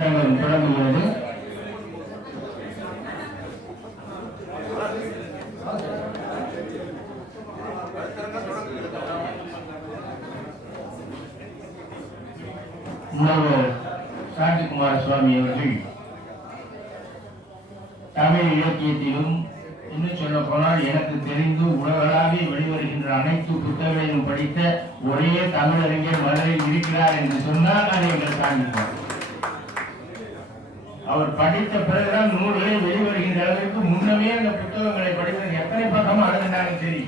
தொடங்குகிறது. முனைவர் சாந்திகுமார சுவாமி அவர்கள் தமிழ் இலக்கியத்திலும் இன்னும் சொல்ல போனால் எனக்கு தெரிந்து உலகளாவிய வெளிவருகின்ற அனைத்து புத்தகங்களையும் படித்த ஒரே தமிழறிஞர் மதுரையில் இருக்கிறார் என்று சொன்னால் அதை எங்கள் சாந்திக்குமார். அவர் படித்த பிறகுதான் நூல்களை வெளிவருகின்ற அளவிற்கு முன்னமே அந்த புத்தகங்களை படிப்பது எத்தனை பக்கமாக இருந்தாலும் சரி,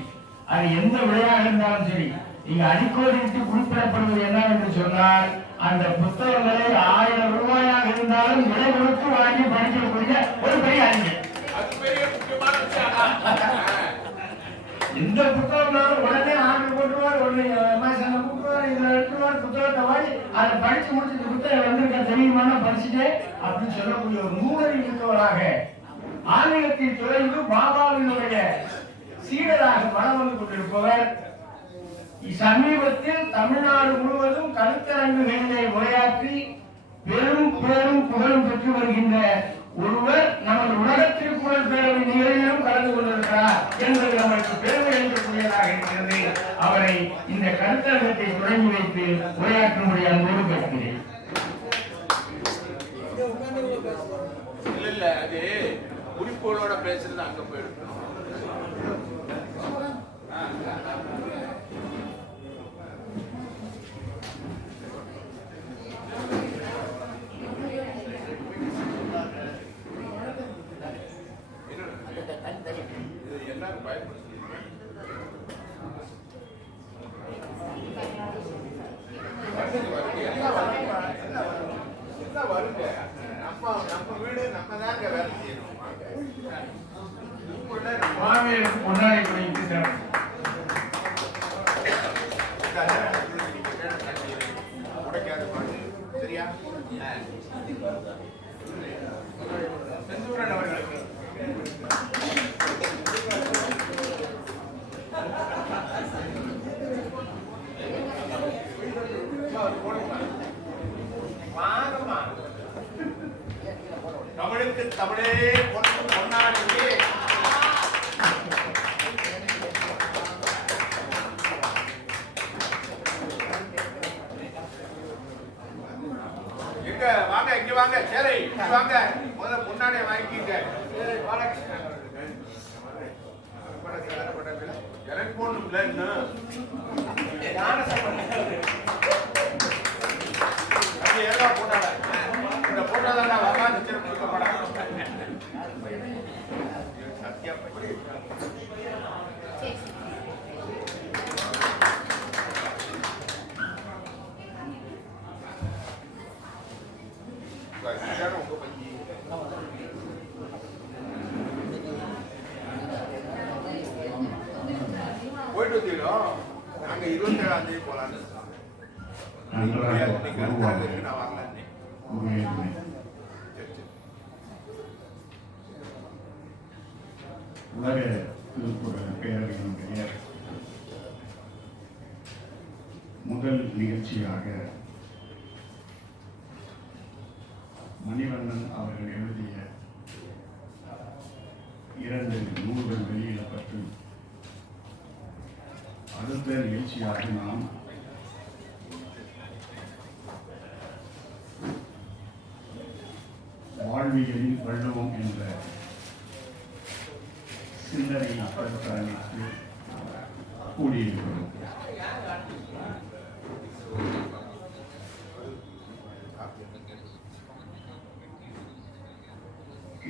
அது எந்த விளையாக இருந்தாலும் சரி, இங்கு அடிக்கோடிட்டு குறிப்பிடப்படுவது என்ன என்று சொன்னால் அந்த புத்தகங்களை 1000 ரூபாயாக இருந்தாலும் விலை கொடுத்து வாங்கி படிக்கக்கூடிய ஒரு பெரிய அறிஞர். எந்த புத்தகம் உடனே ஆர்டர் போட்டுருவார், உடனே கூட்டுவார், இதுல எடுத்துருவார், புத்தகத்தை வாங்கி அதை படிச்சு முடிச்சு புத்தகம் வந்திருக்க தெரியுமான படிச்சுட்டே அப்படின்னு சொல்லக்கூடிய ஒரு நூலறி இருக்கவராக ஆன்மீகத்தில் துறைந்து பாபாவினுடைய சீடராக வளம் வந்து கொண்டிருப்பவர். சமீபத்தில் தமிழ்நாடு முழுவதும் கருத்தரங்குகளிலே உரையாற்றி பெரும் புகழும் பெற்று வருகின்ற ஒருவர் நமது உலகத்தில் புகழ் பேரவை நிகழ்விலும் கலந்து கொண்டிருக்கிறார் என்பது நமக்கு பெருமை அளிக்கக்கூடியதாக இருக்கிறது. அவரை இந்த கருத்தரங்கத்தை தொடங்கி வைத்து உரையாற்றும்படி அன்போடு கேட்கிறேன். இல்ல அது குறிப்போளோட பேசுறது அங்க போயிருக்கு. தமிழுக்கு தமிழே பொன்னாடி எங்க வாங்க, இங்க வாங்க, சரி வாங்க, முதல்ல பொன்னாடியை வாங்கிக்கிங்க. எனக்கு போகணும் போட்டாட இந்த போட்டாதான் வரலாறு திருப்பப்பட சத்தியம் போயிட்டு வந்தீங்களோம். நாங்க 27ஆம் தேதி போலான்னு உலக திருக்குறள் பேரவையினுடைய முதல் நிகழ்ச்சியாக மணிவண்ணன் அவர்கள் எழுதிய 2 நூல்கள் வெளியிடப்பட்டு அடுத்த நிகழ்ச்சியாக நாம் வாழ்வியலில் வள்ளுவம் என்ற சிந்தனை கருத்தரங்கிற்கு கூடியிருக்கிறோம்.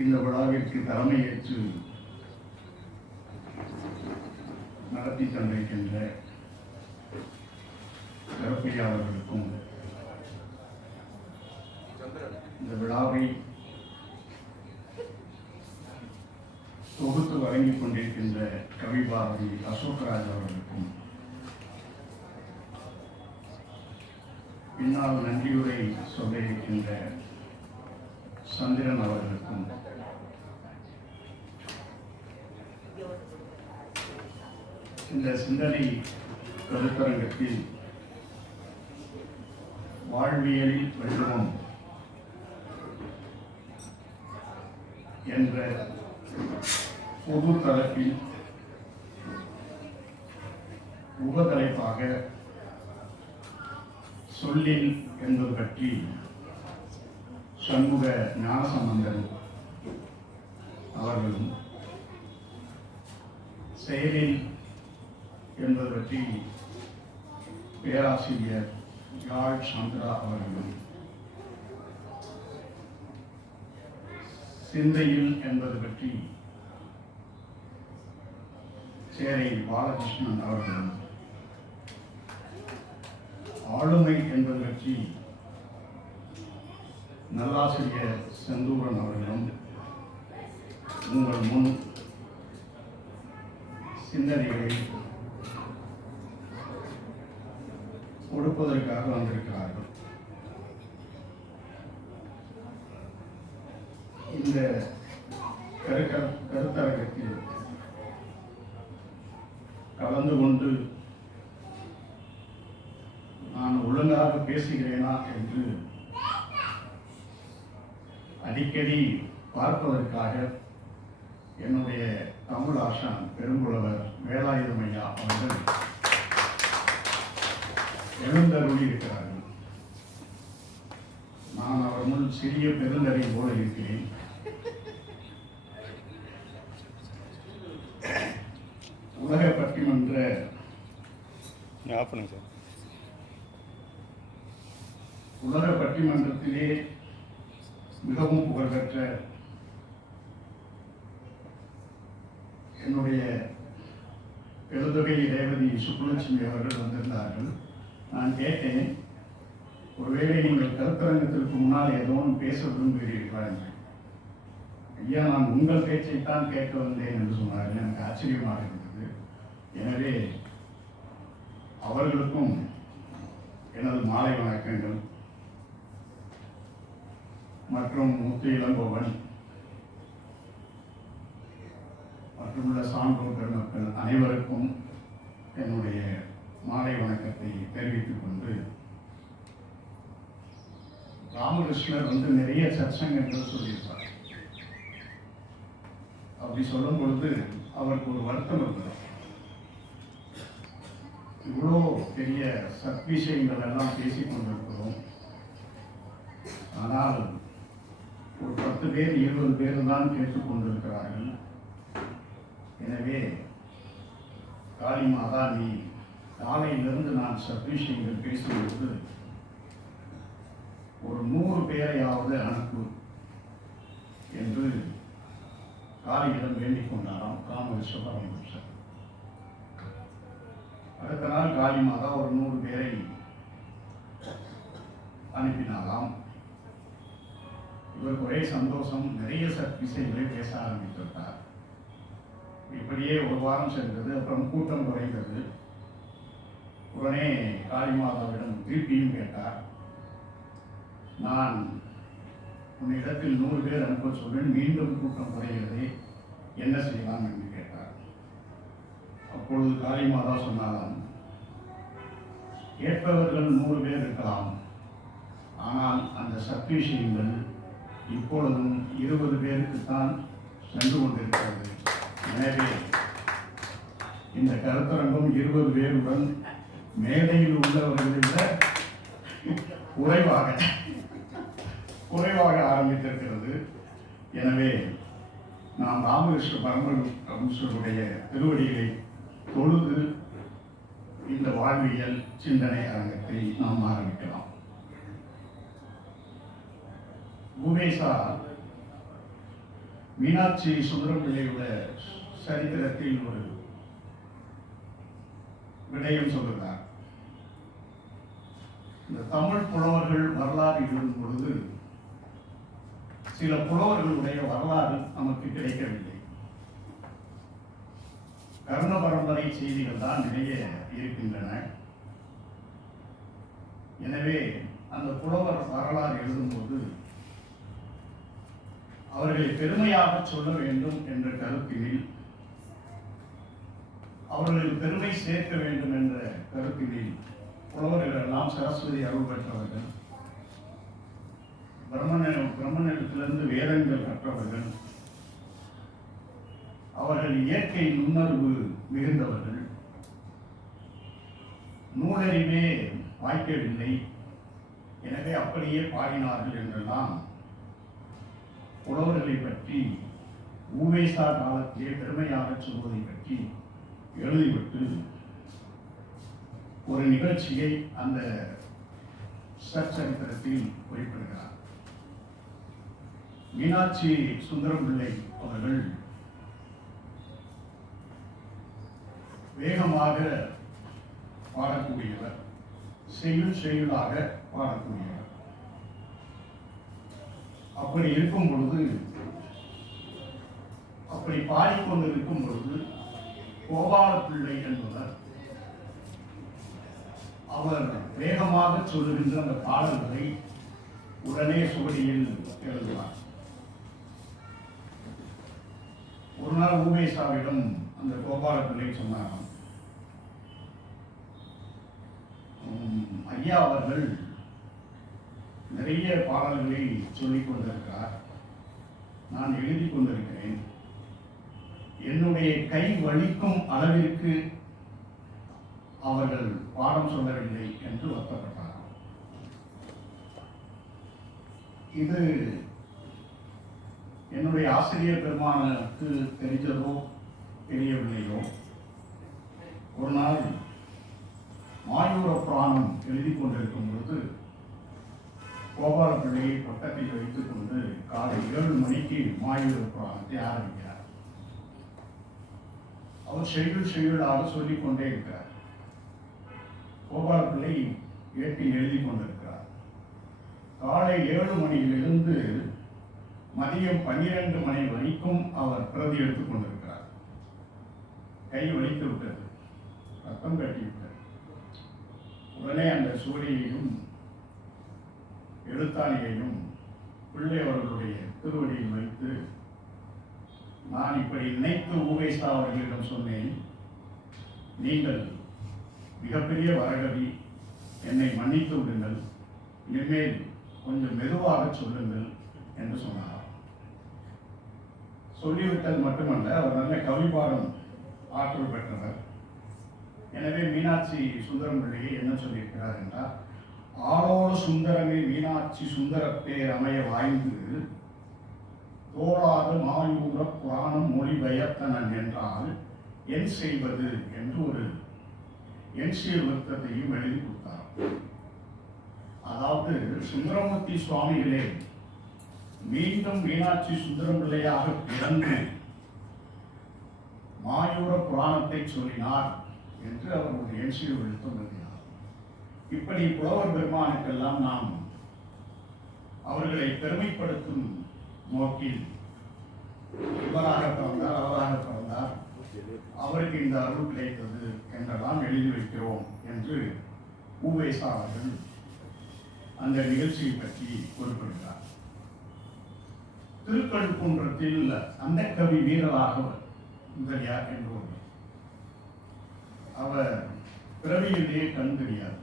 இந்த விழாவிற்கு தலைமையேற்று நடத்தி தந்திருக்கின்ற கருப்பையா அவர்களுக்கும் இந்த விழாவை தொகுத்து வழங்கிக் கொண்டிருக்கின்ற கவிபாரதி அசோக்ராஜ் அவர்களுக்கும் பின்னால் நன்றியுரை சொல்ல இருக்கின்ற சந்திரன் அவர்களுக்கும் இந்த சிந்தனை கருத்தரங்கத்தில் வாழ்வியலில் வள்ளுவம் என்ற பொது தளத்தில் உபதலைப்பாக சொல்லில் என்பது பற்றி சண்முக ஞானசம்பந்தன் அவர்களும், செயலில் என்பது பற்றி பேராசிரியர் யாழ் சந்திரா அவர்களும், சிந்தையில் என்பது பற்றி சேரை பாலகிருஷ்ணன் அவர்களும், ஆளுமை என்பது பற்றி நல்லாசிரியர் செந்தூரன் அவர்களும் உங்கள் முன் சிந்தனைகளை கொடுப்பதற்காக வந்திருக்கிறார்கள். இந்த கருத்தரங்கத்தில் கலந்து கொண்டு நான் ஒழுங்காக பேசுகிறேனா என்று அடிக்கடி பார்ப்பதற்காக என்னுடைய தமிழ் ஆசான் பெரும்புலவர் வேலாயுதம் ஐயா அவர்கள் எழுந்தருளி இருக்கிறார்கள். நான் அவர் முன் சிறிய பெருந்தரை போல இருக்கிறேன். உலக பட்டிமன்ற உலக பட்டிமன்றத்திலே மிகவும் புகழ்பெற்ற என்னுடைய எழுதுகை ரேவதி சுப்புலட்சுமி அவர்கள் வந்திருந்தார்கள். நான் கேட்டேன், ஒருவேளை நீங்கள் கருத்தரங்கத்திற்கு முன்னால் ஏதோ பேச விரும்புகிறீர்களா என்று. ஐயா, நான் உங்கள் பேச்சைத்தான் கேட்க வந்தேன் என்று சொன்னார்கள். எனக்கு ஆச்சரியமாக இருந்தது. எனவே அவர்களுக்கும் எனது மாலை வணக்கங்கள். மற்றும் முத்து இளங்கோவன் மற்றும் உள்ள சான்றோர் பெருமக்கள் அனைவருக்கும் என்னுடைய மாலை வணக்கத்தை தெரிவித்துக் கொண்டு, ராமகிருஷ்ணர் நிறைய சத்சங்கங்கள் சொல்லியிருப்பார். அப்படி சொல்லும் பொழுது அவருக்கு ஒரு வருத்தம் இருந்தது. இவ்வளோ பெரிய சத்விஷயங்கள் எல்லாம் பேசிக் கொண்டிருக்கிறோம், ஆனால் ஒரு 10 பேர் 20 பேர் தான் கேட்டுக்கொண்டிருக்கிறார்கள். எனவே காளி மாதா, நீ காலையிலிருந்து நான் சத்விஷயங்கள் பேசும்பொழுது ஒரு 100 பேரையாவது அனுப்பு என்று காளியிடம் வேண்டிக் கொண்டாராம் ராமகிருஷ்ண பரமஹம்சர். அடுத்த நாள் காளி மாதா ஒரு 100 பேரை அனுப்பினாலாம். இவருக்கு ஒரே சந்தோஷம், நிறைய விஷயங்களை பேச ஆரம்பித்திருந்தார். இப்படியே ஒரு வாரம் சென்றது. அப்புறம் கூட்டம் குறைந்தது. உடனே காளிமாதாவிடம் திருப்பியும் கேட்டார், நான் உன்னிடத்தில் 100 பேர் அனுப்ப சொல்வேன், மீண்டும் கூட்டம் குறைகிறது, என்ன செய்யலாம் என்று கேட்டார். அப்பொழுது காளிமாதா சொன்னாலாம், கேட்பவர்கள் 100 பேர் இருக்கலாம், ஆனால் அந்த சத்விஷயங்கள் இப்பொழுதும் 20 பேருக்குத்தான் சென்று கொண்டிருக்கிறது. எனவே இந்த கருத்தரங்கம் 20 பேருடன் மேடையில் உள்ளவர்களை விட குறைவாக ஆரம்பித்திருக்கிறது. எனவே நாம் ராமகிருஷ்ண பரமஹம்சருடைய திருவடிகளை தொழுது இந்த வாழ்வியல் சிந்தனை அரங்கத்தை நாம் ஆரம்பிக்கலாம். பூவேசா மீனாட்சி சுந்தரம்பிள்ளையோட சரித்திரத்தில் ஒரு விடயம் சொல்லுகிறார். இந்த தமிழ் புலவர்கள் வரலாறு எழுதும் பொழுது சில புலவர்களுடைய வரலாறு நமக்கு கிடைக்கவில்லை. கர்ண பரம்பரை செய்திகள் தான் நிறைய இருக்கின்றன. எனவே அந்த புலவர் வரலாறு எழுதும்போது அவர்களை பெருமையாக சொல்ல வேண்டும் என்ற கருத்தினில், அவர்களுக்கு பெருமை சேர்க்க வேண்டும் என்ற கருத்தினில் புலவர்கள் எல்லாம் சரஸ்வதி அருள் பெற்றவர்கள், பிரம்மனிடத்திலிருந்து வேதங்கள் கற்றவர்கள், அவர்கள் இயற்கை நுண்ணறிவு மிகுந்தவர்கள். நூலறிவே வாய்க்கவில்லை, எனவே அப்படியே பாடினார்கள் என்றெல்லாம் புலவர்களை பற்றி ஊவேசா காலத்திலே பெருமையாக சொல்வதை பற்றி எழுதிவிட்டு ஒரு நிகழ்ச்சியை அந்த சச்சரித்திரத்தில் குறிப்பிடுகிறார். மீனாட்சி சுந்தரம் பிள்ளை அவர்கள் வேகமாக பாடக்கூடியவர், செய்யுளாக பாடக்கூடியவர். அப்படி இருக்கும் பொழுது, அப்படி பாடிக்கொண்டிருக்கும் பொழுது கோபால பிள்ளை என்பவர் அவர் வேகமாக சொல்லுகின்ற அந்த பாடல்களை உடனே சுவடியில் எழுதுவார். ஒரு நாள் ஊவேசாவிடம் அந்த கோபால பிள்ளை சொன்னாராம், ஐயா அவர்கள் நிறைய பாடல்களை சொல்லிக் கொண்டிருக்கிறார், நான் எழுதி கொண்டிருக்கிறேன், என்னுடைய கை வலிக்கும் அளவிற்கு அவர்கள் பாடம் சொல்லவில்லை என்று வருத்தப்பட்டார். இது என்னுடைய ஆசிரியர் பெருமானுக்கு தெரிஞ்சதோ தெரியவில்லையோ, ஒரு நாள் மாயூர புராணம் எழுதி கொண்டிருக்கும் பொழுது கோபால பிள்ளையை பக்கத்தில் வைத்துக் கொண்டு காலை 7 மணிக்கு மாயூர புராணத்தை ஆரம்பிக்கிறார். அவர் செய்யுளாக சொல்லிக் கொண்டே இருக்கிறார். கோபால பிள்ளை ஏட்டில் எழுதி கொண்டிருக்கிறார். காலை 7 மணியிலிருந்து மதியம் 12 மணி வரைக்கும் அவர் பிரதி எடுத்துக் கொண்டிருக்கிறார். கை வலித்து விட்டது, ரத்தம் கட்டிவிட்டது. உடனே அந்த சூரியையும் எழுத்தாணியையும் பிள்ளை அவர்களுடைய திருவடியில் வைத்து, நான் இப்படி நினைத்து ஊவேசா அவர்களிடம் சொன்னேன், நீங்கள் மிகப்பெரிய வரகவி, என்னை மன்னித்து விடுங்கள், இனிமேல் கொஞ்சம் மெதுவாக சொல்லுங்கள் என்று சொன்னார். சொல்லிவிட்டது மட்டுமல்ல, அவர் நல்ல கவிபாடம் ஆற்றல் பெற்றவர். எனவே மீனாட்சி சுந்தரம் பிள்ளையை என்ன சொல்லியிருக்கிறார் என்றால், ஆளோடு சுந்தரமே மீனாட்சி சுந்தர பேர் அமைய வாய்ந்து தோளாது மாயூர புராணம் மொழி பயத்தனன் என்றால் என் செய்வது என்று ஒரு என்சிய விருத்தத்தையும் எழுதி கொடுத்தார். அதாவது சுந்தரமூர்த்தி சுவாமிகளே மீண்டும் மீனாட்சி சுந்தரம் பிள்ளையாக பிறந்து மாயூர புராணத்தை சொல்லினார் என்று அவர் ஒரு என்சிய விருத்தம் எழுதினார். இப்படி புலவர் பெருமானுக்கெல்லாம் நாம் அவர்களை பெருமைப்படுத்தும் நோக்கில் இவராக பிறந்தார், அவராக பிறந்தார், அவருக்கு இந்த அருள் கிடைத்தது என்றெல்லாம் எழுதி வைக்கிறோம் என்று ஊவேசா அவர்கள் அந்த நிகழ்ச்சியை பற்றி குறிப்பிடுகிறார். திருக்கழுக்குன்றத்தில் அந்த கவி வீரராகவர் முதலியார் என்பவர், அவர் பிறவியிலே கண் தெரியாது.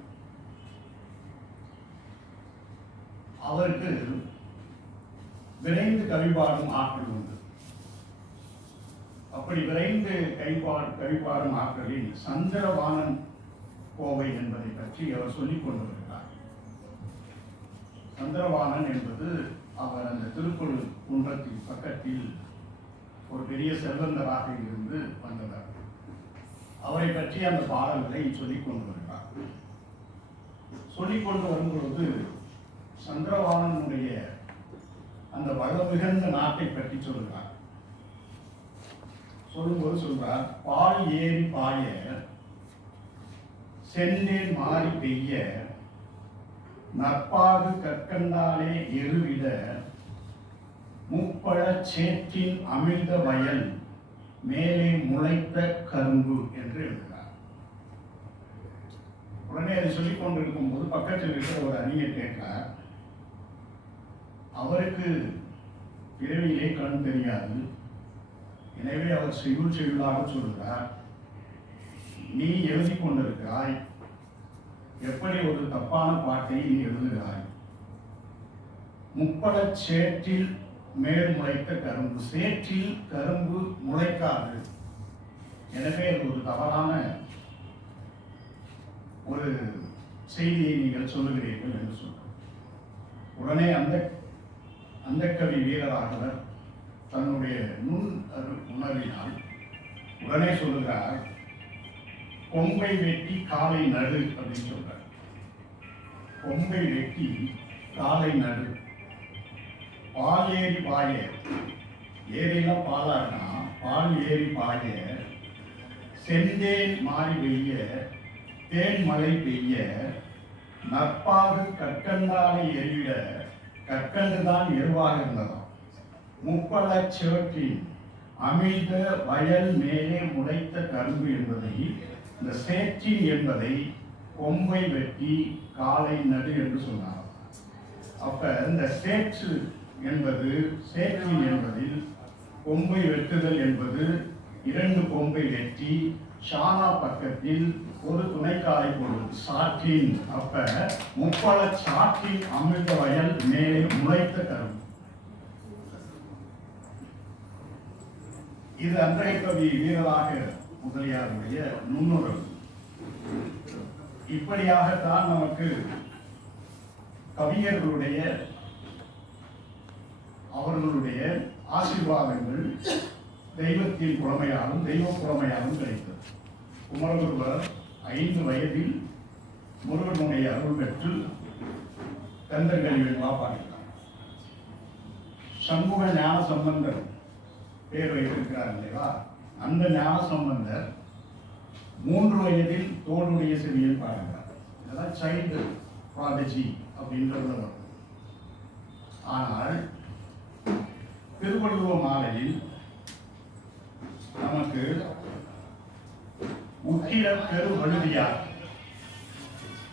அவருக்கு விரைந்து கவிபாடும் ஆற்றல் உண்டு. அப்படி விரைந்து கவிபாடும் ஆற்றலில் சந்திரவாணன் கோவை என்பதை பற்றி அவர் சொல்லிக் கொண்டு வருகிறார். சந்திரவாணன் என்பது அவர் அந்த திருக்குறள் குன்றத்தின் பக்கத்தில் ஒரு பெரிய செல்வந்தராக இருந்து வந்தவர். அவரை பற்றி அந்த பாடல்களை சொல்லிக் கொண்டு வருகிறார். சொல்லிக் கொண்டு வரும்பொழுது சந்திரவாணனுடைய அந்த வளமிகுந்த நாட்டை பற்றி சொல்கிறார். சொல்லும்போது சொல்றார், பால் ஏறி பாய செந்தேன் மாறி பெய்ய நற்பாகு கற்கண்டாலே எருவிட முப்பழ சேற்றின் அமிழ்த வயல் மேலே முளைத்த கரும்பு என்று எழுதுகிறார். உடனே அதை சொல்லிக் கொண்டிருக்கும் போது பக்கத்தில் இருக்கிற ஒரு அறிஞர் கேட்கிறார், அவருக்கு பிறவியிலே கண் தெரியாது, எனவே அவர் செய்யுளாக சொல்கிறார், நீ எழுதி கொண்டிருக்கிறாய், எப்படி ஒரு தப்பான பாட்டை நீ எழுதுகிறாய், முப்பழ சேற்றில் மேல் முளைத்த கரும்பு, சேற்றில் கரும்பு முளைக்காது. எனவே அது ஒரு தவறான ஒரு செய்தியை நீங்கள் சொல்லுகிறீர்கள் என்று சொன்னார். உடனே அந்த கவி வீரராகவர் தன்னுடைய நுண் உணர்வினால் உடனே சொல்லுகிறார், கொம்பை வெட்டி காலை நடு அப்படின்னு சொல்றார். கொம்பை வெட்டி காலை நடு, பால் ஏறி பாய, ஏரிலாம் பாலானா பால் ஏறி பாய, செந்தேன் மாறி வெய்ய, தேன் மழை பெய்ய, நற்பாகு கற்கண்டாலை எரிவிட, கற்கண்டுதான் எருவாக இருந்ததாம். முப்பல சேற்றின் அமிழ்த வயல் மேலே முளைத்த கரும்பு என்பதை, இந்த சேற்றின் என்பதை கொம்பை வெட்டி காலை நடு என்று சொன்னார். அப்ப இந்த சேற்று என்பது, சேற்றின் என்பதில் கொம்பை வெட்டுதல் என்பது இரண்டு கொம்பை வெட்டி ஷானா பக்கத்தில் ஒரு துணைக்காலை போடுவது சாற்றின். அப்ப முப்பல சாற்றின் அமிழ்த வயல் மேலே முளைத்த கரும்பு. இது அன்றைய கவி வீரராக முதலியாருடைய நுண்ணுறவு. இப்படியாகத்தான் நமக்கு கவிஞர்களுடைய அவர்களுடைய ஆசீர்வாதங்கள் தெய்வத்தின் புலமையாலும் தெய்வ புலமையாலும் கிடைத்தது. குமரகுருவர் 5 வயதில் முருகனுடைய அருள் பெற்று கந்தர்கழிவில் காப்பாற்றினார். சண்முக ஞான சம்பந்தர் பேர் வைத்திருக்கிறார் இல்லையா, அந்த ஞான சம்பந்தர் 3 வயதில் தோளுடைய செவியில் பாடுகிறார். இதெல்லாம் சைல்டு ப்ராடஜி அப்படின்றதுல வரும். ஆனால் திருவள்ளுவ மாலையில் நமக்கு உத்திர பெரு வழுதியார்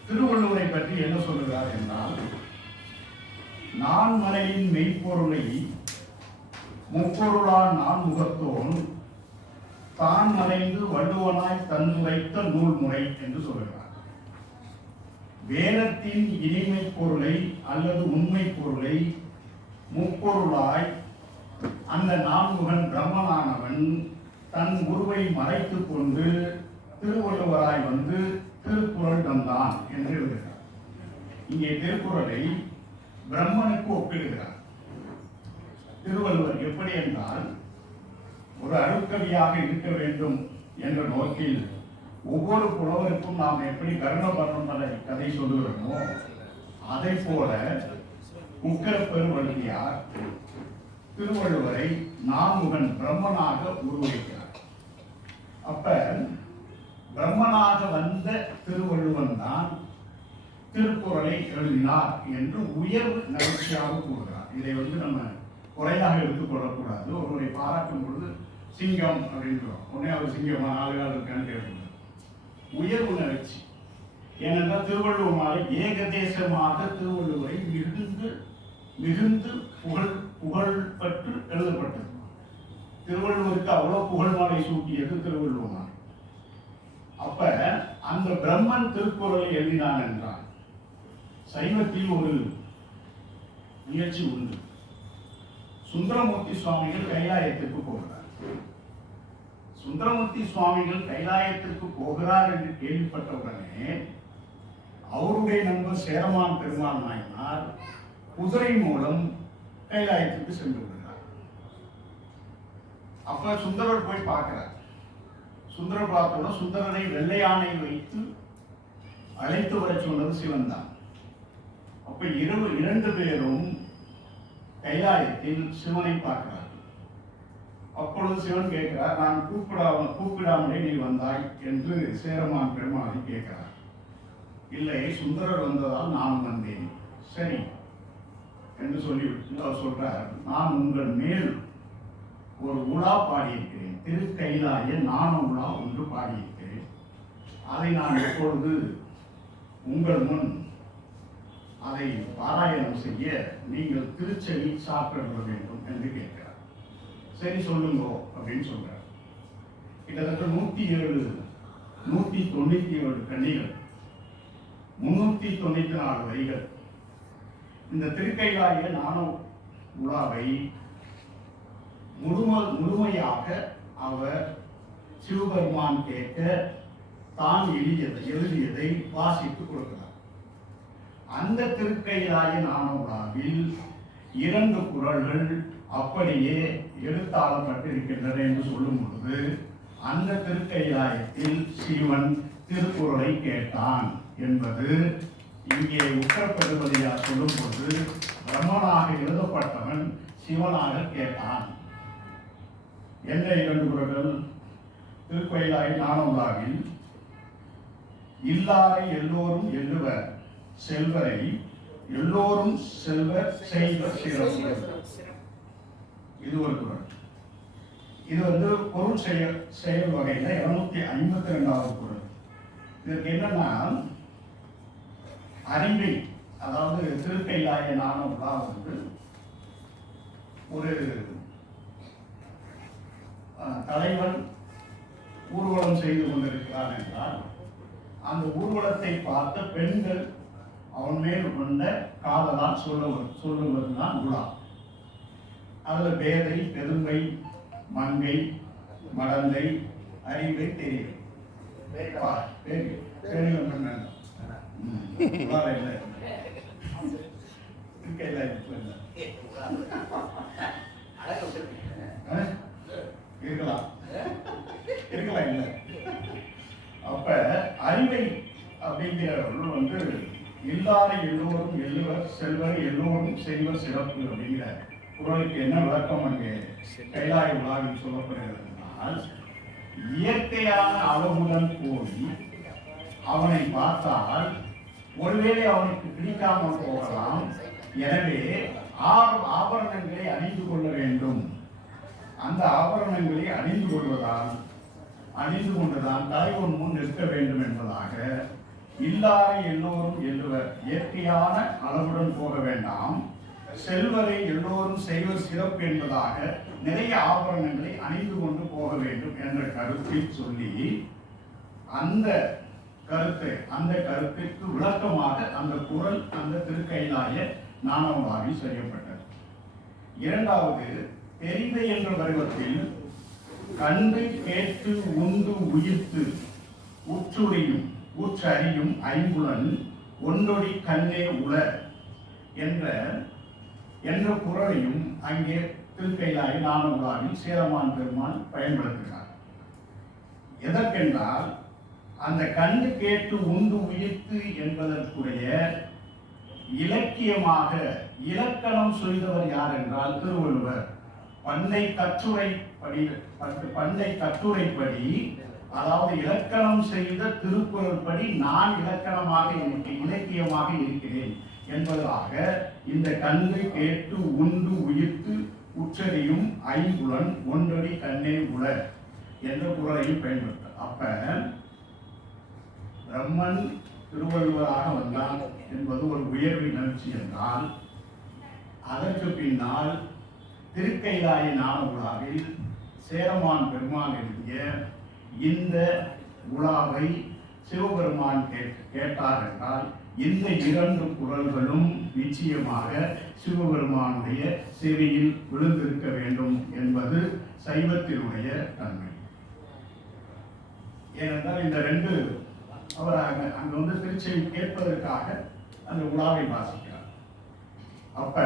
திருவள்ளுவரை பற்றி என்ன சொல்லுகிறார் என்றால், நான் மனையின் மெய்ப்பொருளை முப்பொருளான் நான் முகத்தோன் தான் மறைந்து வள்ளுவனாய் தந்துரைத்த நூல் முறை என்று சொல்லுகிறார். வேதத்தின் இனிமை பொருளை அல்லது உண்மை பொருளை முப்பொருளாய் அந்த நான்முகன் பிரம்மனானவன் தன் உருவை மறைத்துக் கொண்டு திருவள்ளுவராய் வந்து திருக்குறள் தந்தான் என்று எழுதுகிறார். இங்கே திருக்குறளை பிரம்மனுக்கு ஒப்பிடுகிறார். திருவள்ளுவர் எப்படி என்றால், ஒரு அருட்கவியாக இருக்க வேண்டும் என்ற நோக்கில் ஒவ்வொரு புலவருக்கும் நாம் எப்படி கருணபரண கதை சொல்லுகிறோமோ அதை போல உக்கரப்பெருவழுதியார் திருவள்ளுவரை நான்முகன் பிரம்மனாக உருவகிக்கிறார். அப்ப பிரம்மனாக வந்த திருவள்ளுவன் தான் திருக்குறளை எழுதினார் என்று உயர்வு நகைச்சியாக கூறுகிறார். இதை நம்ம குறையாக எடுத்துக்கொள்ளக்கூடாது. ஒருவரை பாராட்டும் பொழுது சிங்கம் அப்படின்றோம், உடனே அவர் சிங்கமா 4 கால் இருக்கான்னு கேட்கக்கூடாது. உயர்வு நகைச்சி. ஏனென்றால் திருவள்ளுவ மாலை ஏகதேசமாக திருவள்ளுவரை மிகுந்து புகழ்பற்று எழுதப்பட்டது. திருவள்ளுவருக்கு அவ்வளவு புகழ் மாலை சூட்டியது திருவள்ளுவ மாலை. அப்ப அந்த பிரம்மன் திருக்குறளை எழுதினான் என்றால் சைவத்தில் ஒரு முயற்சி உண்டு. சுந்தரமூர்த்தி சுவாமிகள் கைலாயத்திற்கு போகிறார். சுந்தரமூர்த்தி சுவாமிகள் கைலாயத்திற்கு போகிறார் என்று கேள்விப்பட்டவுடனே அவருடைய நண்பர் சேரமான் பெருமாள் நாயனார் குதிரை மூலம் கைலாயத்திற்கு சென்று விடுகிறார். அப்ப சுந்தரர் போய் பார்க்கிறார். சுந்தரர் பார்த்தோன்னா சுந்தரரை வெள்ளை யானை வைத்து அழைத்து வர சொன்னது சிவன் தான். அப்ப 2 பேரும் கைலாயத்தில் சிவனை பார்க்கிறார். அப்பொழுது சிவன் கேட்கிறார், நான் கூப்பிடாமலே நீ வந்தாய் என்று சேரமான் பெருமாளை கேட்கிறார். இல்லை, சுந்தரர் வந்ததால் நான் வந்தேன். சரி என்று சொல்லிவிட்டு அவர் சொல்றார், நான் உங்கள் மேல் ஒரு உலா பாடியிருக்கிறேன், திருக்கைலாய நாண உலா ஒன்று பாடியிருக்கிறேன். அதை நான் எப்பொழுது உங்கள் முன் அதை பாராயணம் செய்ய நீங்கள் திருச்செவி சாப்பிட வேண்டும் என்று கேட்கிறார். சரி சொல்லுங்கோ அப்படின்னு சொல்றார். கிட்டத்தட்ட 197 கன்னிகள், 394 வரிகள். இந்த திருக்கைலாய நாண உலாவை முழுமையாக அவர் சிவபெருமான் கேட்க தான் எழுதியதை வாசித்து கொடுக்கிறார். அந்த திருக்கைலாய நானவிழாவில் 2 குறள்கள் அப்படியே எழுத்தாளப்பட்டிருக்கின்றன என்று சொல்லும் பொழுது, அந்த திருக்கைலாயத்தில் சிவன் திருக்குறளை கேட்டான் என்பது இங்கே உத்தரப்பெருமதியார் சொல்லும் பொழுது, பிரம்மனாக எழுதப்பட்டவன் சிவனாக கேட்டான். என்ன 2 குறள்கள்? திருக்கோயிலாய் நானவிழாவில் இல்லாரை எல்லோரும் எல்லுவர், செல்வரை எல்லோரும் செல்வர், செய்வர் சிறப்பு. இது ஒரு குறள். இது பொருள் செயல் வகையில 252வது குறள். இதற்கு என்னன்னா, அறிவை, அதாவது திருக்கைலாய நானவிழா ஒரு தலைவன் ஊர்வலம் செய்து கொண்டிருக்கிறான் என்றால், அந்த ஊர்வலத்தை பார்த்த பெண்கள் அவன் மேல் கொண்ட காதலால் சொல்லுவதுதான் உலா. அதுல பேதை, பெருமை, மங்கை, மடந்தை, அறிவை தெரியும். இருக்கலாம் இல்ல. அப்ப அறிவை அப்படிங்கிறவர்கள் இல்லாத எல்லோரும் எல்லுவர், செல்வர் எல்லோரும் செய்வர் சிறப்பு அப்படிங்கிற குறளுக்கு என்ன விளக்கம் அங்கே கைலாய உலாவில் சொல்லப்படுகிறதுனால், இயற்கையான அளவுடன் போய் அவனை பார்த்தால் ஒருவேளை அவனுக்கு பிடிக்காமல் போகலாம். எனவே ஆபரணங்களை அணிந்து கொள்ள வேண்டும். அந்த ஆபரணங்களை அணிந்து கொண்டுதான் தலைவன் முன் நிற்க வேண்டும் என்பதாக இல்லாரை எல்லோரும் எல்லுவர், இயற்கையான அளவுடன் போக வேண்டாம், செல்வரை எல்லோரும் செய்வர் சிறப்பு என்பதாக நிறைய ஆபரணங்களை அணிந்து கொண்டு போக வேண்டும் என்ற கருத்தை சொல்லி, அந்த கருத்திற்கு விளக்கமாக அந்த குறள் அந்த திருக்கைலாய நானவிழாவில் செய்யப்பட்டது. 2வது, தெரிந்து என்ற வடிவத்தில் கண்டு கேட்டு உண்டு உயிர்த்து உற்றறியும் ஐம்புலன் ஒன்றொடி கண்ணே உள என்ற குறளையும் அங்கே திருக்கைலாய நானவிழாவில் சேரமான் பெருமான் பயன்படுத்துகிறார். எதற்கென்றால், அந்த கண்டு கேட்டு உண்டு உயிர்த்து என்பதற்குரிய இலக்கியமாக இலக்கணம் செய்தவர் யார் என்றால் திருவள்ளுவர். பண்டை கட்டுரைப்படி, அதாவது இலக்கணம் செய்த திருக்குறள் படி நான் இலக்கியமாக இருக்கிறேன் என்பதாக இந்த கண்டு கேட்டு உண்டு உயிர்த்து உற்றறியும் ஐம்புலன் ஒன்றடி கண்ணே உள என்ற குறளையும் பயன்படுத்த. அப்ப பிரம்மன் திருவள்ளுவராக வந்தான் என்பது ஒரு உயர்வு நிகழ்ச்சி என்றால், அதற்கு பின்னால் திருக்கைலாய நானவிழாவில் சேரமான் பெருமான் எழுதிய இந்த உலாவை சிவபெருமான் கேட்டார் என்றால், இந்த 2 குறள்களும் நிச்சயமாக சிவபெருமானுடைய செவியில் விழுந்திருக்க வேண்டும் என்பது சைவத்தினுடைய தன்மை. ஏனென்றால் இந்த 2 அவர் அங்கு திருச்செவி கேட்பதற்காக அந்த உலாவை வாசிக்கிறார். அப்ப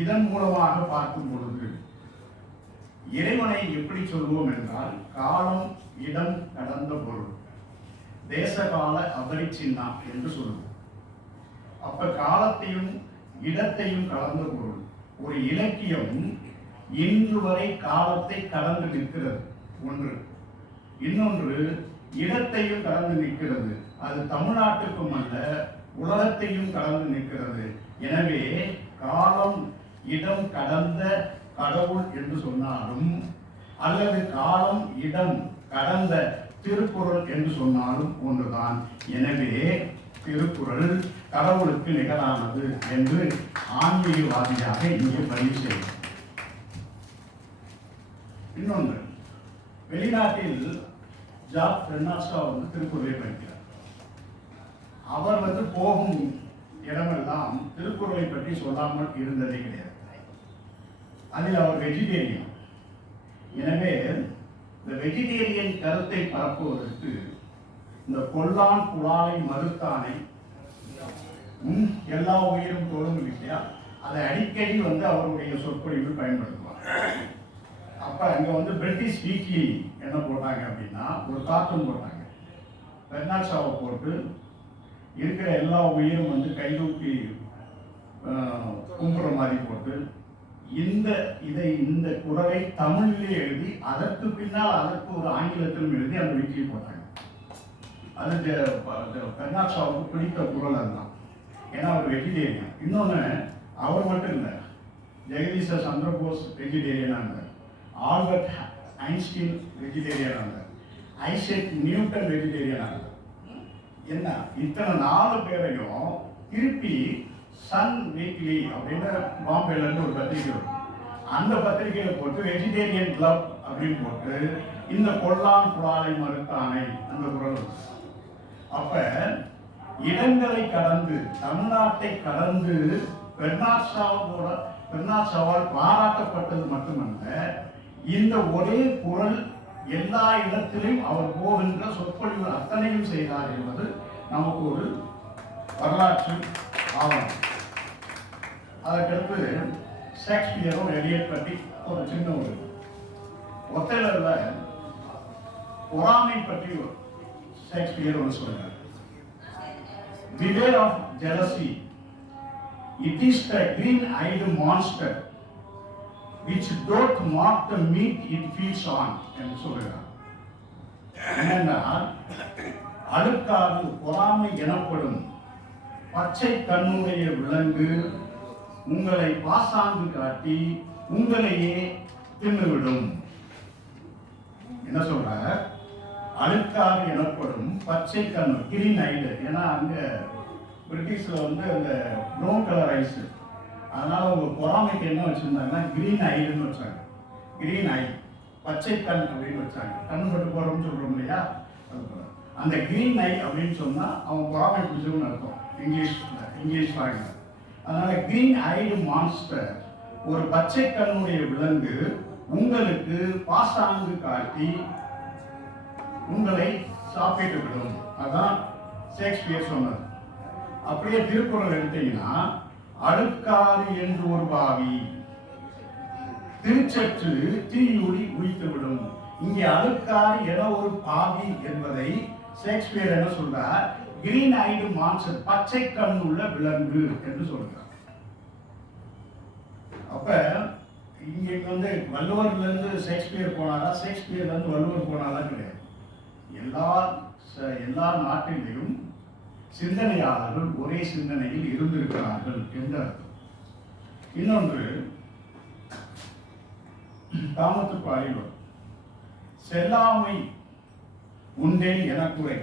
இதன் மூலமாக பார்க்கும் பொழுது இறைவனை எப்படி சொல்வோம் என்றால், காலம் இடம் கடந்த பொருள், தேசகால அபரிச்சின்னா என்று சொல்லுவோம். அப்ப காலத்தையும் இடத்தையும் கடந்த பொருள். ஒரு இலக்கியம் இன்று வரை காலத்தை கடந்து நிற்கிறது ஒன்று. இன்னொன்று இடத்தையும் கடந்து நிற்கிறது. அது தமிழ்நாட்டுக்கும் அல்ல, உலகத்தையும் கடந்து நிற்கிறது. எனவே காலம் இடம் கடந்த கடவுள் என்று சொன்னாலும், அல்லது காலம் இடம் கடந்த திருக்குறள் என்று சொன்னாலும் ஒன்றுதான். எனவே திருக்குறள் கடவுளுக்கு நிகரானது என்று ஆன்மீகவாதியாக இங்கே பதிவு செய்யும். இன்னொன்று, வெளிநாட்டில் ஜாக் பெர்னாட்ஷா திருக்குறளை படிக்கிறார். அவர் போகும் இடமெல்லாம் திருக்குறளை பற்றி சொல்லாமல் இருந்ததே கிடையாது. அதில் அவர் வெஜிடேரியன். எனவே இந்த வெஜிடேரியன் கருத்தை பரப்புவதற்கு இந்த கொல்லான் புலாலை மறுத்தானை எல்லா உயிரும் தோணும் இல்லையா, அதை அடிக்கடி அவருடைய சொற்பொழிவில் பயன்படுத்துவாங்க. அப்ப அங்க பிரிட்டிஷ் வீக்லி என்ன போட்டாங்க அப்படின்னா ஒரு கார்ட்டூன் போட்டாங்க. பெர்னாட் ஷாவை போட்டு இருக்கிற எல்லா உயிரும் கைதூக்கி கும்புற மாதிரி போட்டு இந்த குரலை தமிழிலே எழுதி அதற்கு பின்னால் அதற்கு ஒரு ஆங்கிலத்திலும் எழுதி அந்த வீக்லி போட்டாங்க. அது பெர்னாட் ஷாவுக்கு பிடித்த குரல் அதுதான். ஏன்னா அவர் வெஜிடேரியன். இன்னொன்று அவர் மட்டும் இல்லை, ஜெகதீஷ சந்திரபோஸ் வெஜிடேரியனாக இருந்தார், ஆல்பர்ட் ஐன்ஸ்டீன் வெஜிடேரியனாக இருந்தார், ஐசக் நியூட்டன் வெஜிடேரியனாக இருந்தார். என்ன இத்தனை 4 பேரையும் திருப்பி சன் வீக்லி அப்படின்னு பாம்பேலேருந்து ஒரு பத்திரிகை வரும், அந்த பத்திரிகையை போட்டு வெஜிடேரியன் கிளப் அப்படின்னு போட்டு இந்த கொல்லான் புலாலை மறுத்தானை அந்த குரல். அப்ப இடங்களை கடந்து தமிழ்நாட்டை கடந்து பெர்னாட் ஷாவால் பாராட்டப்பட்டது மட்டுமல்ல, இந்த ஒரே குரல் எல்லா இடத்திலும் அவர் போகின்ற சொற்பொழிவு அத்தனையும் செய்தார் என்பது நமக்கு ஒரு வரலாற்று ஆவணம். அதற்கடுத்து ஷேக்ஸ்பியரும் எலியட் பற்றி ஒரு சின்ன ஒரு ஒத்தலர்ல பொறாமை பற்றி ஷேக்ஸ்பியர் ஒரு சொல்றார். Beware of jealousy. It is the green-eyed monster which doth mock the meat it feeds on என்று சொல்கிறார். என்னன்னா அழுக்காறு பொறாமை எனப்படும் பச்சை கண்ணுடைய விலங்கு உங்களை பாசாங்கு காட்டி உங்களையே தின்னுவிடும். என்ன சொல்ற? அழுக்காறு எனப்படும் பச்சை கண்ணு, கிரீன் ஐடு. ஏன்னா அங்க பிரிட்டிஷ்ல அந்த ப்ரௌன் கலர் ஐஸ், அதனால உங்க பொறாமைக்கு என்ன வச்சிருந்தாங்கன்னா கிரீன் ஐடுன்னு வச்சாங்க. கிரீன் ஐ, பச்சை கண் அப்படின்னு வச்சாங்க. கண்ணு பட்டு போறோம்னு சொல்றோம் இல்லையா, அந்த கிரீன் ஐ அப்படின்னு சொன்னா அவன் பொறாமை பிடிச்சவன்னு அர்த்தம் இங்கிலீஷ் வாங்க. அதனால கிரீன் ஐடு மான்ஸ்டர், ஒரு பச்சை கண்ணுடைய விலங்கு உங்களுக்கு பாசாங்கு காட்டி உங்களை சாப்பிட்டு விடும். அதான் ஷேக்ஸ்பியர் சொன்னது. அப்படியே திருக்குறள் எடுத்தீங்கன்னா அழுக்காறு என்று ஒரு பாவி திருச்சற்று தீயூடி உயித்துவிடும். இங்கே அழுக்காறு என ஒரு பாவி என்பதை ஷேக்ஸ்பியர் என்ன சொல்றார்? கிரீன் ஐடு மான்ஸ்டர், பச்சை கண் உள்ள விலங்கு என்று சொல்றார். அப்ப இங்க வள்ளுவர்ல இருந்து ஷேக்ஸ்பியர் போனாரா, ஷேக்ஸ்பியர்ல இருந்து வள்ளுவர் போனாரா கிடையாது. எல்லா நாட்டிலையும் சிந்தனையாளர்கள் ஒரே சிந்தனையில் இருந்திருக்கிறார்கள் என்று அர்த்தம். இன்னொன்று காமத்துப்பாலில் செல்லாமை உண்டே எனக்குறை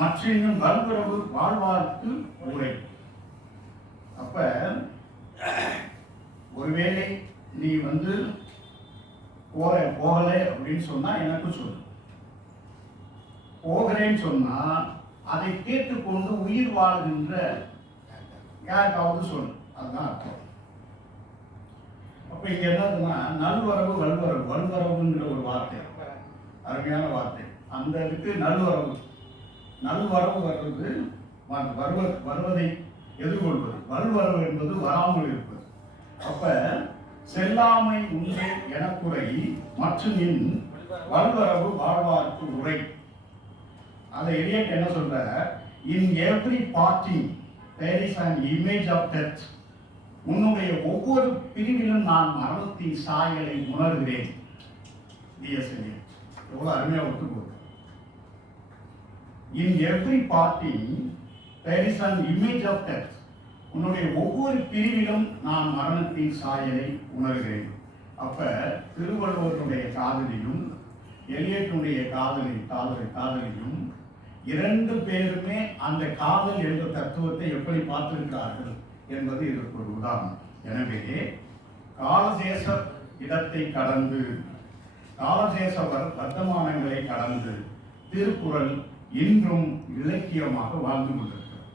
மற்றினும் வல்புறவு வாழ்வார்க்கு உரை. அப்ப ஒருவேளை நீ போகலை அப்படின்னு சொன்னா எனக்கு சொல்லு, போகிறேன்னு சொன்னா அதை கேட்டுக்கொண்டு உயிர் வாழ்கின்ற யாருக்காவது சொல்லு, அதுதான் அர்த்தம். அப்ப இங்க என்னதுன்னா நல்வரவு வல்வரவு, வல்வரவுங்கிற ஒரு வார்த்தை, அருமையான வார்த்தை. அந்த இதுக்கு நல்வரவு வர்றது வருவதை எதிர்கொள்வது, வல்வரவு என்பது வராமல் இருப்பது. அப்ப செல்லாமை உண்டே எனக்குறை மற்றும் வல்வரவு வாழ்வார்க்கு உரை. அதை எலியட் என்ன சொல்ற? In every parting there is an image of death. உன்னுடைய ஒவ்வொரு பிரிவிலும் நான் மரணத்தின் சாயலை உணர்கிறேன். எவ்வளவு அருமையா ஒத்துக்கொள்ளும். In every parting there is an image of death. உன்னுடைய ஒவ்வொரு பிரிவிலும் நான் மரணத்தின் சாயலை உணர்கிறேன். அப்ப திருவள்ளுவருடைய காதலியும் எலியட்டுடைய காதலியும் இரண்டு பேருமே அந்த காதல் என்ற தத்துவத்தை எப்படி பார்த்திருக்கிறார்கள் என்பது இதற்கு ஒரு உதாரணம். எனவே காலதேச இடத்தை கடந்து, காலதேச வர்த்தமானங்களை கடந்து திருக்குறள் இன்றும் இலக்கியமாக வாழ்ந்து கொண்டிருக்கிறது.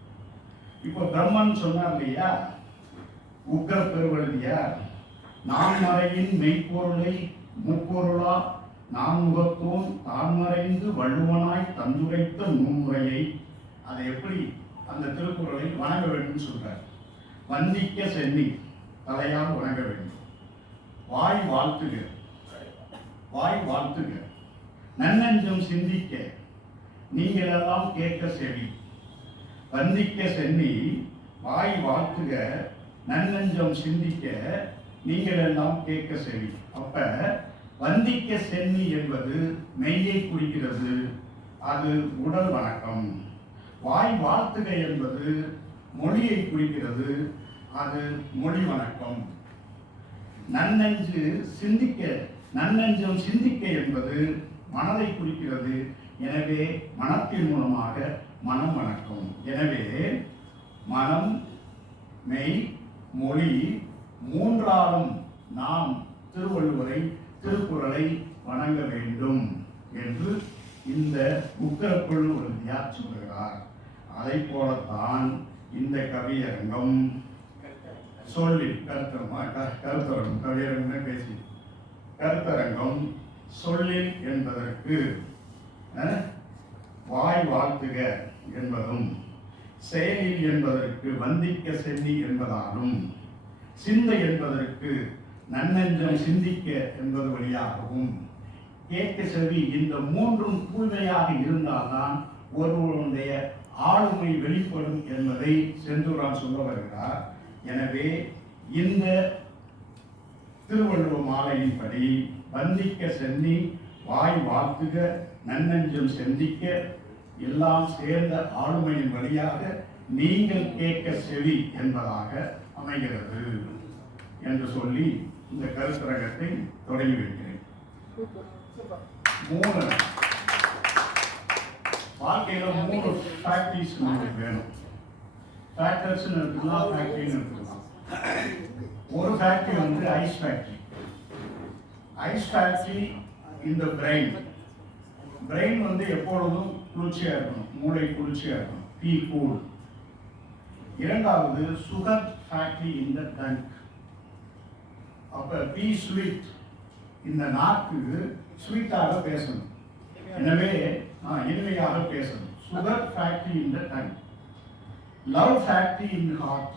இப்போ பிரம்மன் சொன்னார் இல்லையா, உக்கர பெருவழுதியார் நான்மறையின் மெய்ப்பொருளை முப்பொருளா நான்முகத்தோன் தான்மறைந்து வள்ளுவனாய் தந்துரைத்த நூன்முறையை அதை எப்படி அந்த திருக்குறளை வணங்க வேண்டும் சொல்றார். வந்திக்க சென்னி தலையால் வணங்க வேண்டும். வாய் வாழ்த்துக, வாய் வாழ்த்துக. நன்னஞ்சம் சிந்திக்க நீங்கள் எல்லாம் கேட்க செவி. வந்திக்க சென்னி வாய் வாழ்த்துக, நன்னஞ்சம் சிந்திக்க நீங்கள் எல்லாம் கேட்க செவி. அப்ப வந்திக்க சென்னி என்பது மெய்யை குறிக்கிறது, அது உடல் வணக்கம். வாய் வாழ்த்துக என்பது மொழியை குறிக்கிறது, அது மொழி வணக்கம். நன்னஞ்சு சிந்திக்க, நன்னஞ்சம் சிந்திக்க என்பது மனதை குறிக்கிறது, எனவே மனத்தின் மூலமாக மனம் வணக்கம். எனவே மனம், மெய், மொழி மூன்றாலும் நாம் திருவள்ளுவரை திருக்குறளை வணங்க வேண்டும் என்று இந்த உக்கரக்குள் ஒரு தியார் சொல்கிறார். அதை போலத்தான் இந்த கவியரங்கம் சொல்லில் கருத்தரங்கம் கவியரங்கம் பேசி கருத்தரங்கம் சொல்லில் என்பதற்கு வாய் வாழ்த்துக என்பதும், செயலில் என்பதற்கு வந்திக்க சென்னி என்பதாலும், சிந்தை என்பதற்கு நன்னஞ்சம் சிந்திக்க என்பது வழியாகவும், கேட்க செவி இந்த மூன்றும் தூய்மையாக இருந்தால்தான் ஒருவருடைய ஆளுமை வெளிப்படும் என்பதை செந்தூரான் சொல்ல வருகிறார். எனவே இந்த திருவள்ளுவ மாலையின்படி வந்திக்க சென்னி, வாய் வாழ்த்துக, நன்னஞ்சம் சிந்திக்க எல்லாம் சேர்ந்த ஆளுமையின் வழியாக நீங்கள் கேட்க செவி என்பதாக அமைகிறது என்று சொல்லி இந்த கருத்தரங்கத்தை தொடங்கி வைக்கிறேன். வாழ்க்கையில 3 ஃபேக்டரிஸ் நமக்கு வேணும். ஃபேக்டர்ஸ் எடுத்துக்கலாம், ஃபேக்டரின்னு எடுத்துக்கலாம். ஒரு ஃபேக்டரி வந்து ஐஸ் ஃபேக்டரி. ஐஸ் ஃபேக்டரி இந்த பிரெயின். பிரெயின் வந்து எப்பொழுதும் குளிர்ச்சியா இருக்கணும், மூளை குளிர்ச்சியா இருக்கணும், பி கூல். இரண்டாவது சுகர் ஃபேக்டரி இந்த டங்க். அப்ப பி ஸ்வீட், இந்த நாக்கு ஸ்வீட்டாக பேசணும், எனவே இனிமையாக பேசணும். சுகர் ஃபேக்டரி இந்த டங்க். லவ் ஃபேக்டரி இன் ஹார்ட்.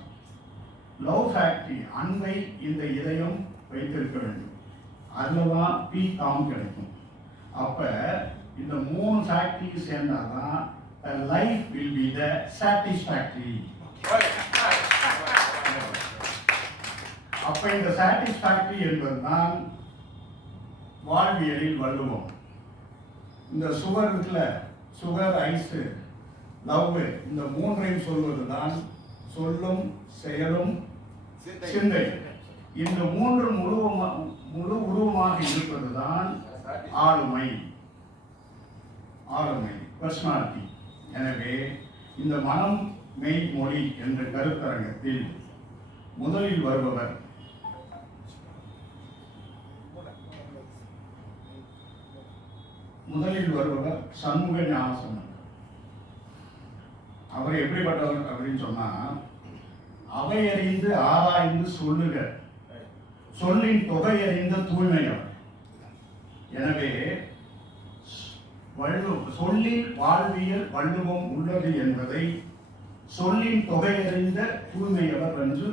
லவ் ஃபேக்டரி அன்பை இந்த இதயம் வைத்திருக்க வேண்டும், அதுலதான் பி காம் கிடைக்கும். அப்ப இந்த 3 ஃபேக்டரி சேர்ந்தாதான் life will be the satisfactory. அப்ப இந்த சாட்டிஸ்ஃபேக்டரி என்பதுதான் வாழ்வியலில் வள்ளுவம். இந்த சுகர் இருக்குல்ல, சுகர், ஐஸ், லவ், இந்த 3ஐயும் சொல்வதுதான் சொல்லும் செயலும் சிந்தை. இந்த 3 முழு உருவமாக இருப்பதுதான் ஆளுமை, ஆளுமை, பர்சனாலிட்டி. எனவே இந்த மனம், மெய், மொழி என்ற கருத்தரங்கத்தில் முதலில் வருபவர் சண்முக ஞானசம்பந்தர். அவர் எப்படிப்பட்டவர் அப்படின்னு சொன்னா, அவையறிந்து ஆராய்ந்து சொல்லுக, சொல்லின் தொகையறிந்த தூய்மையவர். எனவே சொல்லில் வாழ்வியல் வள்ளுவம் உள்ளது என்பதை சொல்லின் தொகையறிந்த தூய்மையவர் என்று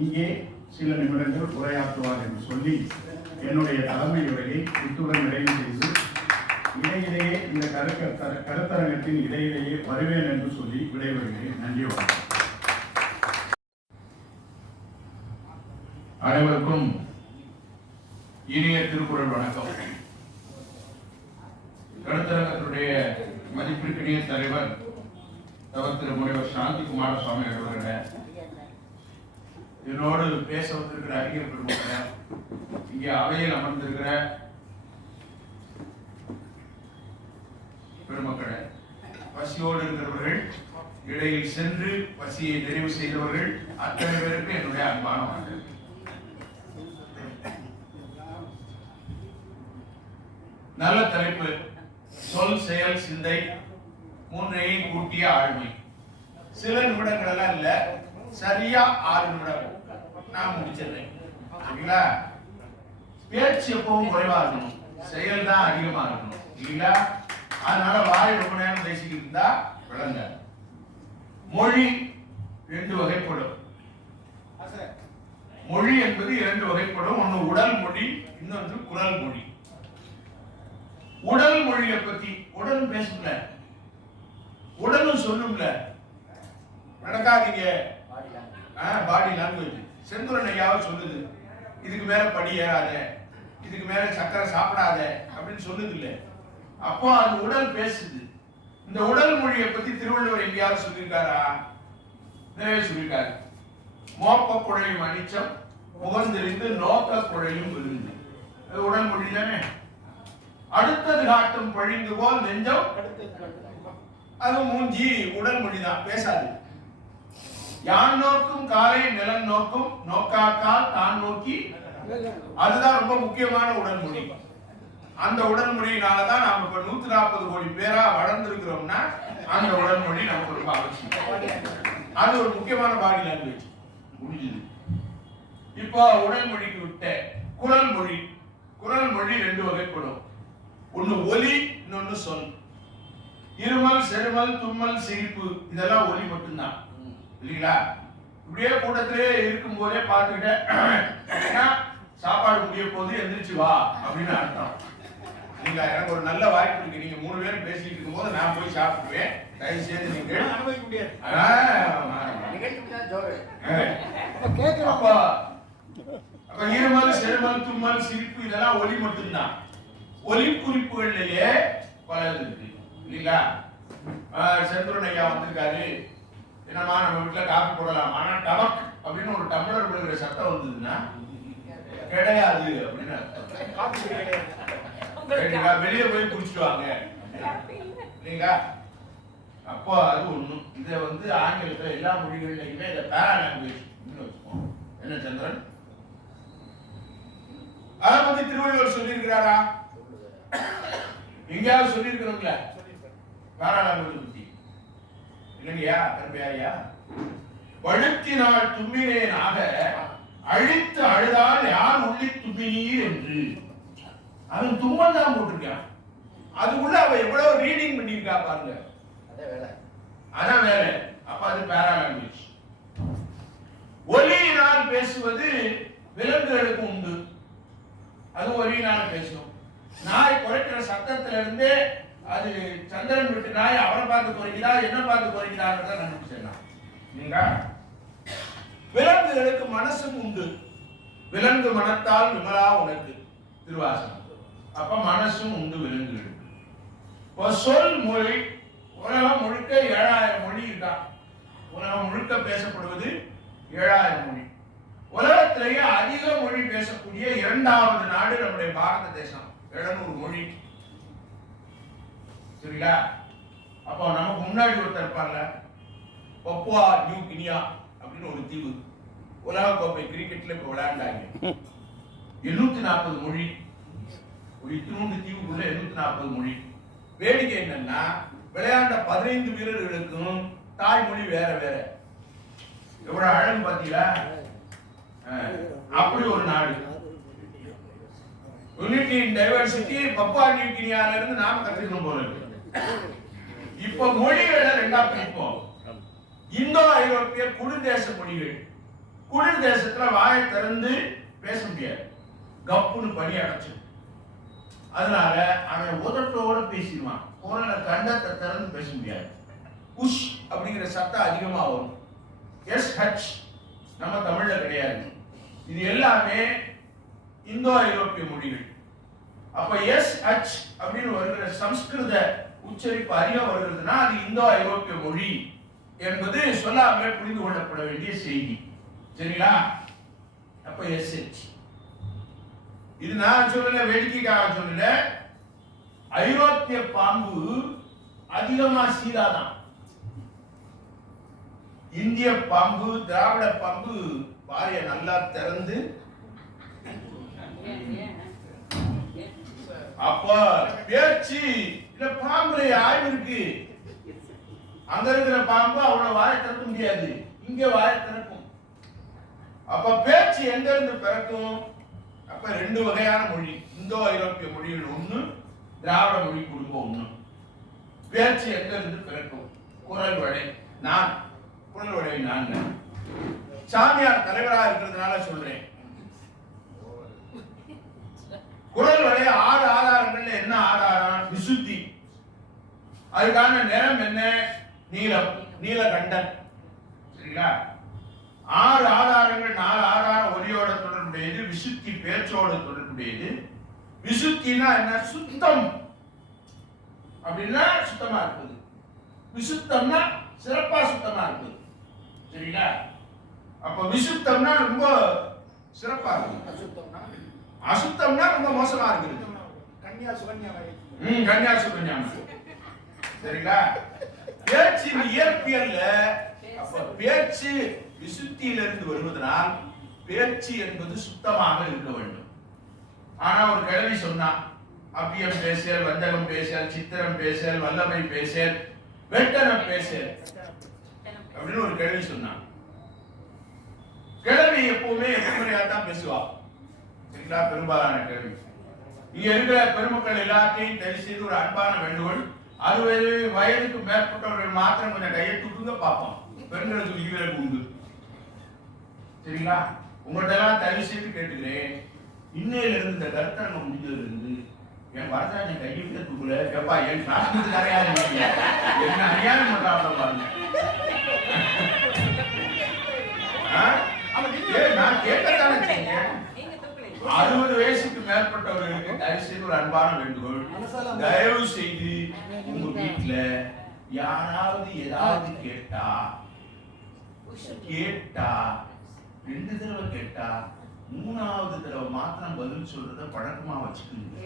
இங்கே சில நிமிடங்கள் உரையாற்றுவார் என்று சொல்லி என்னுடைய தலைமை உரையை இத்துடன் நிறைவு செய்து இடையிலேயே இந்த கருத்தரங்கத்தின் இடையிலேயே வருவேன் என்று சொல்லி விடைபெறுகிறேன். நன்றி, வணக்கம். அனைவருக்கும் இனிய திருக்குறள் வணக்கம். கருத்தரங்கத்தினுடைய மதிப்பிற்குரிய தலைவர் திரு முனைவர் சாந்தி குமார சுவாமி அவர்களே, என்னோடு பேச வந்திருக்கிற அறிஞர் பெருமக்களே, இங்கே அவையில் அமர்ந்திருக்கிற பெருமக்களே, பசியோடு இருக்கிறவர்கள், இடையில் சென்று பசியை நிறைவு செய்தவர்கள் அத்தனை பேருக்கு என்னுடைய அன்பான வணக்கம். நல்ல தலைப்பு, சொல், செயல், சிந்தை மூன்றையும் கூட்டிய ஆளுமை. சில நிமிடங்கள் எல்லாம் இல்ல, சரியா 6 நிமிடம் நான் முடிச்சிடுறேன். சரிங்களா? பேச்சு எப்பவும் குறைவா இருக்கணும், செயல் தான் அதிகமா இருக்கணும் இல்லைங்களா? அதனால வாய் ரொம்ப நேரம் பேசிக்கிட்டு இருந்தா விளங்க. மொழி 2 வகைப்படும். மொழி என்பது 2 வகைப்படும். ஒன்னு உடல் மொழி, இன்னொன்று குரல் மொழி. உடல் மொழியை பத்தி உடல் பேசும்ல, உடலும் சொல்லும்ல, நடக்காதீங்க பாடி லாங்குவேஜ். செந்தூரன் ஐயாவும் சொல்லுது, இதுக்கு மேல படி ஏறாத, இதுக்கு மேல சக்கரை சாப்பிடாத அப்படின்னு சொல்லுது இல்ல. அப்போ அது உடல் பேசுது. இந்த உடல் மொழியை பத்தி திருவள்ளுவர் எங்கேயாவது சொல்லியிருக்காரா? நிறைய சொல்லியிருக்காரு. மோப்ப குழையும் அனிச்சம் முகந்தெறிந்து நோக்க குழையும் விருந்து. அது உடல் மொழி தானே. அடுத்தது காட்டும் பழிந்து போல் நெஞ்சம், அது மூஞ்சி உடல் மொழிதான், பேசாது. யான் நோக்கும் காலை நிலம் நோக்கும் நோக்காக்கால் தான் நோக்கி, அதுதான் ரொம்ப முக்கியமான உடல் மொழி. அந்த உடல் மொழியினாலதான் நாம இப்ப 140 கோடி பேரா வளர்ந்திருக்கிறோம்னா அந்த உடல் மொழி நமக்கு ரொம்ப அவசியம். அது ஒரு முக்கியமான பாடி லாங்குவேஜ். முடிஞ்சது. இப்போ உடல் மொழிக்கு விட்ட குரல் மொழி. குரல் மொழி 2 வகைப்படும். ஒன்னு ஒலி, இன்னொன்னு சொல். இருமல், செருமல், தும்மல், சிரிப்பு இதெல்லாம் ஒலி மட்டும்தான் இல்லைங்களா? இப்படியே கூட்டத்திலே இருக்கும் போதே பார்த்துக்கிட்ட சாப்பாடு முடிய போது எந்திரிச்சு வா அப்படின்னு அர்த்தம். நீங்க எனக்கு ஒரு நல்ல வாய்ப்பு இருக்கு. நீங்க 3 பேரும் பேசிட்டு இருக்கும் போது நான் போய் சாப்பிடுவேன். தயவு செய்து நீங்க அனுபவிக்க முடியாது. அப்ப இருமல், செருமல், தும்மல், சிரிப்பு இதெல்லாம் ஒலி மட்டும்தான். ஒலி குறிப்புகள்லயே பல இருக்கு இல்லைங்களா? செந்தூரன் ஐயா வந்திருக்காரு, என்னமா நம்ம வீட்டுல காப்பி போடலாம், ஆனா டபக் அப்படின்னு ஒரு டம்ளர் விழுகிற சத்தம் வந்ததுன்னா கிடையாது அப்படின்னு வெளியே போய் குடிச்சிட்டு வாங்க இல்லைங்களா? அப்போ அது ஒண்ணு. இதை ஆங்கிலத்துல எல்லா மொழிகள்லயுமே இதை பேரா லாங்குவேஜ் வச்சுப்போம். என்ன சந்திரன், அதை பத்தி திருவள்ளுவர் சொல்லியிருக்கிறாரா? எங்கேயாவது சொல்லியிருக்கிறோம்ல பேரா லாங்குவேஜ் பத்தி? இல்லையா கருப்பையா? வழுத்தினால் தும்பினேன் ஆக அழித்து அழுதால் யார் உள்ளி தும்பினீர் என்று. அவன் தும்மல் தான் போட்டிருக்கான். அதுக்குள்ள அவ எவ்வளவு ரீடிங் பண்ணியிருக்கா பாருங்க. அதான் வேலை. அப்ப அது பேரா லாங்குவேஜ். ஒலியினால் பேசுவது விலங்குகளுக்கு உண்டு, அது ஒலியினால் பேசும். நாய் குறைக்கிற சத்தத்துல இருந்தே அது சந்திரன் விட்டு நாய் அவரை பார்த்து குறைக்குதா என்ன பார்த்து குறைக்குதான்றத கண்டுபிடிச்சிடலாம். நீங்க விலங்குகளுக்கு மனசும் உண்டு. விலங்கு மனத்தால் விமலா உனக்கு திருவாசகம். அப்ப மனசும் உண்டு விலங்குகளுக்கு. சொல் மொழி உலகம் முழுக்க 7000 மொழி இருக்கா. உலகம் முழுக்க பேசப்படுவது 7000 மொழி. உலகத்திலேயே அதிக மொழி பேசக்கூடிய 2வது நாடு நம்முடைய பாரத தேசம். 700 மொழி. சரிங்களா? அப்போ நமக்கு முன்னாடி ஒருத்தர் இருப்பார்ல, பப்புவா நியூ கினியா அப்படின்னு ஒரு தீவு. உலக கோப்பை கிரிக்கெட்ல இப்ப விளையாண்டாங்க. 840 மொழி. ஒரு இத்தினூண்டு தீவுக்குள்ள 840 மொழி. வேடிக்கை என்னன்னா, விளையாண்ட 15 வீரர்களுக்கும் தாய்மொழி வேற வேற. எவ்வளவு அழகு பாத்தீங்களா? அப்படி ஒரு நாடு. Unity in diversity Papua New கினியால இருந்து நாம கத்துக்கணும் போல இருக்கு. இப்ப மொழிகளை 2ஆ பிரிப்போம். இந்தோ ஐரோப்பிய குளிர் தேச மொழிகள். குளிர் தேசத்துல வாயை திறந்து பேச முடியாது, கப்புன்னு பனி அடைச்சு. அதனால அவன் உதட்டோட பேசிடுவான். குரல கண்டத்தை திறந்து பேச முடியாது. உஷ் அப்படிங்கிற சத்தம் அதிகமா வரும். எஸ் ஹச் நம்ம தமிழ்ல கிடையாது. இது எல்லாமே இந்தோ ஐரோப்பிய மொழிகள். அப்ப எஸ் ஹச் அப்படின்னு வருகிற சம்ஸ்கிருத உச்சரிப்பு அதிகம் வருகிறதுனா அது இந்தோ ஐரோப்பிய மொழி என்பது சொல்லாமலே புரிந்து கொள்ளப்பட வேண்டிய செய்தி. சரிங்களா? அப்ப எஸ் ஹெச். இது நான் சொல்லல, வேடிக்கைக்காக சொல்லல. ஐரோப்பிய பாம்பு அதிகமா சீராதான். இந்திய பாம்பு, திராவிட பாம்பு வாயை நல்லா திறந்து. அப்ப பேச்சு இல்ல, பாம்புல ஆய்வு இருக்கு. அங்க இருக்கிற பாம்பு அவ்வளவு வாயை திறக்க முடியாது, இங்க வாயை திறக்கும். அப்ப பேச்சு எங்க இருந்து பிறக்கும்? அப்ப 2 வகையான மொழி, இந்தோ ஐரோப்பிய மொழிகள் ஒண்ணு, திராவிட மொழி குடும்பம் ஒண்ணு. பேச்சு எங்க இருந்து பிறக்கும்? குரல் வழி. நான் குரல் வழி நான் சாமியார் தலைவராக இருக்கிறதுனால சொல்றேன். குரல் வழி 6 ஆதாரங்கள்ல என்ன ஆதாரம்? விசுத்தி. அதுக்கான நிறம் என்ன? நீலம், நீலகண்டன். சரிங்களா? 6 ஆதாரங்கள், 4 ஆதாரம் ஒலியோட தொடர்புடையது, விசுத்தி பேச்சோடு தொடர்புடையது. விசுத்தினா என்ன? சுத்தம் அப்படின்னா சுத்தமா இருக்குது. விசுத்தம்னா சிறப்பா சுத்தமா இருக்குது. சரிங்களா? அப்ப விசுத்தம்னா ரொம்ப சிறப்பா இருக்கு, அசுத்தம்னா ரொம்ப மோசமா இருக்குது. கன்யா சுகன்யா. சரிங்களா? பேச்சின் இயற்பியல்ல அப்ப பேச்சு விசுத்தியிலிருந்து வருவதனால் பேச்சு என்பது சுத்தமாக இருக்க வேண்டும். ஆனா ஒரு கிழவி சொன்னா, அவ்வியம் பேசல், வஞ்சகம் பேசல், சித்திரம் பேசல், வல்லமை பேசல், வெட்டனம் பேசல் அப்படின்னு ஒரு கிழவி சொன்னா. கிழவி எப்பவுமே எதிர்மறையா தான் பேசுவா. சரிங்களா? பெரும்பாலான கிழவி. இங்க இருக்கிற பெருமக்கள் எல்லாத்தையும் தயவு செய்து ஒரு அன்பான வேண்டுகோள், 60 வயதுக்கு மேற்பட்டவர்கள் மாத்திரம் கொஞ்சம் கையை தூக்குங்க பார்ப்போம். பெண்களுக்கு விதிவிலக்கு உண்டு. சரிங்களா? உங்கள்கிட்ட எல்லாம் தயவு செய்து கேட்டுக்கிறேன், இன்னையில இருந்து இந்த கருத்தரங்கம் முடிஞ்சதுல இருந்து என் வரதாஜன் கையை விட தூக்கல. எப்பா என் சாஸ்திரத்துக்கு அறையாது என்ன அநியாயம் பண்றாங்க பாருங்க. நான் கேட்கத்தானே செய்யேன். 60 வயசுக்கு மேற்பட்டவர்களுக்கு தயவு செய்து ஒரு அன்பான வேண்டுகோள், தயவு செய்து உங்க வீட்டுல யாராவது ஏதாவது கேட்டா 2 தடவை கேட்டா 3வது தடவை மாத்திரம் பதில் சொல்றத பழக்கமா வச்சுக்கோங்க.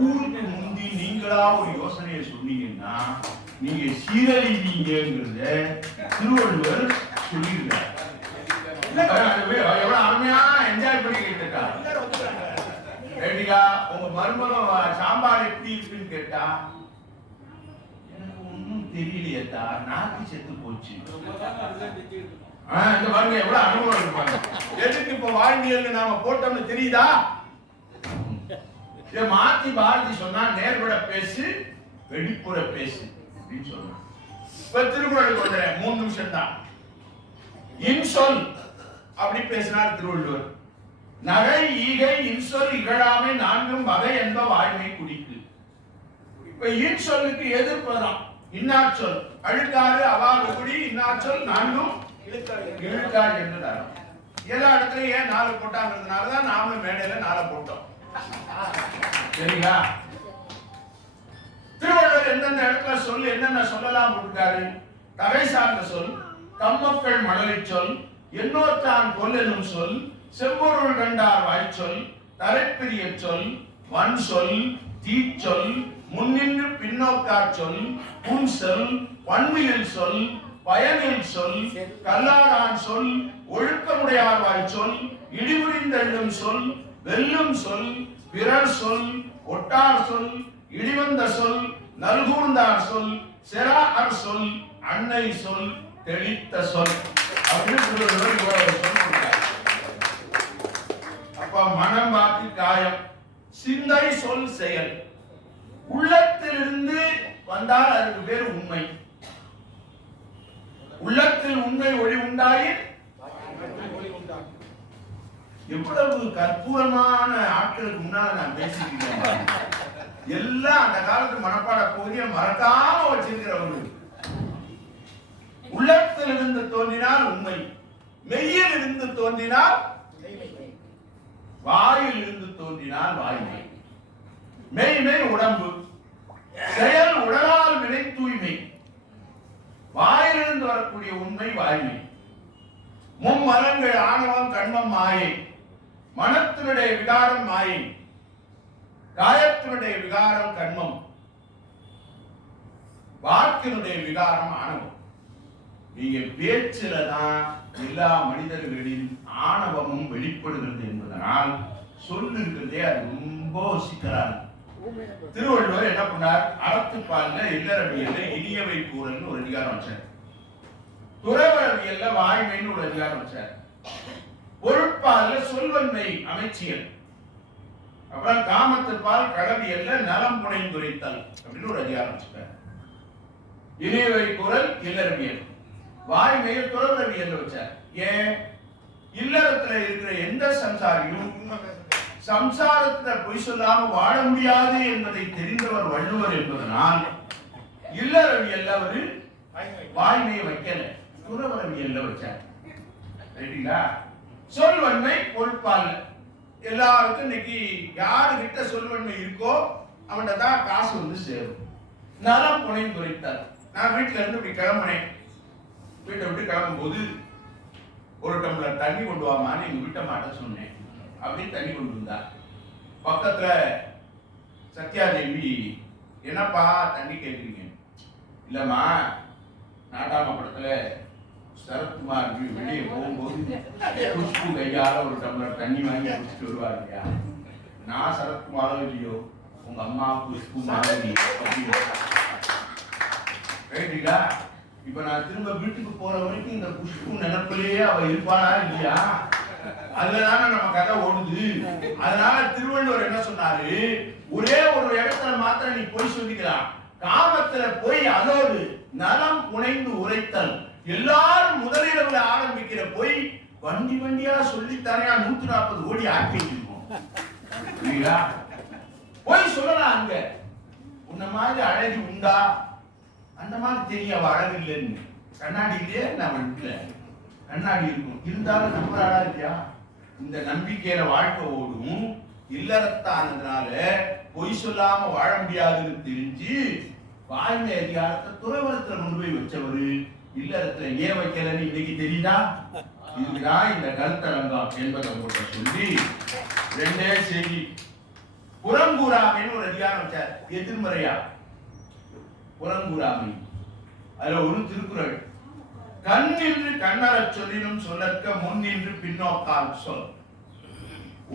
ஊருக்கு முந்தி நீங்களா ஒரு யோசனையை சொன்னீங்கன்னா நீங்க சீரழிவீங்கிறத திருவள்ளுவர் சொல்லியிருக்கார். எவ்வளவு அருமையா என்ஜாய் பண்ணி கேட்டுட்டா. உங்க மருமகம் சாம்பார் எப்படி இருக்குன்னு கேட்டா, எனக்கு ஒன்னும் தெரியலையேத்தா, நாக்கு செத்து போச்சு. இந்த பாருங்க எவ்வளவு அனுபவம் இருப்பாங்க. எதுக்கு இப்ப வாழ்வியல் நாம போட்டோம்னு தெரியுதா? மாத்தி பாரதி சொன்னா, நேர்பட பேசு, வெளிப்புற பேசு அப்படின்னு சொன்னா. இப்ப திருக்குறளுக்கு வந்துறேன், 3 நிமிஷம் தான். இன்சொல் அப்படி பேசினார் திருவள்ளுவர். நகை ஈகை இன்சொல் இகழாமை 4 வகை என்ப வாய்மை குடிக்கு. இப்ப இன்சொல்லுக்கு எதிர்ப்பதான் இன்னாச்சொல். அழுக்காறு அவாறு குடி, இன்னாச்சொல் 4 இழுக்காடு என்றார். எல்லா இடத்துலயும் ஏன் 4 போட்டாங்கிறதுனாலதான் நாமளும் மேடையில 4 போட்டோம். சரிங்களா? திருவள்ளுவர் எந்தெந்த இடத்துல சொல் என்னென்ன சொல்லலாம் போட்டுட்டாரு. தகை சார்ந்த சொல், தம்மக்கள் மழலை சொல், எண்ணோத்தான் கொல்லெனும் சொல், செம்பொருள் கண்டார் வாய்ச்சொல், தரைப்பிரிய சொல், வன் சொல், தீச்சொல், முன்னின்று பின்னோக்கார் சொல், புன்சொல், பண்பியல் சொல், பயனில் சொல், கல்லாரான் சொல், ஒழுக்கமுடையார் வாய்ச்சொல், இடிபுரிந்தெழும் சொல், வெல்லும் சொல், பிறர் சொல், ஒட்டார் சொல், இடிவந்த சொல், நல்கூர்ந்தார் சொல், செரார் சொல், அன்னை சொல், தெளித்த சொல் அப்படின்னு சொல்றார். அப்ப மனம், வாக்கு, காயம், சிந்தை, சொல், செயல் உள்ளத்திலிருந்து வந்தால் அதுக்கு பேர் உண்மை. உள்ளத்தில் உண்மை ஒளி உண்டாயின் எவ்வளவு கற்பூரமான ஆட்களுக்கு முன்னால நான் பேசிக்கிறேன். எல்லாம் அந்த காலத்து மனப்பாட பகுதியை மறக்காம வச்சிருக்கிறவர்கள். உள்ளத்தில் இருந்து தோன்றினால் உண்மை, மெய்யில் இருந்து தோன்றினால் வாயில் இருந்து தோன்றினால் வாய்மை. மெய்மை உடம்பு, செயல் உடலால் வினை தூய்மை. வாயிலிருந்து வரக்கூடிய உண்மை வாய்மை. மும்மலங்கள் ஆணவம் கண்மம் மாயை. மனத்தினுடைய விகாரம் மாயை, காயத்தினுடைய விகாரம் கண்மம், வாக்கினுடைய விகாரம் ஆணவம். நீங்க பேச்சில தான் எல்லா மனிதர்களின் ஆணவமும் வெளிப்படுகிறது என்பதனால் சொல்லுங்கிறதே அது ரொம்ப சிக்கலான. திருவள்ளுவர் என்ன பண்ணார்? அறத்துப்பால்ல இல்லறவியல்ல இனியவை கூறல்னு ஒரு அதிகாரம் வச்சார். துறவரவியல்ல வாய்மைன்னு ஒரு அதிகாரம் வச்சார். பொருட்பால்ல சொல்வன்மை அமைச்சியல், அப்புறம் காமத்திற்பால் களவியல்ல நலம் புனைந்துரைத்தல் அப்படின்னு ஒரு அதிகாரம் வச்சுட்டார். இணையவை குரல் இல்லறவியல், வாய்மையை துறவரவியல் வச்சார். ஏன்? இல்லறத்துல இருக்கிற எந்த சம்சாரியும் சம்சாரத்துல பொய் சொல்லாம வாழ முடியாது என்பதை தெரிந்தவர் வள்ளுவர் என்பதனால் இல்லறவியல்ல அவரு வாய்மையை வைக்கல, துறவரவியல்ல வச்சார். ரைட்டுங்களா? சொல்வன்மை பொறுப்பால் எல்லாருக்கும் இன்னைக்கு யாருகிட்ட சொல்வன்மை இருக்கோ அவன்கிட்ட தான் காசு வந்து சேரும். நலம் புனைந்துரைத்தார். நான் வீட்டுல இருந்து இப்படி கிளம்புனேன், வீட்டை விட்டு கிளம்பும் போது ஒரு டம்ளர் தண்ணி கொண்டு வாமான்னு எங்க வீட்டை மாட்ட சொன்னேன். அப்படி தண்ணி கொண்டு வந்தா. பக்கத்துல சத்யாதேவி, என்னப்பா தண்ணி கேட்குறீங்க? இல்லம்மா, நாட்டாம படத்துல சரத்குமார் வெளியே போகும்போது குஷ்பு கையால ஒரு டம்ளர் தண்ணி வாங்கி குடிச்சிட்டு வருவார் இல்லையா, நான் சரத்குமாரோ இல்லையோ உங்க அம்மா குஷ்பு மாதிரி. ரைட்டுங்களா? இப்ப நான் திரும்ப வீட்டுக்கு போற வரைக்கும் இந்த குஷ்பு நினைப்பிலேயே அவ இருப்பானா இல்லையா? அதுலதானே நம்ம கதை ஓடுது. அதனால திருவள்ளுவர் என்ன சொன்னாரு, ஒரே ஒரு இடத்துல மாத்திரம் நீ போய் சொல்லிக்கலாம், காமத்துல போய் அதோடு நலம் புனைந்து உரைத்தல். எல்லாரும் முதலிரவுல ஆரம்பிக்கிற போய் வண்டி வண்டியா சொல்லித்தானே 140 கோடி ஆக்கி வச்சிருக்கோம். போய் சொல்லலாம், அங்க உன்ன மாதிரி அழகி உண்டா, அந்த மாதிரி தெரிய அவ அழகு இல்லைன்னு. கண்ணாடியிலே நான் வீட்டுல கண்ணாடி இருக்கும், இருந்தாலும் நம்புறாளா இல்லையா? இந்த நம்பிக்கையில வாழ்க்கை ஓடும். இல்லறத்தானதுனால பொய் சொல்லாம வாழ முடியாதுன்னு தெரிஞ்சு வாய்மை அதிகாரத்தை துறவரத்துல கொண்டு போய் வச்சவரு இல்லறத்துல ஏன் வைக்கலன்னு இன்னைக்கு தெரியுதா? இதுதான் இந்த கருத்தரங்கம் என்பதை உங்கள்கிட்ட சொல்லி ரெண்டே செய்தி. புறங்கூறாமைன்னு ஒரு அதிகாரம் வச்சார், எதிர்மறையா புறங்கூறாமை. அதுல ஒரு திருக்குறள், கண் நின்று கண்ணறச் சொல்லினும் சொல்லற்க முன் நின்று பின்னோக்கால் சொல்.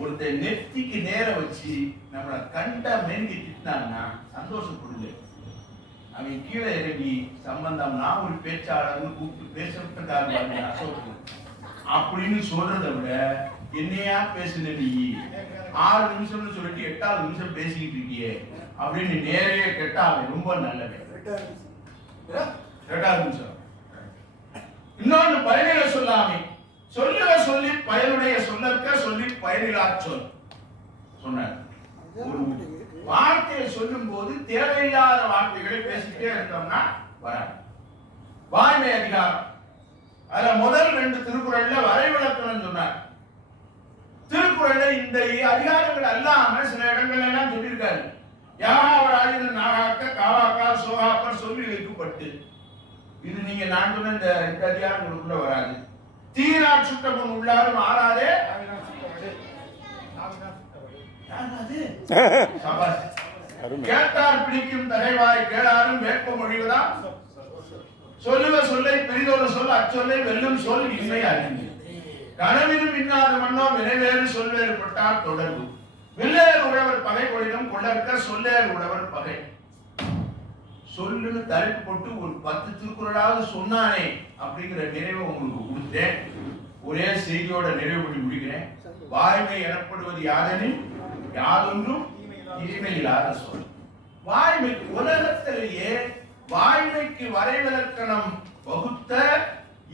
ஒருத்தர் நெத்திக்கு நேர வச்சு நம்மள கண்ட மெருங்கி திட்டினாங்கன்னா சந்தோஷப்படுங்க. அவன் கீழே இறங்கி சம்பந்தம் நான் ஒரு பேச்சாளர்னு கூப்பிட்டு பேசுறதுக்காக அசோக்கு அப்படின்னு சொல்றதை விட என்னையா பேசுன நீ 6 நிமிஷம்னு சொல்லிட்டு 8வது நிமிஷம் பேசிக்கிட்டு இருக்கியே அப்படின்னு நேரையே கேட்டா அவன் ரொம்ப நல்லவன். 8வது நிமிஷம். இன்னொன்னு பயனில சொல்லாமே, சொல்லுக சொல்லி பயனுடைய சொல்லற்க சொல்லி பயனிலா சொல் சொன்னார். ஒரு வார்த்தையை சொல்லும் போது தேவையில்லாத வார்த்தைகளை பேசிக்கிட்டே இருந்தோம்னா வராது. வாய்மை அதிகாரம், அதுல முதல் 2 திருக்குறள்ல வரைவிலக்கணம் சொன்னார். திருக்குறள்ல இந்த அதிகாரங்கள் அல்லாம சில இடங்கள்ல எல்லாம் சொல்லியிருக்காரு. யாராவது நாகாக்க காவாக்கால் சோகாப்பர் சொல்லி வைக்கப்பட்டு, இது நீங்க நான் சொன்ன இந்த அதிகாரங்களுக்குள்ள வராது. தீரா சுட்டமும் உள்ளாரும் ஆறாதே கேட்டார் பிடிக்கும் தகைவாய் கேளாரும் வேட்ப மொழிவதாம். சொல்லுவ சொல்லை பெரிதோடு சொல் அச்சொல்லை வெல்லும் சொல் இன்மை அறிந்து. கனவிலும் இன்னாத மன்னோ வினைவேறு சொல்வேறு பட்டார் தொடர்பு. வில்லேறு உழவர் பகை கொள்ளிடம் கொள்ளற்க சொல்லேறு உழவர் பகை. சொல்லுன்னு தலைப்பு போட்டு ஒரு 10 திருக்குறளாவது சொன்னானே அப்படிங்கிற நிறைவை உங்களுக்கு கொடுத்தேன். ஒரே செய்தியோட நிறைவு பண்ணி முடிக்கிறேன். வாய்மை எனப்படுவது யாதெனில் யாதொன்றும் தீமை இல்லாத சொல். வாய்மை உலகத்திலேயே வாய்மைக்கு வரைவிலக்கணம் வகுத்த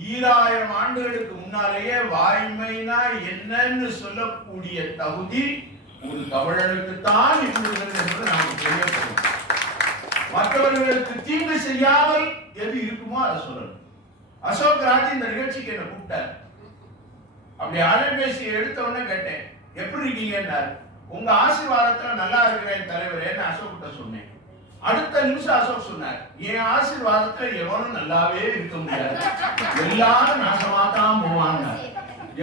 2000 ஆண்டுகளுக்கு முன்னாலேயே வாய்மைனா என்னன்னு சொல்லக்கூடிய தகுதி ஒரு தமிழனுக்கு தான் இருந்தது என்பது நமக்கு தெரியப்படும். மற்றவர்களுக்கு தீங்கு செய்யாமல் எது இருக்குமோ அதை சொல்லணும். அசோக் ராஜ் இந்த நிகழ்ச்சிக்கு என்ன கூப்பிட்டார். அப்படி அலைபேசி எடுத்த உடனே கேட்டேன், எப்படி இருக்கீங்கன்னாரு. உங்க ஆசீர்வாதத்துல நல்லா இருக்கிறேன் தலைவரேன்னு அசோக்கிட்ட சொன்னேன். அடுத்த நிமிஷம் அசோக் சொன்னார், என் ஆசீர்வாதத்துல எவனும் நல்லாவே இருக்க முடியாது, எல்லாரும் நாசமா தான் போவாங்க.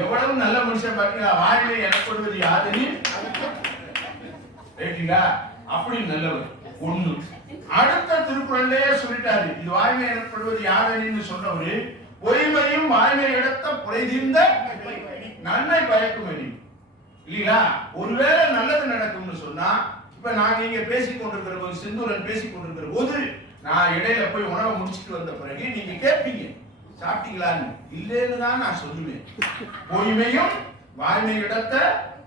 எவ்வளவு நல்ல மனுஷன் பார்த்தீங்களா, வாயிலே எனப்படுவது யாருன்னு கேட்டீங்களா, அப்படி நல்லவர். ஒண்ணு. அடுத்த திருக்குறள்லயே சொல்லிட்டாரு, இது வாய்மை எனப்படுவது யாருன்னு சொன்னவரு, பொய்மையும் வாய்மை எடுத்த புரைதிர்ந்த நன்மை பயக்கும் இல்லீங்களா. ஒருவேளை நல்லது நடக்கும்னு சொன்னா, இப்ப நான் நீங்க பேசிக் கொண்டிருக்கிற போது, செந்தூரன் பேசிக் கொண்டிருக்கிற போது நான் இடையில போய் உணவை முடிச்சுட்டு வந்த பிறகு நீங்க கேட்பீங்க சாப்பிட்டீங்களான்னு. இல்லைன்னு தான் நான் சொல்லுவேன். பொய்மையும் வாய்மை இடத்த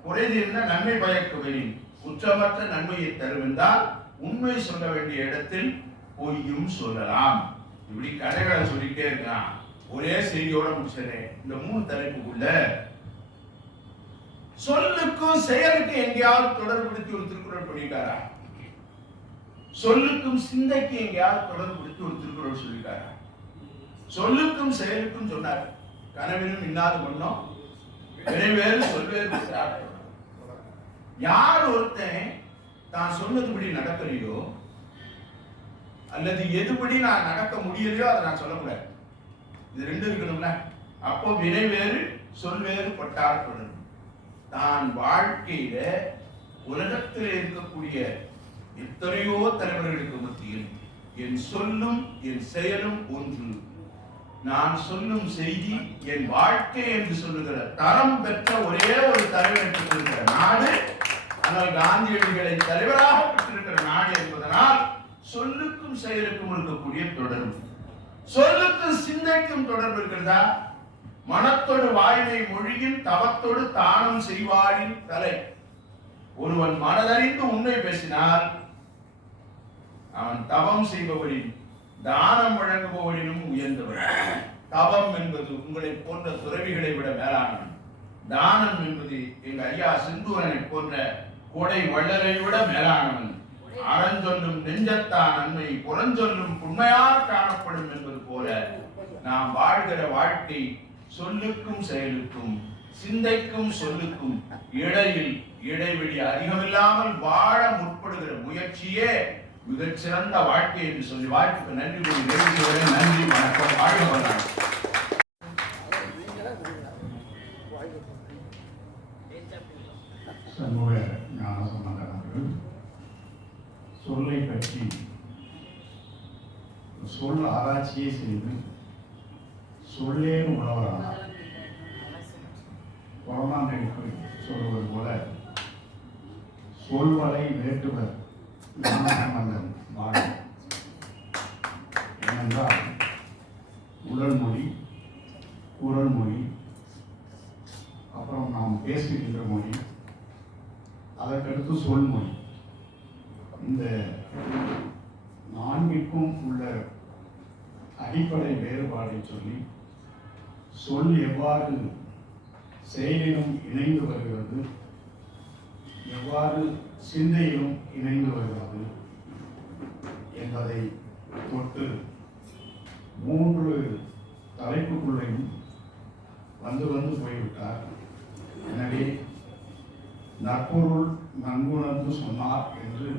குறைந்திருந்த நன்மை பயக்கும். குற்றமற்ற நன்மையை தரும் என்றால் உண்மை சொல்ல வேண்டிய இடத்தில் பொய்யும் சொல்லலாம். இப்படி கதைகளை சொல்லிட்டே இருக்கான். ஒரே செய்தியோட முடிச்சிடறேன். இந்த 3 தலைப்புக்குள்ள சொல்லுக்கும் செயலுக்கும் எங்கேயாவது தொடர்புபடுத்தி ஒரு திருக்குறள் பண்ணிட்டாரா? சொல்லுக்கும் சிந்தைக்கு எங்கேயாவது தொடர்புபடுத்தி ஒரு திருக்குறள் சொல்லிட்டாரா? சொல்லுக்கும் செயலுக்கும் சொன்னார். கனவிலும் இன்னாது பண்ணோம் விரைவேறு சொல்வேறு. யார் ஒருத்தன் தான் சொன்னதுபடி நடக்கலையோ அல்லது எதுபடி நான் நடக்க முடியலையோ அதை நான் சொல்லக்கூடாது. இது 2 இருக்கணும்ல. அப்போ வினைவேறு சொல்வேறு பட்டார் சொல்லணும். தான் வாழ்க்கையில உலகத்தில் இருக்கக்கூடிய எத்தனையோ தலைவர்களுக்கு மத்தியில் என் சொல்லும் என் செயலும் ஒன்று. நான் சொல்லும் செய்தி என் வாழ்க்கை என்று சொல்லுகிற தரம் பெற்ற ஒரே ஒரு தலைவர் பெற்றிருக்கிற நாடு, ஆனால் காந்தியடிகளை தலைவராக பெற்றிருக்கிற நாடு என்பதனால் சொல்லுக்கும் செயலுக்கும் இருக்கக்கூடிய தொடர்பு, சொல்லுக்கும் சிந்தைக்கும் தொடர்பு இருக்கிறதா? மனத்தோடு வாய்மை மொழியில் தவத்தோடு தானம் செய்வாரின் தலை. ஒருவன் மனதறிந்து உண்மை பேசினால் அவன் தவம் செய்பவரின் தானம் வழங்குபவரினும் உயர்ந்தவர். தவம் என்பது உங்களை போன்ற துறவிகளை விட மேலானவன். தானம் என்பது எங்க ஐயா செந்தூரனை போன்ற கோடை வள்ளலை விட மேலானவன். அறஞ்சொல்லும் நெஞ்சத்தான் நன்மை புறஞ்சொல்லும் உண்மையால் காணப்படும் என்பது போல நாம் வாழ்கிற வாழ்க்கை சொல்லுக்கும் செயலுக்கும் சிந்தைக்கும் சொல்லுக்கும் இடையில் இடைவெளி அதிகமில்லாமல் வாழ முற்படுகிற முயற்சியே மிகச்சிறந்த வாழ்க்கை என்று சொல்லி வாழ்க்கைக்கு நன்றி கூறி நிறைவேற்றுகிறேன். நன்றி, வணக்கம், வாழ்க வளமுடன். சண்முக ஞானசம்பந்தன் அவர்கள் சொல்லை பற்றி சொல் ஆராய்ச்சியை செய்து சொல்லே உழவரானார். கொரோனாவுக்கு சொல்வது போல சொல்வலை வேட்டுவர் ஞானசம்பந்தன் வாழ. ஏனென்றால் உடல் மொழி, குரல் மொழி, அப்புறம் நாம் பேசுகின்ற மொழி, அதற்கடுத்து சொல்மொழி, இந்த 4ற்கும் உள்ள அடிப்படை வேறுபாடை சொல்லி சொல் எவ்வாறு செயலிலும் இணைந்து வருகிறது, எவ்வாறு சிந்தையிலும் இணைந்து வருகிறது என்பதை தொட்டு 3 தலைப்புக்குள்ளையும் வந்து போய்விட்டார். எனவே நற்பொருள் நன்குணர்ந்து சொன்னார் என்று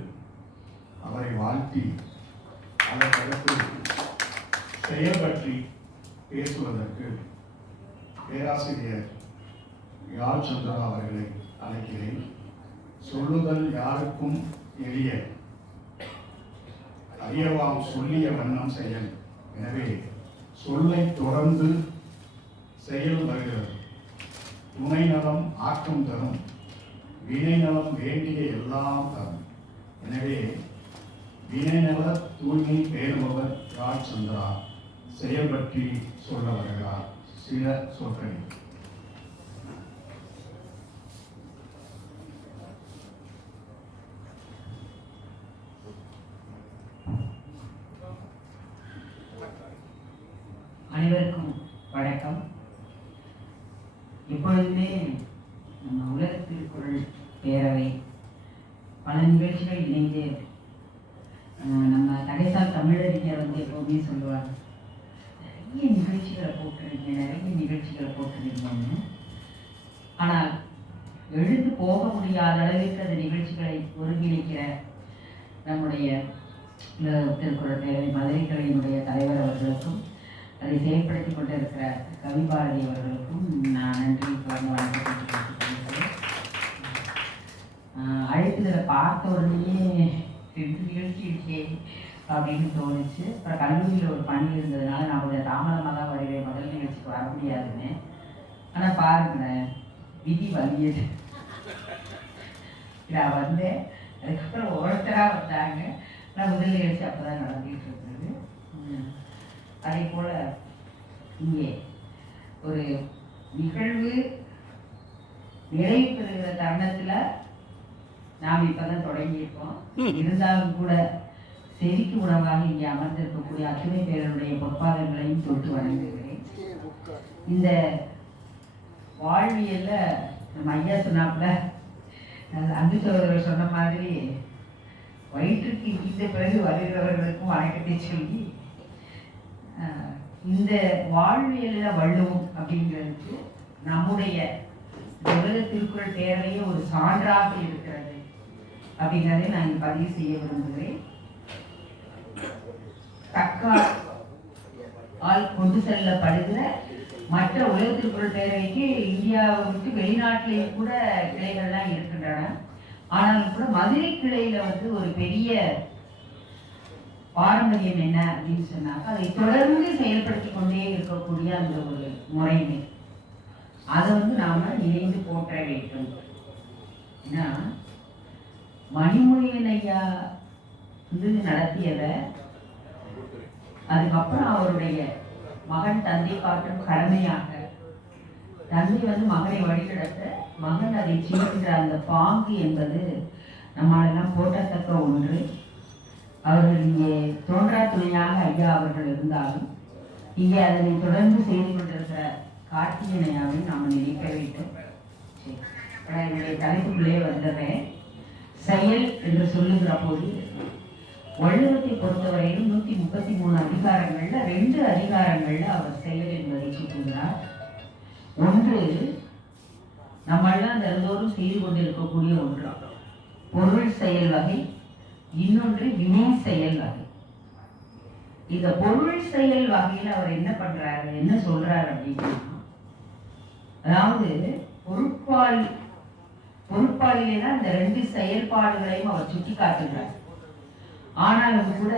அவரை வாழ்த்தி அதற்கடுத்து செயல் பற்றி பேசுவதற்கு பேராசிரியர் யாழ் சந்திரா அவர்களை அழைக்கிறேன். சொல்லுதல் யாருக்கும் எளிய, அறியவாம் சொல்லிய வண்ணம் செயல். எனவே சொல்லை தொடர்ந்து செயல் வருகிறது. துணை நலம் ஆக்கம் தரும், வினை நலம் வேண்டிய எல்லாம் தரும். எனவே வினை நல தூய்மை பேணுபவர் யாழ் சந்திரா செயல் பற்றி சொல்ல வருகிறார். சில சொற்கள். அனைவருக்கும் வணக்கம். இப்பொழுதுமே நம்ம உலக திருக்குறள் பேரவை பல நிகழ்ச்சிகள் இணைந்து நம்ம தகைசால் தமிழறிஞர் எப்போவுமே சொல்லுவாங்க, நிறைய நிகழ்ச்சிகளை போட்டிருக்கீங்கன்னு. ஆனால் எழுந்து போக முடியாத அளவிற்கு அந்த நிகழ்ச்சிகளை ஒருங்கிணைக்கிற நம்முடைய திருக்குறள் பேரவை மதுரை கிளையினுடைய தலைவர் அவர்களுக்கும் அதை செயல்படுத்தி கொண்டிருக்கிற கவிபாரதி அவர்களுக்கும் நான் நன்றி வணக்கம். அழைப்புதலை பார்த்த உடனேயே 2 நிகழ்ச்சி இருக்கே அப்படின்னு தோணுச்சு. அப்புறம் கல்லூரியில் ஒரு பணி இருந்ததுனால நான் கொஞ்சம் தாமதமாக தான் வருவேன், முதல் நிகழ்ச்சிக்கு வர முடியாதுன்னு. ஆனால் பாருங்களேன், விதி வலியது. நான் வந்தேன், அதுக்கப்புறம் ஒவ்வொருத்தராக வந்தாங்க. நான் முதல் நிகழ்ச்சி அப்போ தான் நடந்துகிட்டு இருந்தது. அதே போல் இங்கே ஒரு நிகழ்வு நிறைவு பெறுகிற தருணத்தில் நாம் இப்பதான் தொடங்கியிருக்கோம். இருந்தாலும் கூட செவிக்கு உணவாக இங்கே அமர்ந்திருக்கக்கூடிய அத்துணை பேருடைய பொற்பாதங்களையும் தொட்டு வணங்குகிறேன். இந்த வாழ்வியல்ல நம்ம ஐயா சொன்னாப்புல, அன்புச்சோதரர் சொன்ன மாதிரி வயிற்றுக்கு இந்த பிறகு வருகிறவர்களுக்கும் வணக்கத்தை சொல்லி, இந்த வாழ்வியல்ல வள்ளுவம் அப்படிங்கிறதுக்கு நம்முடைய உலக திருக்குறள் பேரவையே ஒரு சான்றாக இருக்கிறது அப்படிங்கிறதை நான் இங்க பதிவு செய்ய விரும்புகிறேன். தக்கால் கொண்டு செல்லப்படுகிற மற்ற உலக திருக்குறள் பேரவைக்கு இந்தியாவுக்கு வெளிநாட்டிலேயே கூட கிளைகள்லாம் இருக்கின்றன. ஆனாலும் கூட மதுரை கிளையில ஒரு பெரிய பாரம்பரியம் என்ன அப்படின்னு சொன்னாக்க, அதை தொடர்ந்து செயல்படுத்தி கொண்டே இருக்கக்கூடிய அந்த ஒரு முறைமை, அதை நாம இணைந்து போற்ற வேண்டும். ஏன்னா மணிமொழியன் ஐயா நடத்தியத அதுக்கப்புறம் அவருடைய மகன் தந்தை காட்டும் கடமையாக, தந்தை மகனை வழிநடத்த, மகன் அதை செய்கின்ற அந்த பாங்கு என்பது நம்மளெல்லாம் போற்றத்தக்க ஒன்று. அவர்கள் இங்கே தோன்றா துணையாக ஐயா அவர்கள் இருந்தாலும் இங்கே அதனை தொடர்ந்து செய்து கொண்டிருக்கிற கார்த்திகேயனை நாம் நினைக்க வேண்டும். என்னுடைய தலைப்புக்குள்ளே வந்துடுறேன். செயல் என்று சொல்லுகிற போது வள்ளுவத்தை பொறுத்தவரையிலும் 133 அதிகாரங்கள்ல 2 அதிகாரங்கள்ல அவர் செயல் என்பதை சொல்லுகிறார். ஒன்று நம்மெல்லாம் தினந்தோறும் செய்து கொண்டிருக்கக்கூடிய ஒன்று பொருள் செயல் வகை, இன்னொன்று வினை செயல் வகை. இந்த பொருள் செயல் வகையில அவர் என்ன பண்றாரு, என்ன சொல்றாரு அப்படின்னா, அதாவது பொருட்பாலிலே தான் இந்த 2 செயல்பாடுகளையும் அவர் சுட்டி காட்டுகிறார். ஆனாலும் கூட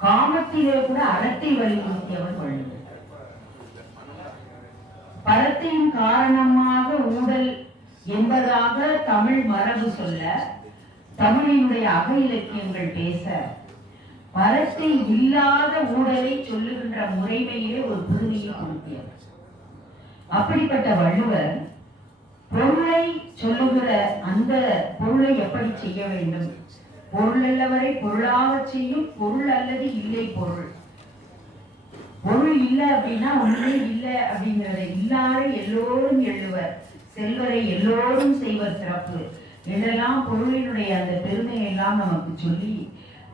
காமத்திலே கூட அறத்தை வலியுறுத்தியவர் வள்ளுவர். பரத்தின் காரணமாக ஊடல் என்பதாக தமிழ் மரபு சொல்ல, தமிழினுடைய அக இலக்கியங்கள் பேச, பரத்தை இல்லாத ஊடலை சொல்லுகின்ற முறைமையிலே ஒரு புதுமையை கொடுத்தியவர். அப்படிப்பட்ட வள்ளுவர் பொருளை சொல்லுகிற அந்த பொருளை எப்படி செய்ய வேண்டும், பொருள் அல்லவரை பொருளாக செய்யும் பொருள் அல்லது இல்லை பொருள். பொருள் இல்லை அப்படின்னா ஒன்றே இல்லை அப்படிங்கிறத, இல்லாத எல்லோரும் எழுவர், செல்வரை எல்லோரும் செய்வர் சிறப்பு என்றெல்லாம் பொருளினுடைய அந்த பெருமையை எல்லாம் நமக்கு சொல்லி,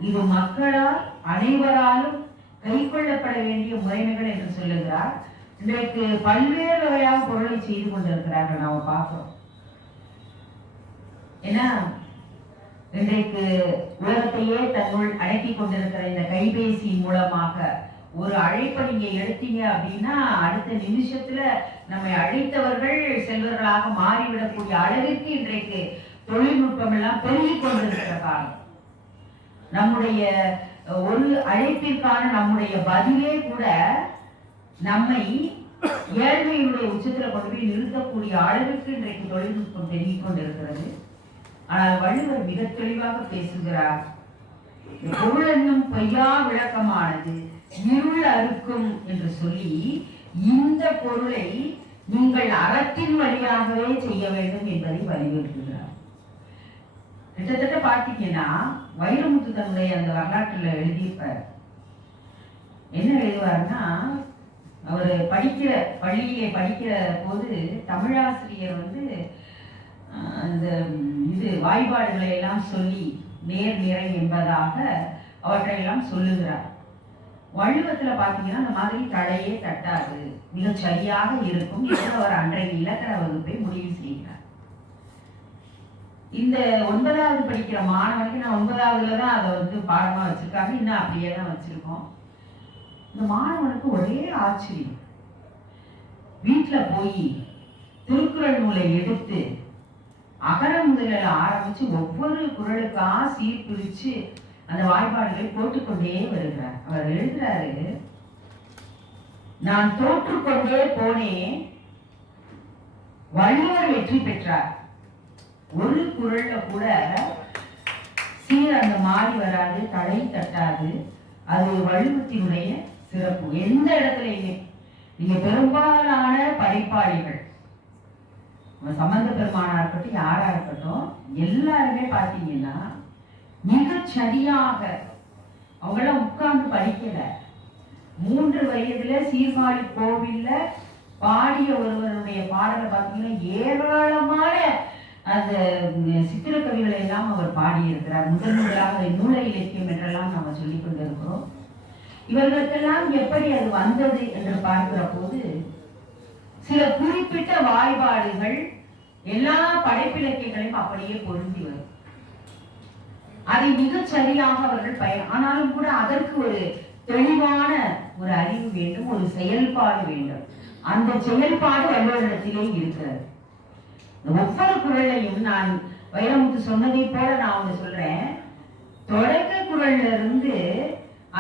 இது மக்களால் அனைவராலும் கை கொள்ளப்பட வேண்டிய முறைமைகள் என்று சொல்லுகிறார். இன்றைக்கு பல்வேறு வகையாக பொருளை செய்து கொண்டிருக்கிறார்கள், நாம பார்க்கிறோம். ஏன்னா இன்றைக்கு உலகத்தையே தன்னுள் அடக்கி கொண்டிருக்கிற இந்த கைபேசி மூலமாக ஒரு அழைப்பை நீங்க எடுத்தீங்க அப்படின்னா அடுத்த நிமிஷத்துல நம்மை அழைத்தவர்கள் செல்வர்களாக மாறிவிடக்கூடிய அளவிற்கு இன்றைக்கு தொழில்நுட்பம் எல்லாம் பெருகி கொண்டிருக்கிற காலம். நம்முடைய ஒரு அழைப்பிற்கான நம்முடைய பதிலே கூட நம்மை ஏழ்மையினுடைய உச்சத்துல கொண்டு போய் நிறுத்தக்கூடிய அளவிற்கு இன்றைக்கு தொழில்நுட்பம் பெருகி கொண்டிருக்கிறது. ஆனால் வள்ளுவர் மிக தெளிவாக பேசுகிறார். பொருள் என்னும் பொய்யா விளக்கமானது இருள் அறுக்கும் என்று சொல்லி, இந்த பொருளை நீங்கள் அறத்தின் வழியாகவே செய்ய வேண்டும் என்பதை வலியுறுத்துகிறார். கிட்டத்தட்ட பார்த்தீங்கன்னா வைரமுத்து தன்னுடைய அந்த வரலாற்றுல எழுதியிருப்பார். என்ன எழுதுவார்னா, அவர் படிக்கிற பள்ளியிலே படிக்கிற போது தமிழாசிரியர் அந்த வாய்பாடுகளை எல்லாம் சொல்லி நேர் நிறை என்பதாக அவற்றையெல்லாம் சொல்லுகிறார். வள்ளுவத்துல பாத்தீங்கன்னா அந்த மாதிரி தடையே தட்டாது, மிக சரியாக இருக்கும் என்று அவர் அன்றைய இலக்கண வகுப்பை முடிவு செய்கிறார். இந்த 9வது படிக்கிற மாணவனுக்கு, நான் 9வதுல தான் அதை பாடமா வச்சிருக்காங்க, இன்னும் அப்படியே தான் வச்சிருக்கோம். இந்த மாணவனுக்கு ஒரே ஆச்சரியம். வீட்டுல போய் திருக்குறள் நூலை எடுத்து அகர முதல ஆரம்பிச்சு ஒவ்வொரு குறளுக்கா சீர்பிரிச்சு அந்த வாய்ப்பாடுகளை போட்டுக்கொண்டே வருகிறார். அவர் எழுதுறாரு, நான் தோற்றுக்கொண்டே போனேன், வள்ளுவர் வெற்றி பெற்றார். ஒரு குறள்ல கூட சீர் அந்த மாறி வராது, தடை தட்டாது. அது வள்ளுவத்தினுடைய சிறப்பு. எந்த இடத்துலயுமே நீங்க பெரும்பாலான படைப்பாளிகள், சம்பந்த பெருமானா இருக்கட்டும், யாரா இருக்கட்டும், எல்லா எல்லாருமே பார்த்தீங்கன்னா மிக சரியாக அவங்களாம் உட்கார்ந்து படிக்கல. 3 வயதுல சீர்காழி கோவில்ல பாடிய ஒருவருடைய பாடலை பார்த்தீங்கன்னா ஏராளமான அந்த சித்திரக்கவிகளை எல்லாம் அவர் பாடியிருக்கிறார். முதலாக நூல இலக்கியம் என்றெல்லாம் நம்ம சொல்லிக் கொண்டிருக்கிறோம். இவர்களுக்கெல்லாம் எப்படி அது வந்தது என்று பார்க்கிற போது சில குறிப்பிட்ட வாய்பாடுகள் எல்லா படைப்பிலக்கியங்களையும் அப்படியே பொருந்தி வரும். அதை மிகச் சரியாக அவர்கள் ஆனாலும் கூட அதற்கு ஒரு தெளிவான ஒரு அறிவு வேண்டும், ஒரு செயல்பாடு வேண்டும். அந்த செயல்பாடு வள்ளுவரிடத்திலே இருக்கிறது. ஒவ்வொரு குறளையும் நான் வைரமுத்து சொன்னதை போல நான் ஒன்று சொல்றேன். தொடக்க குறள்ல இருந்து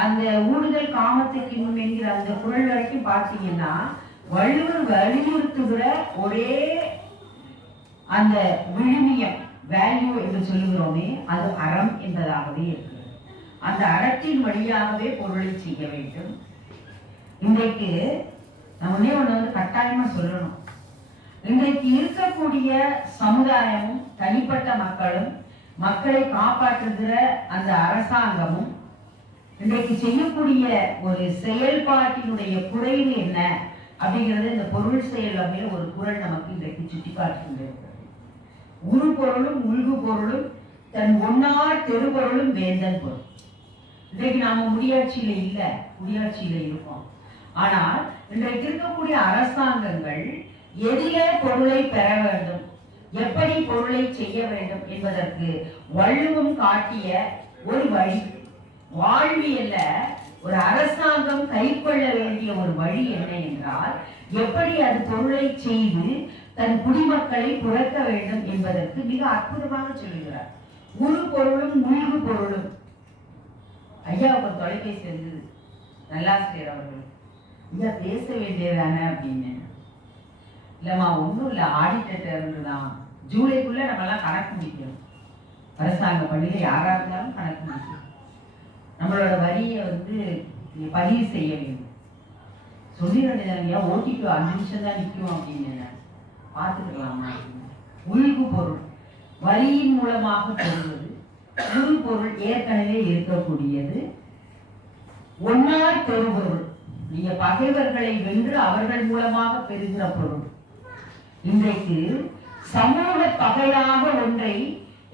அந்த ஊடுதல் காமத்துக்கு முன் என்கிற அந்த குறள் வரைக்கும் பார்த்தீங்கன்னா வள்ளுவர் வலியுறுத்துகிற ஒரே அந்த விழுமியம் வேல்யூ என்று சொல்லுகிறோமே அது அறம் என்பதாகவே இருக்கிறது. அந்த அறத்தின் வழியாகவே பொருளை செய்ய வேண்டும். இன்றைக்கு நம்ம ஒண்ணு வந்து கட்டாயமா சொல்லணும். இன்றைக்கு இருக்கக்கூடிய சமுதாயமும் தனிப்பட்ட மக்களும் மக்களை காப்பாற்றுகிற அந்த அரசாங்கமும் இன்றைக்கு செய்யக்கூடிய ஒரு செயல்பாட்டினுடைய குறைவு என்ன அப்படிங்கிறது இந்த பொருள் செயல் வகையில் ஒரு குறள் நமக்கு இன்றைக்கு சுட்டி காட்டுகின்றது. உரு பொருளும் உள்கு பொருளும் தன் ஒன்னார் தெருபொருளும் வேந்தன் பொருள். இன்றைக்கு நாம முடியாட்சியில இல்ல, குடியாட்சியில இருக்கோம். ஆனால் இன்றைக்கு இருக்கக்கூடிய அரசாங்கங்கள் எதிலே பொருளை பெற வேண்டும், எப்படி பொருளை செய்ய வேண்டும் என்பதற்கு வள்ளுவம் காட்டிய ஒரு வழி. வாழ்வியல்ல ஒரு அரசாங்கம் கைக்கொள்ள வேண்டிய ஒரு வழி என்ன என்றால் எப்படி அது பொருளை செய்து தன் குடிமக்களை புறக்க வேண்டும் என்பதற்கு மிக அற்புதமாக சொல்லுகிறார். உரு பொருளும் உள்கு பொருளும். ஐயாவுக்கு தொலைபேசி இருந்தது, நல்லாசிரியர் அவர்கள், ஐயா பேச வேண்டியதானே அப்படின்னு. இல்லம்மா ஒன்றும் இல்லை, ஆடிட்டர் தான், ஜூலைக்குள்ள நம்ம எல்லாம் கணக்கு முடிக்கணும். அரசாங்க பள்ளியில யாரா இருந்தாலும் கணக்கு முடிக்கணும். நம்மளோட வரியை வந்து பதிவு செய்ய வேண்டும். சொல்லி வேண்டியதானியா, ஓட்டிக்கு 5 நிமிஷம் தான் நிற்கும் அப்படின்னு பார்த்துக்கலாமா. உள்கு பொருள் வரியின் மூலமாக பெறுவது, உள் பொருள் ஏற்கனவே இருக்கக்கூடியது. ஒன்னார் பெறுபொருள் நீங்க பகைவர்களை வென்று அவர்கள் மூலமாக பெறுகிற பொருள். இன்றைக்கு சமூக பகையாக ஒன்றை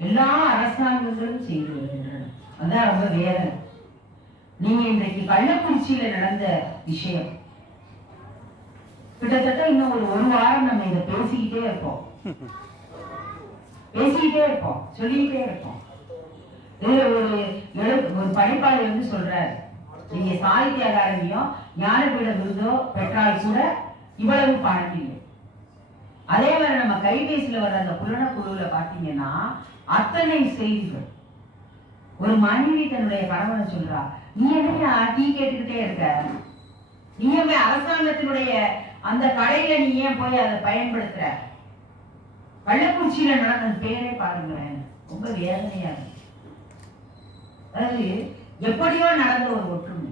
எல்லா அரசாங்கங்களும் செய்து வருகின்றன. அதான் ரொம்ப வேதனை. நீங்க இன்றைக்கு கள்ளக்குறிச்சியில நடந்த விஷயம் கிட்டத்தட்ட இன்னும் ஒரு வாரம் நம்ம இதை பேசிக்கிட்டே இருப்போம், சொல்லிக்கிட்டே இருப்போம். ஒரு படைப்பாளர் வந்து சொல்றாரு, நீங்க சாகித்ய அகாடமியோ ஞானபீட விருதோ பெற்றால் கூட இவ்வளவு பணம் இல்லை. அதே மாதிரி நம்ம கைபேசியில வர அந்த புலனக்குழுல பாத்தீங்கன்னா அத்தனை செய்திகள். ஒரு மனைவி தன்னுடைய கணவனை சொல்றா, நீ என்ன டீ கேட்டுக்கிட்டே இருக்க, நீ அரசாங்கத்தினுடைய அந்த கடையில நீ ஏன் போய் அதை பயன்படுத்துற. கள்ளக்குறிச்சியில நடந்த பேரே பாருங்களேன், ரொம்ப வேதனையா இருக்கு. அதாவது எப்படியோ நடந்த ஒரு ஒற்றுமை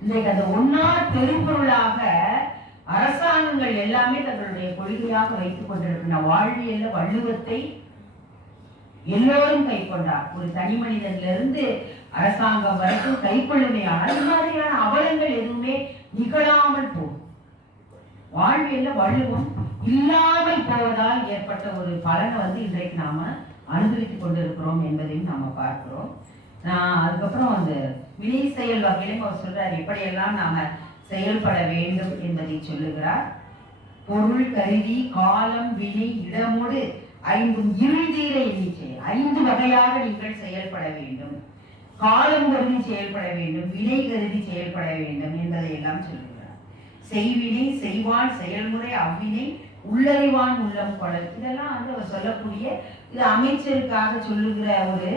இன்றைக்கு அந்த ஒன்னார் பெரும்பொருளாக அரசாங்கங்கள் எல்லாமே தங்களுடைய கொள்கையாக வைத்துக் கொண்டிருக்கின்ற வாழ்வியல்ல வள்ளுவத்தை எல்லோரும் கை கொண்டார். ஒரு தனி மனிதனிலிருந்து அரசாங்கம் வரைக்கும் கை கொள்ளுமையானால் இந்த மாதிரியான அவலங்கள் எதுவுமே நிகழாமல் போகும். வாழ்வியல்ல வள்ளுவம் இல்லாமல் போவதால் ஏற்பட்ட ஒரு பலனை வந்து இன்றைக்கு நாம அனுபவித்துக் கொண்டிருக்கிறோம் என்பதையும் நாம பார்க்கிறோம். அதுக்கப்புறம் அந்த வினை செயல் வகையிலும் அவர் சொல்றார், எப்படியெல்லாம் நாம செயல்பட வேண்டும் என்பதை சொல்லுகிறார். பொருள் கருதி காலம் வினை இடமோடு 5 இறுதியில எண்ணி செயல். 5 வகையாக நீங்கள் செயல்பட வேண்டும். காலம் கருதி செயல்பட வேண்டும், வினை கருதி செயல்பட வேண்டும் என்பதை எல்லாம் சொல்லுகிறார். செய்வினை செய்வான் செயல்முறை அவ்வினை உள்ளறிவான் உள்ளம் கொடல். இதெல்லாம் வந்து அவர் சொல்லக்கூடிய இது அமைச்சருக்காக சொல்லுகிற ஒரு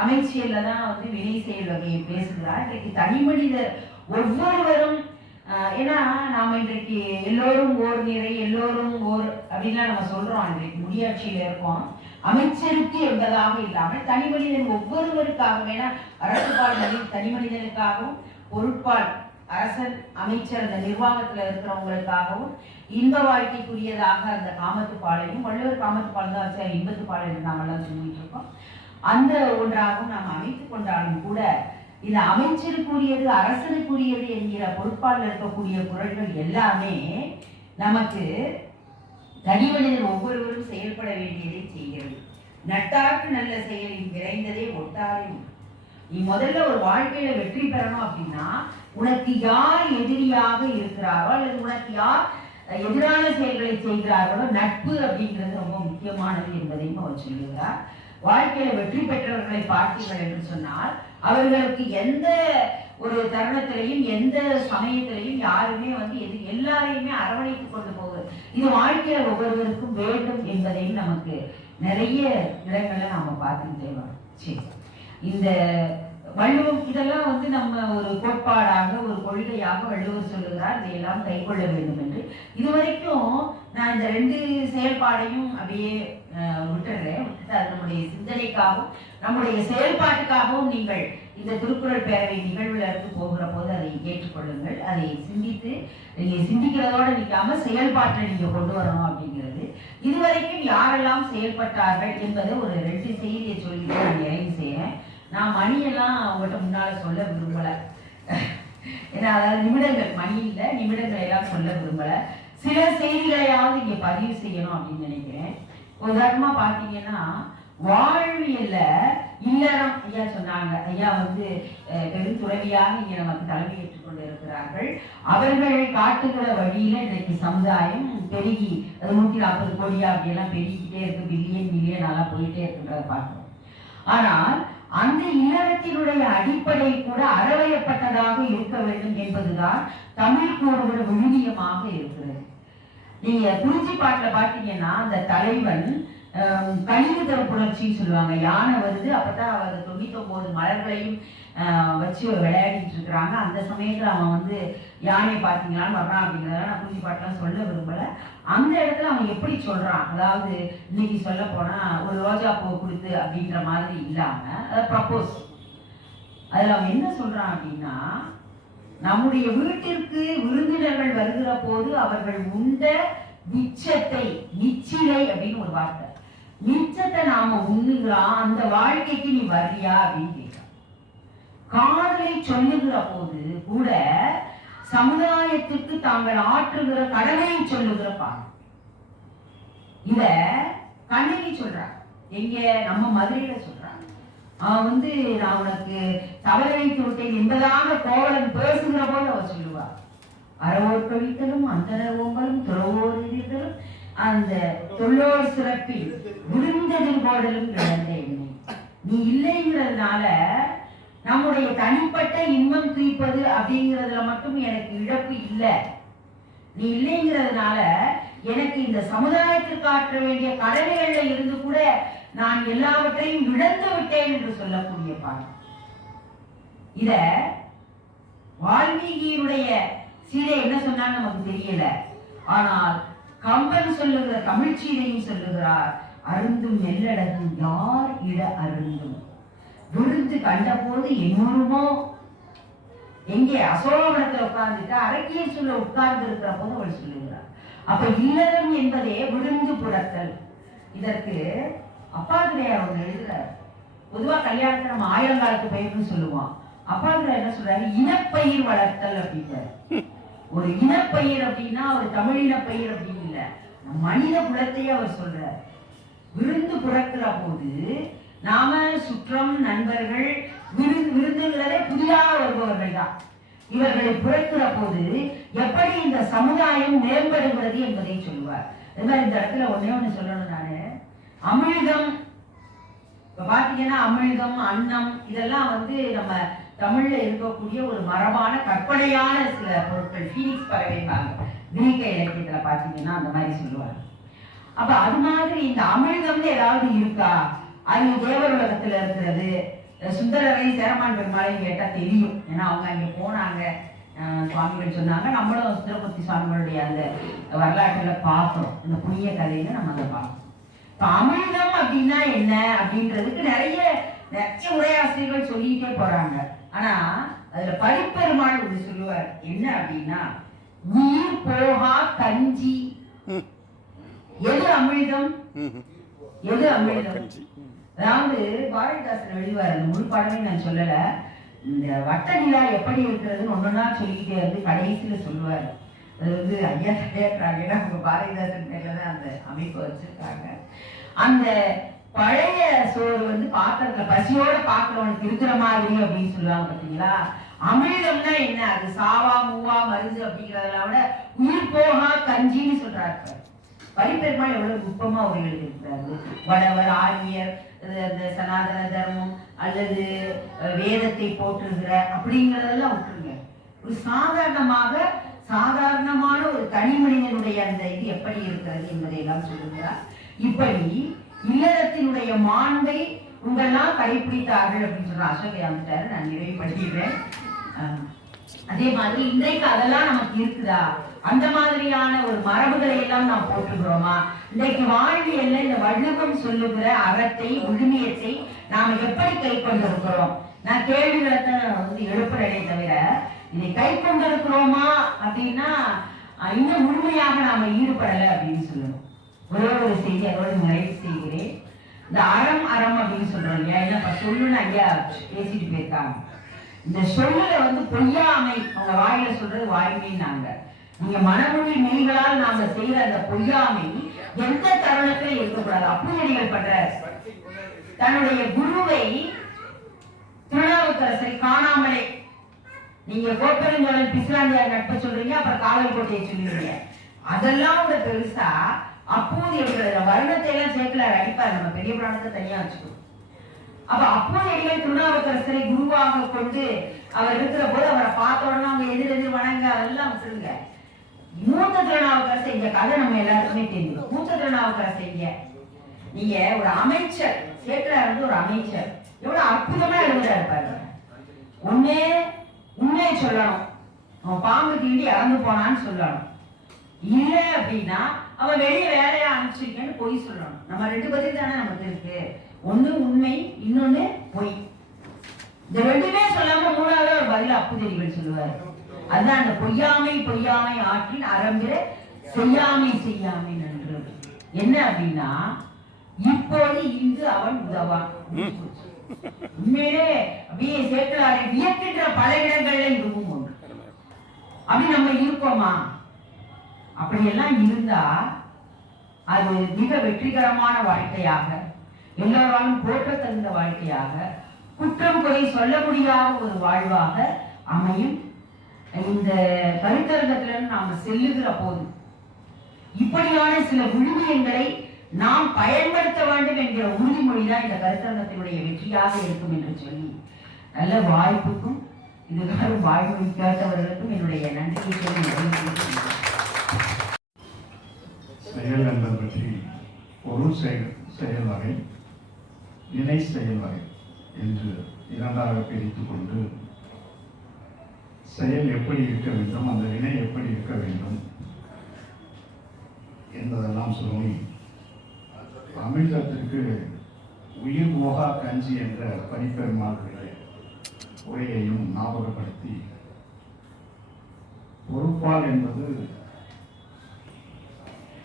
அமைச்சியல்ல தான் வந்து வினை செயல் வகையை பேசுகிறார். இன்றைக்கு தனி மனிதர் ஒவ்வொருவரும், ஏன்னா நாம இன்றைக்கு எல்லோரும் ஓர் நிறை எல்லோரும் ஓர் அப்படின்லாம் நம்ம சொல்றோம். இன்றைக்கு முடியாட்சியில இருக்கோம். அமைச்சருக்கு என்பதாக இல்லாமல் தனி மனிதன் ஒவ்வொருவருக்காகவும், ஏன்னா அரசுபால் தனி மனிதனுக்காகவும், பொருட்பால் அரசன் அமைச்சர் அந்த நிர்வாகத்துல இருக்கிறவங்களுக்காகவும் இன்ப வாழ்க்கைக்குரியதாக அந்த காமத்துப்பாலையும் வள்ளுவர் காமத்துப்பால் தான் வச்சு இன்பத்துப்பாலை நாமெல்லாம் சொல்லிட்டு இருக்கோம். அந்த ஒன்றாகவும் நாம் அமைத்துக் கொண்டாலும் கூட இந்த அமைச்சருக்குரியது அரசனுக்குரியது என்கிற பொறுப்பால் இருக்கக்கூடிய குரல்கள் எல்லாமே நமக்கு தனி மனிதர் ஒவ்வொருவரும் செயல்பட வேண்டியதை செய்கிறது. நட்டார்க்கு நல்ல செயலில் விரைந்ததே ஒட்டாரே. நீ முதல்ல ஒரு வாழ்க்கையில வெற்றி பெறணும் அப்படின்னா உனக்கு யார் எதிரியாக இருக்கிறாரோ அல்லது உனக்கு யார் எதிரான செயல்களை செய்கிறார்களோ நட்பு அப்படிங்கிறது ரொம்ப முக்கியமானது என்பதையும் அவர் சொல்லுகிறார். வாழ்க்கையில வெற்றி பெற்றவர்களை பார்த்தீர்கள் என்று சொன்னால் அவர்களுக்கு எந்த ஒரு தருணத்திலையும் எந்த சமயத்திலையும் யாருமே எல்லாரையுமே அரவணைத்துக் கொண்டு போவது இது வாழ்க்கையில ஒவ்வொருவருக்கும் வேண்டும் என்பதையும் நமக்கு நிறைய இடங்கள்ல நாம பார்த்துக்கிட்டே வரோம். சரி, இந்த வள்ளுவம் இதெல்லாம் நம்ம ஒரு கோட்பாடாக ஒரு கொள்கையாக வள்ளுவர் சொல்லுகிறார். இதையெல்லாம் கைக்கொள்ள வேண்டும் என்று. இதுவரைக்கும் நான் இந்த 2 செயல்பாடையும் அப்படியே விட்டுறேன். அது நம்முடைய சிந்தனைக்காகவும் நம்முடைய செயல்பாட்டுக்காகவும் நீங்கள் இந்த திருக்குறள் பேரவை நிகழ்வுல இருந்து போகிற போது அதை ஏற்றுக்கொள்ளுங்கள். அதை சிந்தித்து நீங்க சிந்திக்கிறதோட நிற்காம செயல்பாட்டை நீங்க கொண்டு வரணும் அப்படிங்கிறது. இதுவரைக்கும் யாரெல்லாம் செயல்பட்டார்கள் என்பதை ஒரு 2 செய்தியை சொல்லிட்டு நான் நிறைவு செய்யறேன். நான் மணியெல்லாம் உங்கள்கிட்ட முன்னால சொல்ல விரும்பல. ஏன்னா அதாவது நிமிடங்கள் மணி இல்லை, நிமிடங்கள் எல்லாம் சொல்ல விரும்பல. சில செய்திகளையாவது இங்க பதிவு செய்யணும் அப்படின்னு நினைக்கிறேன். உதாரணமா பாத்தீங்கன்னா வாழ்வியல்ல இல்லறம் ஐயா சொன்னாங்க. ஐயா பெருந்துறவியாக இங்க நமக்கு தலைமை ஏற்றுக் கொண்டு இருக்கிறார்கள். அவர்கள் காட்டுகிற வழியில இன்னைக்கு சமுதாயம் பெருகி அது 140 கோடியா அப்படியெல்லாம் பெருகிக்கிட்டே இருக்கு. பில்லியன் நல்லா போயிட்டே இருக்குன்றத பார்க்கிறோம். ஆனால் அந்த இல்லறத்தினுடைய அடிப்படை கூட அறவையப்பட்டதாக இருக்க வேண்டும் என்பதுதான் தமிழ் கூறுகிற விழுமியமாக இருக்கிறது. நீங்க குறிஞ்சி பாட்டுல பாத்தீங்கன்னா அந்த தலைவன் கழிவுதல் புணர்ச்சின்னு சொல்லுவாங்க. யானை வருது, அப்பதான் அவர் 99 மலர்களையும் வச்சு விளையாடிட்டு இருக்கிறாங்க. அந்த சமயத்துல அவன் யானையை பார்த்தீங்களான்னு வர்றான் அப்படிங்கிறத நான் குறிஞ்சி பாட்டுலாம் சொல்ல விரும்பல. அந்த இடத்துல அவன் எப்படி சொல்றான், அதாவது இன்னைக்கு சொல்ல போனா ஒரு ரோஜா பூ கொடுத்து அப்படின்ற மாதிரி இல்லாம ப்ரப்போஸ், அதுல அவன் என்ன சொல்றான் அப்படின்னா, நம்முடைய வீட்டிற்கு விருந்தினர்கள் வருகிற போது அவர்கள் உண்ட மிச்சத்தை, நிச்சிலை அப்படின்னு ஒரு வார்த்தை, மிச்சத்தை நாம உண்ணுகிறான், அந்த வாழ்க்கைக்கு நீ வர்றியா அப்படின்னு கேட்கிறான். காதலை சொல்லுகிற போது கூட சமுதாயத்திற்கு தாங்கள் ஆற்றுகிற கடமையை சொல்லுகிற பாடம். இத கண்ணகி சொல்றான். எங்க நம்ம மதுரையில சொல்றாங்க. அவன் நான் உனக்கு தவறழைத்து விட்டேன் என்பதாக கோவலன் பேசுகிற போது அவர் சொல்லுவார். அறவோர் கவித்தலும் அந்தனர் ஓம்பலும் துறவோர் எதிர்களும் அந்த தொல்லோர் சிறப்பில் விருந்ததில் போடலும் கிடந்த எண்ணெய். நீ இல்லைங்கிறதுனால நம்முடைய தனிப்பட்ட இன்பம் தூய்ப்பது அப்படிங்கிறதுல மட்டும் எனக்கு இழப்பு இல்லை. நீ இல்லைங்கிறதுனால எனக்கு இந்த சமுதாயத்திற்கு ஆற்ற வேண்டிய கடமைகள்ல இருந்து கூட நான் எல்லாவற்றையும் இழந்து விட்டேன் என்று சொல்லக்கூடிய பாடம். இத வால்மீகியினுடைய சீதை என்ன சொன்னான்னு நமக்கு தெரியல. ஆனால் கம்பன் சொல்லுகிற தமிழ் சீதையும் சொல்லுகிறார். அருந்தும் நெல்லடகும் யார் இட அருந்தும் விருந்து கண்ட போது என்னொருமோ. எங்கே அசோகவனத்துல உட்கார்ந்துட்டு அரக்கியர் சொல்ல உட்கார்ந்து இருக்கிற போது அவள் சொல்லுகிறார். அப்ப இல்லறம் என்பதே விருந்து புறத்தல். இதற்கு அப்பாதுரையார் அவங்க எழுதுறார். பொதுவா கல்யாணத்தை நம்ம ஆயிரங்காலத்து பயிர்னு சொல்லுவோம். அப்பாதுரையார் என்ன சொல்றாரு, இனப்பயிர் வளர்த்தல் அப்படின்றாரு. ஒரு இனப்பயிர் அப்படின்னா ஒரு தமிழ் இனப்பயிர் அப்படின்னு இல்ல, மனித குலத்தையே அவர் சொல்றார். விருந்து புறக்கிற போது நாம சுற்றம் நண்பர்கள் விருந்துகளே புதிதாக வருபவர்கள் தான். இவர்களை புறக்கிற போது எப்படி இந்த சமுதாயம் மேம்படுகிறது என்பதை சொல்லுவார். இந்த இடத்துல ஒண்ணு சொல்லணும் நானு. அமிழ்தம் இப்ப பாத்தீங்கன்னா அமிழ்தம் அன்னம் இதெல்லாம் நம்ம தமிழ்ல இருக்கக்கூடிய ஒரு மரபான கற்பனையான சில பொருட்கள். பீனிக்ஸ் பறவைப்பாங்க கிரீக்க இலக்கியத்துல பாத்தீங்கன்னா அந்த மாதிரி சொல்லுவாங்க. அப்ப அது மாதிரி இந்த அமிழ்தம்னு ஏதாவது இருக்கா? அது தேவர் உலகத்துல இருக்கிறது. சுந்தரரை சேரமான் பெருமாளையும் கேட்டா தெரியும். ஏன்னா அவங்க அங்க போனாங்க, சுவாமிகள் சொன்னாங்க. நம்மளும் சுந்தரமூர்த்தி சுவாமிகளுடைய அந்த வரலாற்றுல பார்க்கிறோம். இந்த புண்ணிய கதையில நம்ம அதை பார்க்கணும். இப்ப அமிழ்தம் அப்படின்னா என்ன அப்படின்றதுக்கு நிறைய உரையாசிரியர்கள் சொல்லிட்டே போறாங்க. ஆனா அதுல படிப்பெருமாள் ஒன்று சொல்லுவார். என்ன அப்படின்னா, உயிர் போகா கஞ்சி. எது அமிழ்தம்? எது அமிழ்தம்? அதாவது பாரதிதாசன் எழுதுவார், அந்த முழு பாடமே நான் சொல்லல. இந்த வட்ட நிலா எப்படி இருக்கிறதுன்னு ஒன்னொன்னா சொல்லிக்கிட்டே வந்து கடைசியில சொல்லுவார். அது வந்து ஐயா கேட்கறாங்க, ஏன்னா அவங்க பாரதிதாசன் பேர்லதான் அந்த அமைப்பை வச்சிருக்காங்க. அந்த பழைய சோறு வந்து பாத்திரத்துல பசியோட பாக்குறவனுக்கு இருக்கிற மாதிரி அப்படின்னு சொல்லுவாங்க பார்த்தீங்களா. அமிழ்தம்னா என்ன? அது சாவா மூவா மருந்து அப்படிங்கிறத விட உயிர் போகா கஞ்சின்னு சொல்றாரு. பரிபெருமாள் எவ்வளவு நுட்பமா அவர் எழுதியிருக்கிறாரு. வடவர் ஆரியர் இந்த சனாதன தர்மம் அல்லது வேதத்தை போற்றுகிற அப்படிங்கிறதெல்லாம் விட்டுருங்க. ஒரு சாதாரணமான ஒரு தனி மனிதனுடைய அந்த இது எப்படி இருக்கிறது என்பதை எல்லாம் சொல்லுகிறார். இப்படி இல்லறத்தினுடைய மாண்பை உங்கெல்லாம் கடைபிடித்தார்கள் அப்படின்னு சொல்ற அசோகை அமைச்சாரு. நான் நிறைவுபடுத்திடுறேன். அதே மாதிரி இன்றைக்கு அதெல்லாம் நமக்கு இருக்குதா? அந்த மாதிரியான ஒரு மரபுகளை எல்லாம் நாம் போட்டுக்கிறோமா? இன்றைக்கு வாழ்வியல்ல இந்த வள்ளுவம் சொல்லுகிற அறத்தை விழுமியத்தை நாம எப்படி கை கொண்டிருக்கிறோம்? நான் கேள்விகளை தான் வந்து எழுப்புறதே தவிர இதை கை கொண்டிருக்கிறோமா அப்படின்னா இன்னும் முழுமையாக நாம ஈடுபடலை அப்படின்னு சொல்லணும். ஒரே ஒரு செய்தி அதோட நிறைவு செய்கிறேன். இந்த அறம் அப்படின்னு சொல்றோம் இல்லையா, என்ன சொல்லுன்னு ஐயா பேசிட்டு போயிருக்காங்க. இந்த சொல்லுல வந்து பொய்யாமை, அவங்க வாயில சொல்றது வாய்மைன்னாங்க. நீங்க மனமொழி மெய்களால் நாங்க செய்யற அந்த பொய்யாமை எந்த தருணத்துல இருக்கக்கூடாது. அப்பூதியடிகள் பண்ற தன்னுடைய குருவை திருநாவுக்கரசரை காணாமலே, நீங்க கோப்பெருஞ்சோழன் பிசிராண்டியார் நட்பை சொல்றீங்க, அப்புறம் காவல்கோட்டையை சொல்லுவீங்க. அதெல்லாம் கூட பெருசா அப்பூதியடிகள் வருணத்தை எல்லாம் சேர்க்கலார் அடிப்பார். நம்ம பெரிய புராணத்தை தனியா வச்சுக்கணும். அப்ப அப்பூதியடிகள் திருநாவுக்கரசரை குருவாக கொண்டு அவர் இருக்கிற போது அவரை பார்த்த உடனே அவங்க எதிர் வணங்க அதெல்லாம் விட்டுருங்க. மூத்த திருநாவுக்கரசர் இந்த கதை நம்ம எல்லாருக்குமே தெரியும். மூத்த திருநாவுக்கரசர் நீங்க ஒரு அமைச்சர், சேக்கலார் வந்து ஒரு அமைச்சர், எவ்வளவு அற்புதமா எழுதுறாரு பாருங்க. உண்மையை சொல்லணும், அவன் பாம்பு தீண்டி இறந்து போனான்னு சொல்லணும். இல்ல அப்படின்னா அவன் வெளியே வேலையா அனுப்பிச்சிருக்கேன்னு பொய் சொல்லணும். நம்ம ரெண்டு பதில் தானே நமக்கு இருக்கு. ஒண்ணு உண்மை, இன்னொன்னு பொய். இந்த ரெண்டுமே சொல்லாம மூணாவது ஒரு பதில் அப்பூதியடிகள் சொல்லுவாரு. அதுதான் அந்த பொய்யாமை ஆற்றின் அறம்பிற செய்யாமை நன்று. என்ன அப்படின்னா இப்போது இங்கு அவன் உதவான். உண்மையிலே அப்படியே சேக்கலாரை வியக்கின்ற பல இடங்கள்ல இதுவும் ஒன்று. அப்படி நம்ம இருக்கோமா? அப்படியெல்லாம் இருந்தா அது மிக வெற்றிகரமான வாழ்க்கையாக, எல்லோராலும் போற்ற தகுந்த வாழ்க்கையாக, குற்றம் குறை சொல்ல முடியாத ஒரு வாழ்வாக அமையும். இந்த கருத்தரங்கத்துல நாம செல்லுகிற போது இப்படியான சில விழுமியங்களை நாம் பயன்படுத்த வேண்டும் என்கிற உறுதிமொழிதான் இந்த கருத்தரங்கத்தினுடைய வெற்றியாக இருக்கும் என்று சொல்லி நல்ல வாய்ப்புக்கும் இதுகால வாய்மொழி கேட்டவர்களுக்கும் என்னுடைய நன்றியை சொல்லி செயல் என்பது பற்றி பொருள் செயல் வகை, இணை செயல் வகை என்று இரண்டாக பிரித்துக் கொண்டு செயல் எப்படி இருக்க வேண்டும், அந்த வினை எப்படி இருக்க வேண்டும் என்பதெல்லாம் சொல்லி அமிர்தத்திற்கு உயிர் போகா கஞ்சி என்ற பரிபெருமாளுடைய உரையையும் ஞாபகப்படுத்தி, பொறுப்பால் என்பது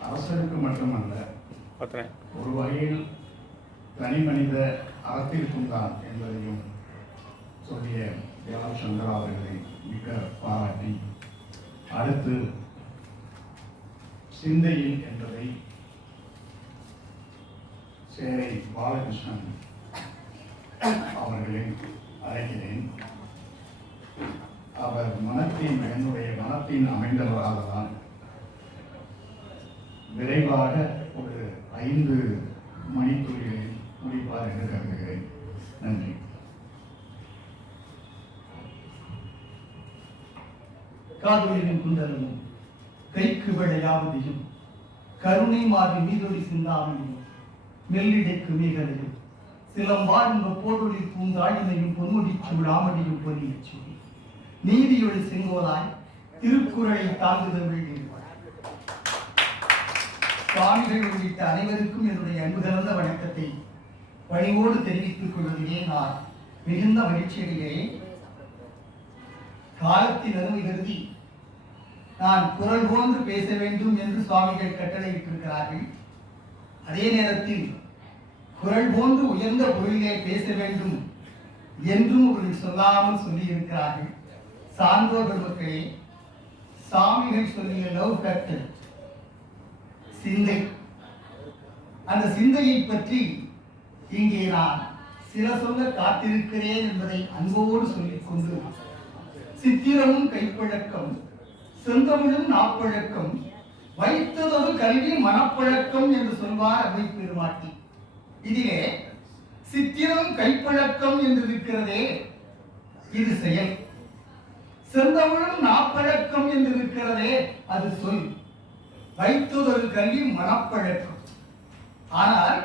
அரசருக்கு மட்டுமல்ல, ஒரு வகையில் தனி மனித அறத்திற்கும் தான் என்பதையும் சொல்லிய தேவ சங்கரா அவர்களை மிக பாராட்டி, அடுத்து சிந்தையில் என்பதை சேரை பாலகிருஷ்ணன் அவர்களை அழைக்கிறேன். அவர் என்னுடைய மனத்தின் அமைந்தவராகதான் விரைவாக ஒரு 5 மணித்துளிகளில் முடிப்பார் என்று கருதுகிறேன். நன்றி. காதொலியின் குந்தலமும் கைக்கு விளையாவதையும் கருணை மாறி மீதொலி சிந்தாமையும் மெல்லிடைக்கு மேகலையும் சிலம்பாடுங்க போடொலி பூந்தாழினையும் பொன்முடிச்சு விழாமடியும் பொன்னியச் சொல்லி நீதியொளி செங்கோலாய் திருக்குறளை தாங்குதல் சுவாமிகள் உள்ளிட்ட அனைவருக்கும் என்னுடைய அன்பு கலந்த வணக்கத்தை பணிவோடு தெரிவித்துக் கொள்வதிலே நான் மிகுந்த மகிழ்ச்சி அடைகிறேன். காலத்தின் அருமை கருதி நான் குரல் போன்று பேச வேண்டும் என்று சுவாமிகள் கட்டளையிட்டிருக்கிறார்கள். அதே நேரத்தில் குரல் போன்று உயர்ந்த பொருளிலே பேச வேண்டும் என்றும் அவர்கள் சொல்லாமல் சொல்லியிருக்கிறார்கள். சான்றோர் பெருமக்களே, சாமிகள் சொல்லிய லவ் ஃபேக்டர் சிந்தை, அந்த சிந்தையை பற்றி இங்கே நான் சில சொல்ல காத்திருக்கிறேன் என்பதை அன்போடு சொல்லிக் கொண்டு, சித்திரமும் கைப்பழக்கம், செந்தமிழும் நாப்பழக்கம், வைத்ததொரு கல்வி மனப்பழக்கம் என்று சொல்வார் அவை பெருமாட்டி. இதிலே சித்திரம் கைப்பழக்கம் என்று இருக்கிறதே, இது செயல். செந்தமிழும் நாப்பழக்கம் என்று இருக்கிறதே, அது சொல். வைத்ததொரு கல்வி மனப்பழக்கம். ஆனால்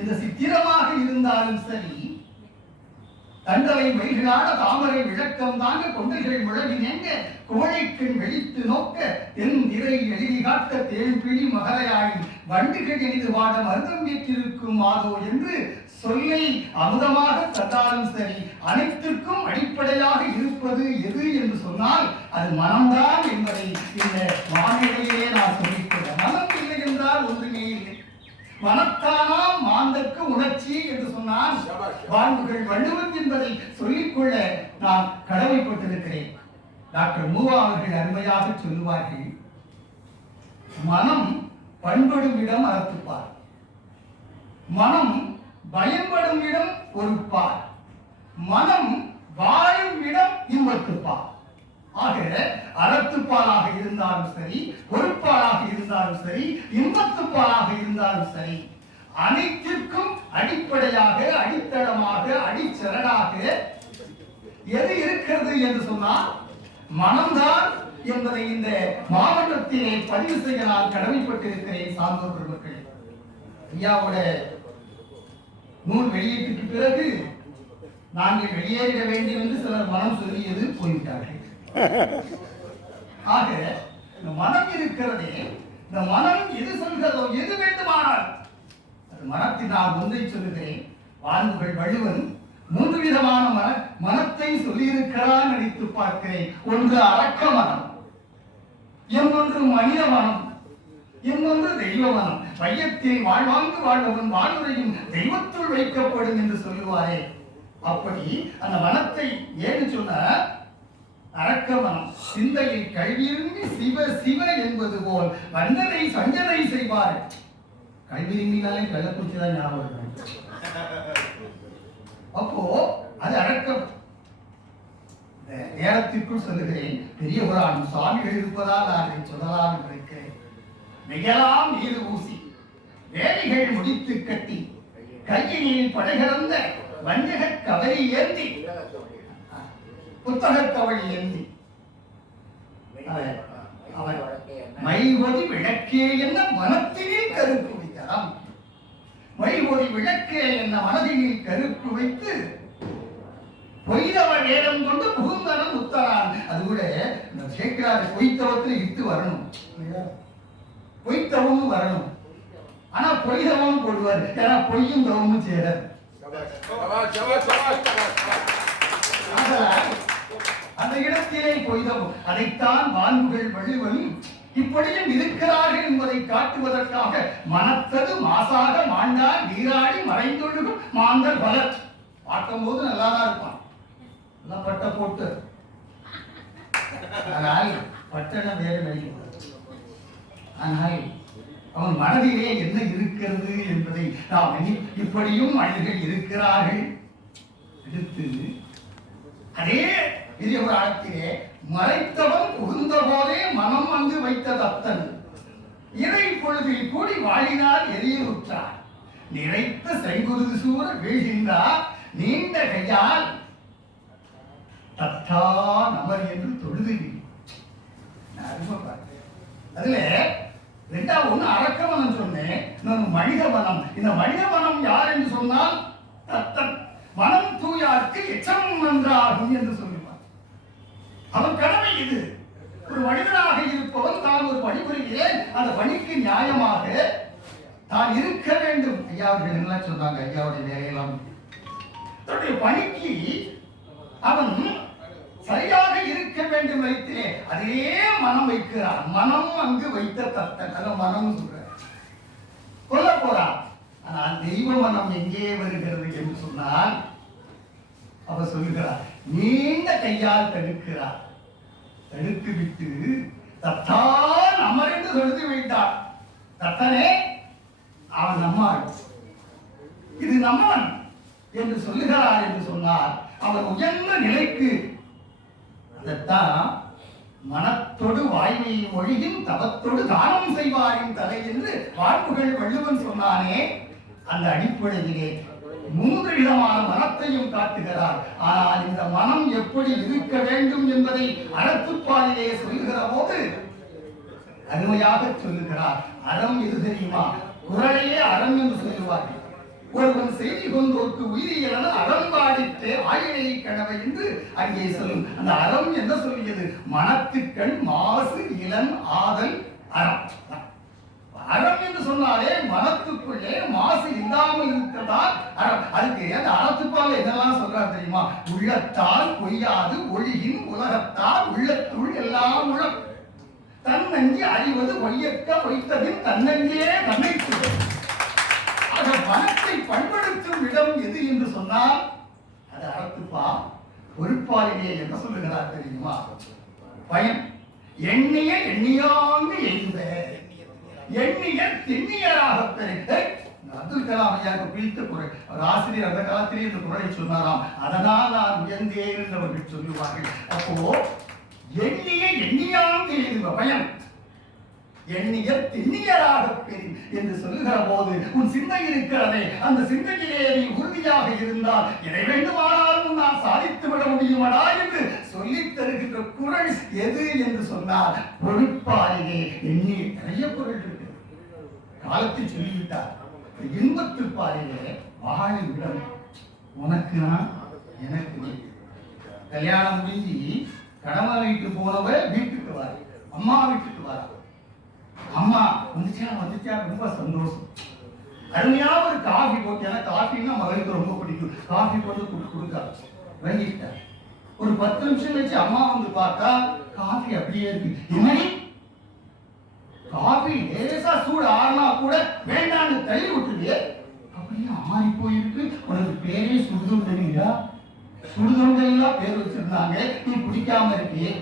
இந்த சித்திரமாக இருந்தாலும் சரி, தண்டலை மயிலாட தாமரை விளக்கம் தாங்க கொண்டைகள் முழவினேங்க கோழைக்கண் வெளித்து நோக்க தென் திரை எழுதி காட்ட தேன்பிழி மகரையாயின் வண்டுகள் எளிது வாட மருதம் வீற்றிருக்கும் மாதோ என்று சொல்லை அமுதமாக தந்தாலும் சரி, அனைத்திற்கும் அடிப்படையாக இருப்பது எது என்று சொன்னால் அது மனம்தான் என்பதை இந்த வானிலையிலே நான் சொல்லிக்கிறேன். மனம் இல்லை என்றால் ஒன்றுமே இல்லை. மனத்தானாம் மாந்தற்கு உணர்ச்சி என்று சொன்னால் வாழ்வுகள் வள்ளுவன் என்பதை சொல்லிக்கொள்ள நான் கடமைப்பட்டிருக்கிறேன். டாக்டர் மூவா அவர்கள் அருமையாக சொல்லுவார்கள், மனம் பண்படும் இடம் அறத்துப்பார், மனம் பயன்படும் இடம் ஒருப்பார், மனம் வாழும் இடம் இன்பத்துப்பார். ஆக அறத்துப்பாலாக இருந்தாலும் சரி, பொறுப்பாளாக இருந்தாலும் சரி, இன்பத்துப்பாலாக இருந்தாலும் சரி, அனைத்திற்கும் அடிப்படையாக, அடித்தளமாக, அடிச்சரடாக எது இருக்கிறது என்று சொன்னால் மனம்தான் என்பதை இந்த மாவட்டத்திலே பதிவு செய்ய நான் கடமைப்பட்டிருக்கிறேன். சான்றோர் பெருமக்களே, ஐயாவோட நூல் வெளியீட்டுக்கு பிறகு நாங்கள் வெளியேறிட வேண்டும் என்று சிலர் மனம் சொல்லியது போய்விட்டார்கள். ஆக இந்த மனம் இருக்கிறதே, இந்த மனம் எது சொல்கிறதோ, எது வேண்டுமானால் அது மனத்தில் நான் ஒன்றை சொல்லுகிறேன். வாழ்வுகள் வள்ளுவன் 3 விதமான மனத்தை சொல்லியிருக்கிறான் நினைத்து பார்க்கிறேன். ஒன்று அரக்க மனம், இன்னொன்று மனித மனம், இன்னொன்று தெய்வ மனம். வையத்தில் வாழ்வாங்கு வாழ்வன் வாழ்வுரையும் தெய்வத்துள் வைக்கப்படும் என்று சொல்லுவாரே, அப்படி அந்த மனத்தை ஏன்னு சொன்ன அரக்க மனம் சிந்தையில் கல்வியிரும்பி சிவ சிவ என்பது போல் வந்தனை சஞ்சனை செய்வார். கல்வியிரும்பினாலே கள்ளக்குறிச்சி தான் ஞாபகம். அப்போ அது அடக்கம். நேரத்திற்குள் சொல்லுகிறேன், பெரிய புராணம் சுவாமிகள் இருப்பதால் நான் அதை சொல்லலாம் என்று இருக்கிறேன். மிகலாம் நீர் ஊசி வேலிகள் முடித்து கட்டி கையினில் படைகளந்த வஞ்சக கவரி ஏந்தி புத்தக கவழி ஏந்தி அவர் மைவொதி விளக்கே என்ன மனத்தினில் கருப்பு வைத்ததாம். மைவொதி விளக்கே என்ன மனதினில் கருப்பு வைத்து பொய்தவ வேடம் கொண்டு புகுந்தனம் உத்தரான். அது கூட சேர்க்கிறாரு, பொய்த்தவத்தில் இட்டு வரணும், பொய்த்தவமும் வரணும். ஆனா பொய்தவமும் போடுவார், ஏன்னா பொய்யும் தவமும் சேர. அந்த இடத்திலே பொய்தவும். அதைத்தான் வாழ்வுகள் வள்ளுவன் இப்படியும் இருக்கிறார்கள் என்பதை காட்டுவதற்காக மனத்தது மாசாக மாண்டார் நீராடி மறைந்தொழுகும் மாந்தர் பலர். பார்க்கும் போது நல்லாதான் இருப்பான், எல்லாம் பட்ட போட்டு. ஆனால் பட்டணம் வேறு வெளியே. ஆனால் அவன் மனதிலே என்ன இருக்கிறது என்பதை நாம் இப்படியும் மனிதர்கள் இருக்கிறார்கள். எடுத்து அதே பெரிய புராணத்திலே மறைத்தவன் புகுந்த போதே மனம் வந்து வைத்த தத்தன் இறை பொழுதில் கூடி வாழினார் எரியுற்றார் நிறைத்த செங்குருது சூர வீழ்கின்றார் நீண்ட கையால் தத்தா நமர் என்று தொழுது. அதுல ரெண்டாவது ஒண்ணு அரக்க மனம் சொன்னேன், இன்னொன்று மனித மனம். இந்த மனித மனம் யார் என்று சொன்னால் தத்தன். மனம் தூயாருக்கு எச்சம் நன்றாகும் என்று சொல்லுவார். அவன் கடமை இது. ஒரு மனிதனாக இருப்பவன் தான் ஒரு பணிபுரிகிறேன், அந்த பணிக்கு நியாயமாக தான் இருக்க வேண்டும். ஐயா அவர்கள் என்ன சொன்னாங்க, ஐயாவுடைய வேலையெல்லாம் தன்னுடைய பணிக்கு அவன் சரியாக இருக்க வேண்டும் வைத்திலே அதிலே மனம் வைக்கிறார். மனம் அங்கு வைத்த தத்தம் மனம் சொல்ற கொல்ல போறார். ஆனால் தெய்வ மனம் எங்கே வருகிறது என்று சொன்னால் அவர் சொல்லுகிறார், நீண்ட கையால் தடுக்கிறார். தடுத்து விட்டு தத்தான் அமர்ந்து தொழுது வைத்தார். தத்தனே அவன் நம்மாள், இது நம்மவன் என்று சொல்லுகிறார் என்று சொன்னார். அவர் உயர்ந்த நிலைக்கு அதைத்தான் மனத்தொடு வாய்மையை மொழியின் தவத்தொடு தானம் செய்வாரின் தலை என்று வார்ப்புகள் வள்ளுவன் சொன்னானே. அந்த அடிப்படையிலே 3 விதமான மனத்தையும் காட்டுகிறார். ஆனால் இந்த மனம் எப்படி இருக்க வேண்டும் என்பதை அறத்துப்பாலிலே சொல்லுகிற போது அருமையாக சொல்லுகிறார். அறம் எது தெரியுமா? குறளையே அறம் என்று சொல்லுவார்கள். ஒருவன் செய்தி கொண்டோர்க்கு உயிரியலான அறம்பாடித்து ஆயினை கனவை என்று அங்கே சொல்லும். அந்த அறம் என்ன சொல்லியது? மனத்துக்கண் மாசு இளன் ஆதல் அறம். அறம் என்று சொன்னாலே மனத்துக்குள்ளே மாசு இல்லாமல் இருக்கிறதால் அறம். அதுக்கு அந்த அறத்துப்பால் என்னெல்லாம் சொல்றாரு தெரியுமா? உள்ளத்தால் பொய்யாது ஒழியின் உலகத்தால் உள்ளத்துள் எல்லாம் உளம் தன்னஞ்சி அறிவது ஒய்யக்க வைத்ததின் தன்னஞ்சே தன்னை மனத்தை பண்படுத்தும் இடம் எது என்று சொன்னால் அது அறத்துப்பா. பொறுப்பாளிலே என்ன சொல்லுகிறார் தெரியுமா? பயன் எண்ணிய எண்ணியாங்கு எய்த எண்ணிய திண்ணியராக பெருக. அப்துல் கலாம் ஐயாவுக்கு பிடித்த குரல். அவர் ஆசிரியர் அந்த காலத்திலே இந்த குரலை சொன்னாராம். அதனால் நான் உயர்ந்தேன் என்று அவர்கள் சொல்லுவார்கள். அப்போ எண்ணிய எண்ணியாங்கு எய்த பயன் எண்ணிய திண்ணியராக பெரு என்று சொல்லுகிற போது உன் சிந்தை இருக்கிறதே, அந்த சிந்தையிலே நீ உறுதியாக இருந்தால் எதை வேண்டுமானாலும் நான் சாதித்து விட முடியுமடா என்று சொல்லித் தருகின்ற குரல் எது என்று சொன்னால் பொறுப்பாளிலே எண்ணி. நிறைய பொருள் இருக்கு, காலத்தை சொல்லிவிட்டார். இன்பத்துப்பாளிலே வாழும் இடம் உனக்கு நான் எனக்கு நீ. கல்யாணம் முடிஞ்சு கணவன் வீட்டுக்கு போனவ வீட்டுக்கு வர, அம்மா வீட்டுக்கு வர. அம்மா வந்துச்சா ரொம்ப சந்தோஷம். அருமையா ஒரு காஃபி போட்டு, ஏன்னா காஃபின்னா மகளுக்கு ரொம்ப பிடிக்கும். காஃபி போட்டு கொடுக்க வாங்கிட்டார். ஒரு 10 நிமிஷம் கழிச்சு அம்மா வந்து பார்த்தா காஃபி அப்படியே இருக்கு. என்னடி காஃபி லேசா சூடு ஆறுனா கூட வேண்டான்னு தள்ளி விட்டுருவியே, அப்படியே ஆறி போயிருக்கு. உனக்கு பேரே சுடுதொண்டா? சுடுதொண்டெல்லாம் பேர் வச்சிருந்தாங்க. நீ குடிக்காம இருக்கியே.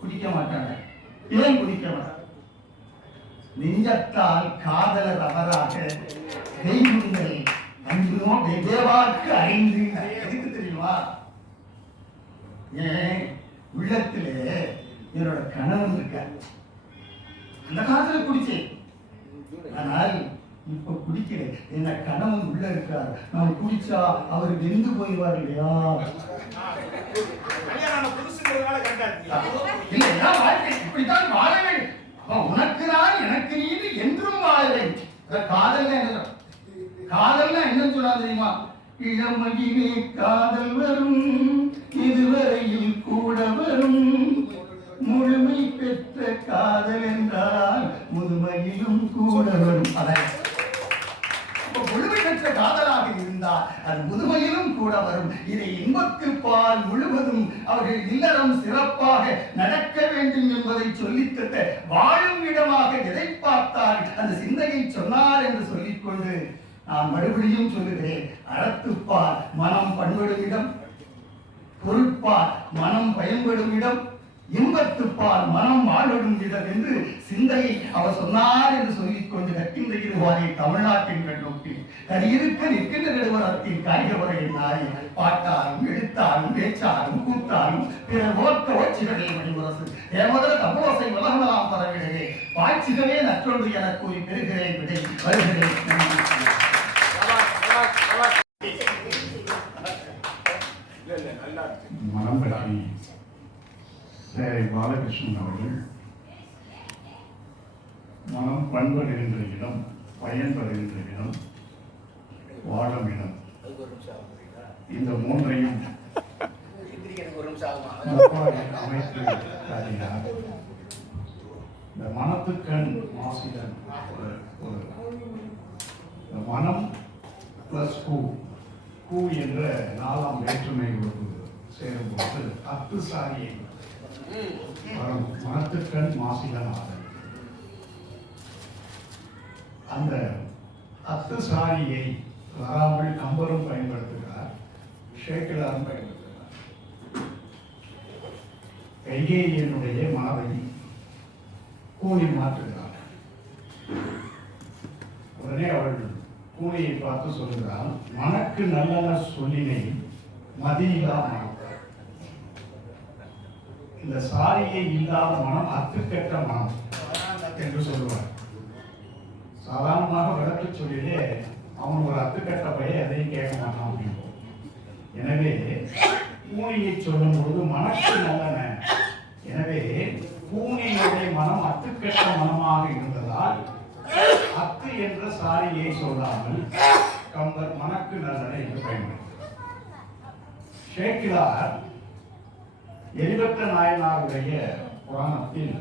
குடிக்க மாட்டாங்க. ஏன் குடிக்க மாட்டாங்க? நெஞ்சத்தால் காதலர் அவராக தெய்வங்கள் அஞ்சினோ தேவாக்கு அறிந்து. எதுக்கு தெரியுமா? ஏன் உள்ளத்திலே என்னோட கணவன் இருக்க. அந்த காலத்துல குடிச்சேன், ஆனால் இப்ப குடிக்கிறேன். என்ன கணவன் உள்ள இருக்கார். நான் குடிச்சா அவர் வெந்து போயிடுவார் இல்லையா? இல்லையா? வாழ்க்கை இப்படித்தான் வாழ வேண்டும். உனக்கு நான் எனக்கு நீ என்றும் வாழ வேண்டும். காதல் என்னன்னு சொன்னா தெரியுமா? இளமையிலே காதல் வரும், இதுவரையில் கூட வரும். முழுமை பெற்ற காதல் என்றால் முதுமையிலும் கூட வரும். அதான் முழுமை பெற்ற காதலாக இருந்தால் அது முதுமையிலும் கூட வரும். இதை இன்பத்துப்பால் முழுவதும் அவர்கள் இல்லறம் சிறப்பாக நடக்க வேண்டும் என்பதை சொல்லித்தட்ட வாழும் இடமாக எதை பார்த்தால் அந்த சிந்தையை சொன்னார் என்று சொல்லிக்கொண்டு நான் மறுபடியும் சொல்லுகிறேன். அறத்துப்பால் மனம் பண்படும் இடம், பொருட்பால் மனம் பயன்படும் இடம், இன்பத்துப்பால் மனம் வாழும் இடம் என்று சிந்தையை அவர் சொன்னார் என்று சொல்லிக் கொண்டு கற்கின்ற இருவாரை தமிழ்நாட்டின் கண்ணோக்கி கரியிருக்க நிற்கின்ற நடுவரத்தின் காய்கவரையின் நாரி பாட்டாலும் எழுத்தாலும் பேச்சாலும் கூத்தாலும் பிற ஓர்க்க ஓச்சிகளே மணிமுரசு தேவதர தபோசை உலகமெல்லாம் பரவிடவே பாய்ச்சிகளே நற்றொன்று என கூறி பெறுகிறேன் விடை வருகிறேன். மனம் பற்றி சேரை பாலகிருஷ்ணன் அவர்கள் மனம் பண்படுகின்ற இடம், பயன்படுகின்ற இடம், வாழும் இடம், இந்த மூன்றையும் அமைத்து காட்டினார். இந்த மனத்துக்கண் மாசிதன் மனம் பிளஸ் கூ என்ற 4ஆம் வேற்றுமை உறுப்பு சேரும்போது அத்து சாரியை வரும் மனத்துக்கண் மாசிலநாதன் அந்த அத்து சாரியை வராமல் கம்பரும் பயன்படுத்துகிறார், ஷேக்கிலாரும் பயன்படுத்துகிறார். கைகேயினுடைய மனதை கூனி மாற்றுகிறார். உடனே அவள் கூனியை பார்த்து சொல்கிறாள், மனக்கு நல்லன சொல்லினை மதியில்லா மனம். இந்த சாரியை இல்லாத மனம் அத்துக்கற்ற மனம் என்று சொல்லுவார். சாதாரணமாக விளக்கு சொல்லிலே அவன் ஒரு அத்துக்கட்ட பையன் எதையும் கேட்க மாட்டான் அப்படின்னு. எனவே கூனியை சொல்லும் பொழுது மனக்கு நல்லன. எனவே கூனியுடைய மனம் அத்துக்கட்ட மனமாக இருந்ததால் அத்து என்ற சாரியை சொல்லாமல் கம்பர் மனக்கு நல்லன என்று பயன்படுத்தார். ஷேக்கிலார் எரிபத்த நாயனாருடைய புராணத்தில்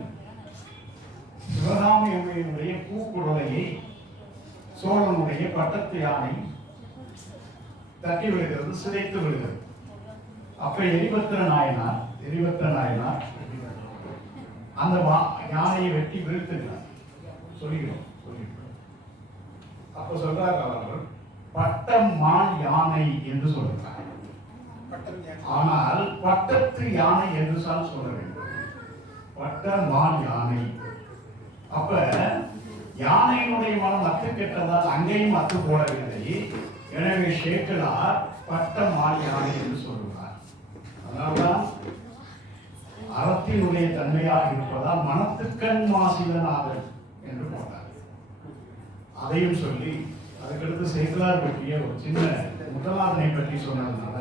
சிவகாமி அம்மையினுடைய பூக்குடலையை சோழனுடைய பட்டத்து யானை தட்டி விடுகிறது, சிதைத்து விடுகிறது. அப்ப எரிபத்திர நாயனார் அந்த யானையை வெட்டி வீழ்த்துகிறார். சொல்கிறோம். அப்ப சொல்றார் அவர்கள் பட்டம் மான் யானை என்று சொல்கிறார். ஆனால் பட்டத்து யானை என்று தான் சொல்ல வேண்டும். பட்ட மான் யானை. அப்ப யானையினுடைய மனம் அத்து கெட்டதால் அங்கேயும் அத்து போடவில்லை. எனவே ஷேக்கிலார் பட்ட மான் யானை என்று சொல்கிறார். அதனால்தான் அறத்தினுடைய தன்மையாக இருப்பதால் மனத்துக்கண் மாசிலநாதன் என்று போட்டார். அதையும் சொல்லி அதுக்கடுத்து சேக்கிலார் பற்றிய ஒரு சின்ன முதலாதனை பற்றி சொன்னதுனால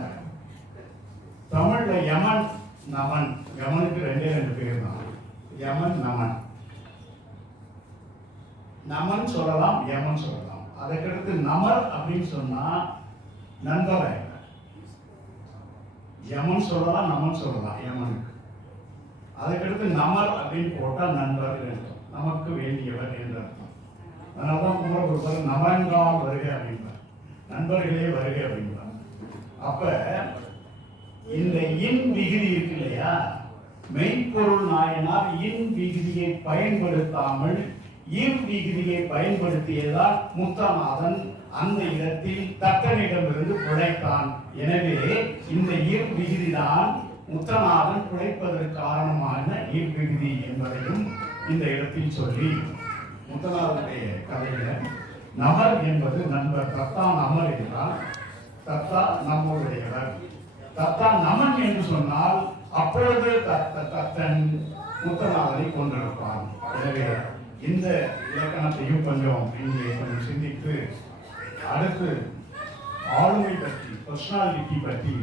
தமிழ்ல யமன் நமன், யமனுக்கு 2 பேர் தான், யமன் நமன். நமன் சொல்லலாம், யமன் சொல்லலாம். அதுக்கடுத்து நமர் அப்படின்னு சொன்னா நண்பர். யமன் சொல்லலாம், நமன் சொல்லலாம் யமனுக்கு. அதுக்கடுத்து நமர் அப்படின்னு போட்டா நண்பர் என்றும், நமக்கு வேண்டியவர் என்ற அர்த்தம். அதனால்தான் குமரகுருபர் நமன்கால் வருக அப்படின்பார், நண்பர்களே வருக அப்படின்பார். அப்ப இந்த இன் விகுதி இருக்கு இல்லையா, மெய்ப்பொருள் நாயனார் இன் விகுதியை பயன்படுத்தாமல் இன் விகுதியை பயன்படுத்தியதால் முத்தநாதன் அந்த இடத்தில் தக்கனிடமிருந்து பிழைத்தான். எனவே இந்த இர் விகுதிதான் முத்தநாதன் பிழைப்பதற்கு காரணமான இர் விகுதி என்பதையும் இந்த இடத்தில் சொல்லி முத்தநாதனுடைய கதையில நமர் என்பது நண்பர், தத்தா நமர் என்றால் தத்தா நம்முடையவர். தத்தா நமன் என்று சொன்னால் அப்பொழுது தத்தன் முத்தநாதனை கொண்டிருப்பான். எனவே இந்த இலக்கணத்தையும் கொஞ்சம் இங்கே கொஞ்சம் சிந்தித்து அடுத்து ஆளுமை பற்றி, பர்சனாலிட்டி பற்றி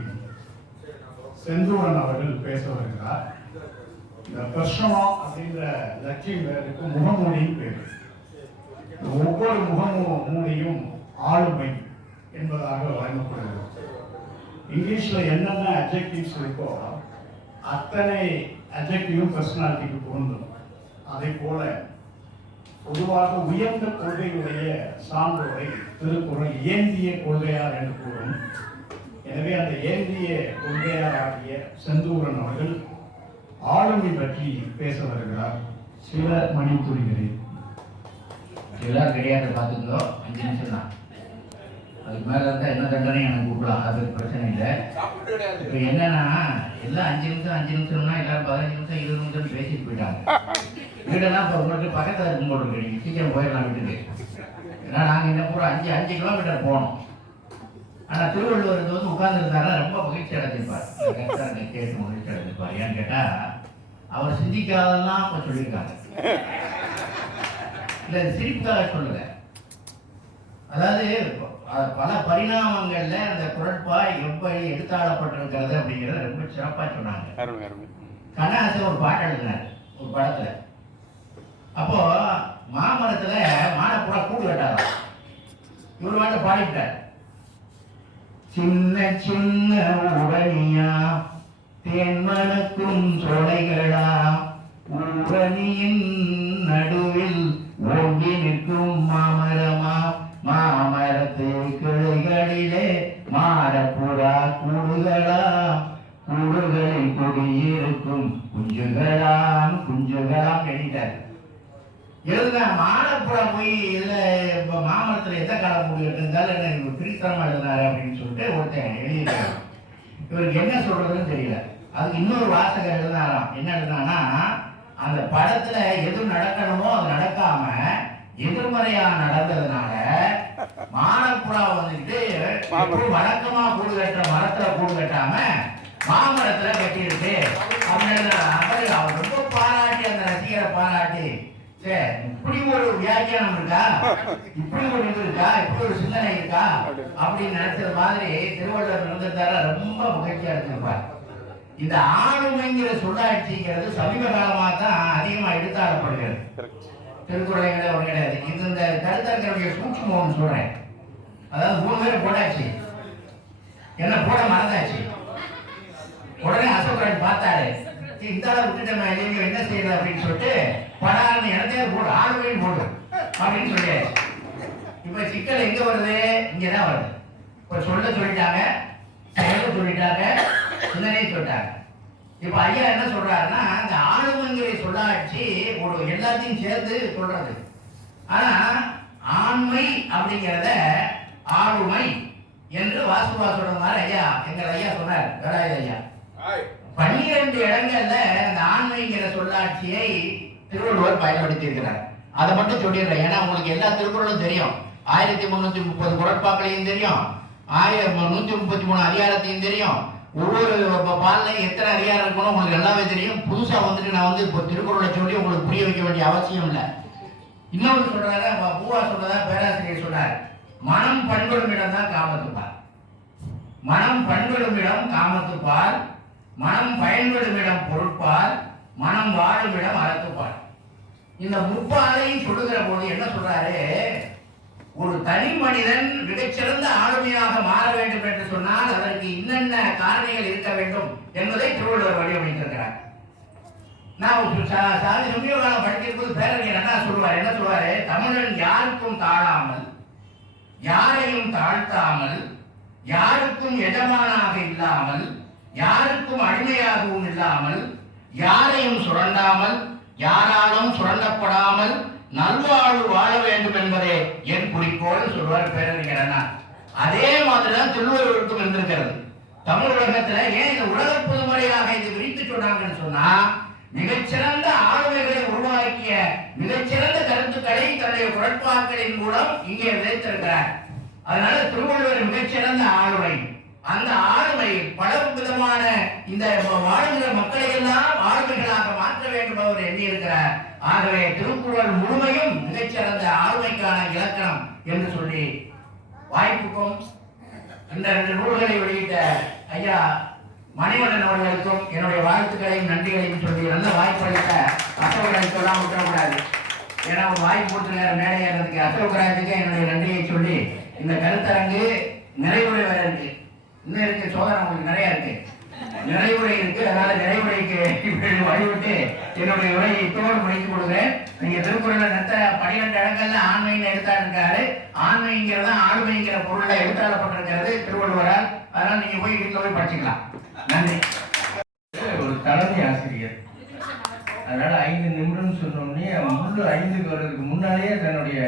செந்தூரன் அவர்கள் பேச வருகிறார். இந்த பர்சனா அப்படின்ற லட்சியம் பேருக்கு முகமூடியின் பேர். ஒவ்வொரு முகமூடியும் ஆளுமை என்பதாக வழங்கப்படுகிறது. இங்கிலீஷ்ல என்னென்ன அட்ஜெக்டிவ்ஸ் இருக்கோ அத்தனை அட்ஜெக்டிவும் பர்சனாலிட்டிக்கு பொருந்தும். அதே போல பொதுவாக உயர்ந்த கொள்கையுடைய சான்றோரை திருக்குறள் ஏந்திய கொள்கையார் என்று கூறும். எனவே அந்த ஏந்திய கொள்கையார் ஆகிய செந்தூரன் அவர்கள் ஆளுமை பற்றி பேச வருகிறார். சில மணித்துளிகளில் எல்லாரும் கிடையாது, பார்த்துக்கோ. 5 நிமிஷம் தான், அதுக்கு மேலே இருந்தால் என்ன தண்டனை எனக்கு கூப்பிடலாம், அது பிரச்சனை இல்லை. இப்போ என்னன்னா எல்லாம் 5 நிமிஷம்னா எல்லாரும் 15 நிமிஷம் 20 நிமிஷம் பேசிட்டு போயிட்டாங்க. வீடெல்லாம் இப்போ உங்களுக்கு பக்கத்தில் இருக்கும் போது இருக்கு, நீங்கள் சீக்கிரம் போயிடலாம் வீட்டுக்கு. ஏன்னா நாங்கள் என்ன பூரா 5 கிலோமீட்டர் போகணும். ஆனால் திருவள்ளுவர் இது வந்து உட்கார்ந்துருந்தாலும் ரொம்ப மகிழ்ச்சி அடைஞ்சிருப்பார், கேட்டு மகிழ்ச்சி அடைஞ்சிருப்பார். ஏன்னு கேட்டால் அவர் சிந்திக்காதெல்லாம் இப்போ சொல்லியிருக்காங்க. இல்லை சிரிப்புக்காக சொல்லலை, அதாவது பல பரிணாமங்கள்ல அந்த குரட்பாய் எப்படி எடுத்தாளப்பட்டிருக்கிறது அப்படிங்கிறத ரொம்ப சிறப்பா சொன்னாங்க. கண்ணாசன் ஒரு பாட்டு எழுதினார் ஒரு படத்துல. அப்போ மாமரத்துல மானப்புறா கூடு கட்டாராம். இவர் பாட்டை பாடிட்டார். சின்ன சின்ன உடனியா தேன்மணக்கும் சோலைகளா ஊரணியின் நடுவில் ஓங்கி நிற்கும் மாமரமா மாமரத்து கிளைகளிலே மாறப்புறா கூடுகளா கூடுகளில் குடியிருக்கும் குஞ்சுகளாம் குஞ்சுகளாம் எழுதிட்டார். எழுதுன மாடப்புறம் போய் இப்போ மாமரத்தில் எந்த காலம் மூடி இருந்தாலும் என்ன பிரித்தனமாக எழுதினாரு அப்படின்னு சொல்லிட்டு ஒருத்தன் எழுதியிருக்காரு. இவருக்கு என்ன சொல்றதுன்னு தெரியல. அதுக்கு இன்னொரு வாசகர் எழுதினாராம். என்ன எழுதினானா, அந்த படத்துல எது நடக்கணுமோ அது நடக்காம எதிர்மறையா நடந்ததுனால மாடப்புறா வந்துட்டு வழக்கமா கூடு கட்டுற மரத்துல கூடு கட்டாம மாமரத்துல கட்டியிருக்கு அப்படின்னு அவர் ரொம்ப பாராட்டி, அந்த ரசிகரை பாராட்டி, இப்படி ஒரு வியாக்கியானம் இருக்கா, இப்படி ஒரு இது இருக்கா, இப்படி ஒரு சிந்தனை இருக்கா அப்படின்னு நினைச்சது மாதிரி திருவள்ளுவர் இருந்திருந்தாரா ரொம்ப மகிழ்ச்சியா இருந்திருப்பார். இந்த ஆளுமைங்கிற சொல்லாட்சிங்கிறது சமீப காலமாக தான் அதிகமா எடுத்தாடப்படுகிறது. திருக்குறளை ஒரு கிடையாது. இது இந்த கருத்தரங்களுடைய சூட்சுமம்னு சொல்றேன். அதாவது 3 பேரை போட்டாச்சு, என்ன போட மறந்தாச்சு. உடனே அசோகராஜ் பார்த்தாரு, இந்த ஆளை விட்டுட்டோம் இல்லையோ என்ன செய்யறது அப்படின்னு சொல்லிட்டு படாருன்னு இடத்தையே போடு, ஆளுமையும் போடு அப்படின்னு சொல்லியாச்சு. இப்ப சிக்கல் எங்க வருது? இங்கதான் வருது. இப்ப சொல்லிட்டாங்க, செயல சொல்லிட்டாங்க, சிந்தனையை சொல்லிட்டாங்க. இப்ப ஐயா என்ன சொல்றாருன்னா, இந்த ஆளுமைங்கிற சொல்லாட்சி ஒரு எல்லாத்தையும் சேர்த்து சொல்றது. ஆனா ஆண்மை அப்படிங்கிறத ஆளுமை என்று வாசுவா சொல்ற மாதிரி ஐயா எங்கள் ஐயா சொன்னார், வேலாயுத ஐயா. 12 இடங்கள்ல அந்த ஆண்மைங்கிற சொல்லாட்சியை திருவள்ளுவர் பயன்படுத்தி இருக்கிறார். அதை மட்டும் சொல்லிடுறேன், ஏன்னா உங்களுக்கு எல்லா திருக்குறளும் தெரியும். 1330 குறட்பாக்களையும் தெரியும், 1133 அதிகாரத்தையும் தெரியும். ஒவ்வொரு பால்லையும் எத்தனை அதிகாரம் இருக்கணும் உங்களுக்கு எல்லாமே தெரியும். புதுசா வந்துட்டு நான் இப்போ திருக்குறளை சொல்லி உங்களுக்கு புரிய வைக்க வேண்டிய அவசியம் இல்லை. இன்னொன்று சொல்றதா பூவா சொல்றதா பேராசிரியர் சொன்னார், மனம் பண்படும் இடம் தான் காமத்துப்பால். மனம் பண்படும் இடம் காமத்துப்பால், மனம் பயன்படும் இடம் பொருட்பால், மனம் வாழும் இடம் அறத்துப்பால். இந்த முப்பாலையும் சொல்லுகிற போது என்ன சொல்றாரு, ஒரு தனி மனிதன் மிகச்சிறந்த ஆளுமையாக மாற வேண்டும் என்று சொன்னால் அதற்கு என்னென்ன காரணிகள் இருக்க வேண்டும் என்பதை திருவள்ளுவர் வடிவமைத்திருக்கிறார். நான் சமீப காலம் படிக்கும்போது பேரறிஞர் என்ன சொல்லுவாரு, தமிழன் யாருக்கும் தாழாமல், யாரையும் தாழ்த்தாமல், யாருக்கும் எஜமானாக இல்லாமல், யாருக்கும் அடிமையாகவும் இல்லாமல், யாரையும் சுரண்டாமல், யாராலும் சுரண்டப்படாமல் நல்வாழ்வு வாழ வேண்டும் என்பதே என் குறிக்கோள் சொல்வார் பேரறிஞர் அண்ணா. அதே மாதிரிதான் திருவள்ளுவருக்கும் இருந்திருக்கிறது. தமிழ் உலகத்துல ஏன் இந்த உலக பொதுமறையாக இது விரித்து சொன்னாங்கன்னு சொன்னா, மிகச்சிறந்த ஆளுமைகளை உருவாக்கிய மிகச்சிறந்த கருத்துக்களை தன்னுடைய குரட்பாக்களின் மூலம் இங்கே விதைத்திருக்கிறார். அதனால திருவள்ளுவர் மிகச்சிறந்த ஆளுமை. அந்த ஆளுமை பல விதமான இந்த வாழ்கிற மக்களை எல்லாம் ஆளுமைகளாக மாற்ற வேண்டும் அவர் எண்ணி இருக்கிறார். ஆகவே திருக்குறள் முழுமையும் மிகச்சிறந்த ஆளுமைக்கான இலக்கணம் என்று சொல்லி வாய்ப்புக்கும் இந்த 2 நூல்களை வெளியிட்ட ஐயா மணிவண்ணன் அவர்களுக்கும் என்னுடைய வாழ்த்துக்களையும் நன்றிகளையும் சொல்லி நல்ல வாய்ப்பளித்த அசோகராஜ் சொல்லாம விட்டக்கூடாது. ஏன்னா ஒரு வாய்ப்பு கொடுத்து நேரம் மேடையாகிறதுக்கு அசோகராஜுக்கு என்னுடைய நன்றியை சொல்லி இந்த கருத்தரங்கு நிறைவுரை வர இருக்கு. இன்னும் இருக்கு, சோதனை உங்களுக்கு நிறைய இருக்கு, நிறைவுரை இருக்கு. அதனால நிறைவுரைக்கு வழிவிட்டு என்னுடைய உரையை இத்தோடு முடித்து கொடுக்குறேன். நீங்க திருக்குறளை 12 இடங்கள்ல ஆண்மைன்னு எடுத்தாருக்காரு. ஆண்மைங்கிறது ஆளுமைங்கிற பொருள்ல எடுத்தாடப்பட்டிருக்கிறது திருவள்ளுவரால். அதனால நீங்க போய் வீட்டுல போய் படிச்சுக்கலாம். நன்றி. ஒரு தலைமை ஆசிரியர், அதனால 5 நிமிடம் சொன்னோடனே முழு 5க்கு வர்றதுக்கு முன்னாலேயே தன்னுடைய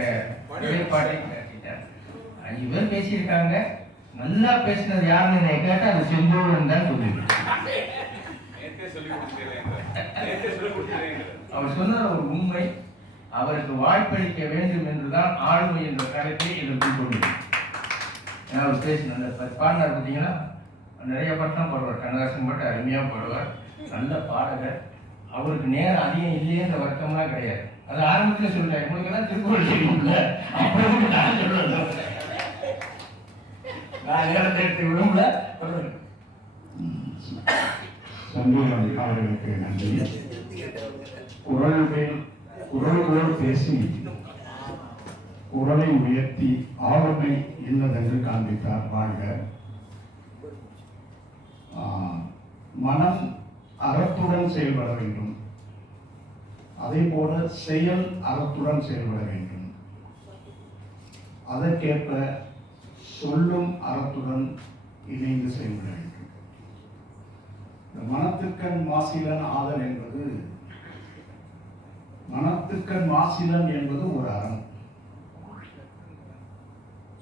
நிலைப்பாட்டை காட்டிட்டார். 5 பேர் பேசியிருக்காங்க. நல்லா பேசினது யாருன்னு கேட்டா அது செந்தூரன் தான் சொல்லிவிட்டார். அவர் சொன்ன ஒரு உண்மை, அவருக்கு வாய்ப்பளிக்க வேண்டும் என்றுதான் ஆளுமை என்ற கருத்தை இதற்கு கொள்கிறேன். அவர் பேசின அந்த பாடினார் பார்த்தீங்கன்னா, நிறைய பாட்டுலாம் பாடுவார். கண்ணதாசன் பாட்டு அருமையா பாடுவார், நல்ல பாடகர். அவருக்கு நேரம் அதிகம் இல்லையேன்ற வருத்தம்லாம் கிடையாது. அது ஆரம்பத்தில் சொல்ல உங்களுக்கு எல்லாம் திருக்குறள் தெரியும்ல, அப்போ நான் சொல்லுவேன். நான் நேரத்தை எடுத்து விடும்ல. சந்தூரம் அவர்களுக்கு நன்றி. குரலோடு பேசி குரலை உயர்த்தி ஆளுமை என்னதென்று காண்பித்தார். வாழ்க. மனம் அறத்துடன் செயல்பட வேண்டும், அதே போல செயல் அறத்துடன் செயல்பட வேண்டும். அதற்கேற்ப சொல்லும் அறத்துடன் இணைந்து செயல்பட வேண்டும். மனத்துக்கண் மாசிலன் ஆதல் என்பது மனத்துக்கண் மாசிலன் என்பது ஒரு அறம்.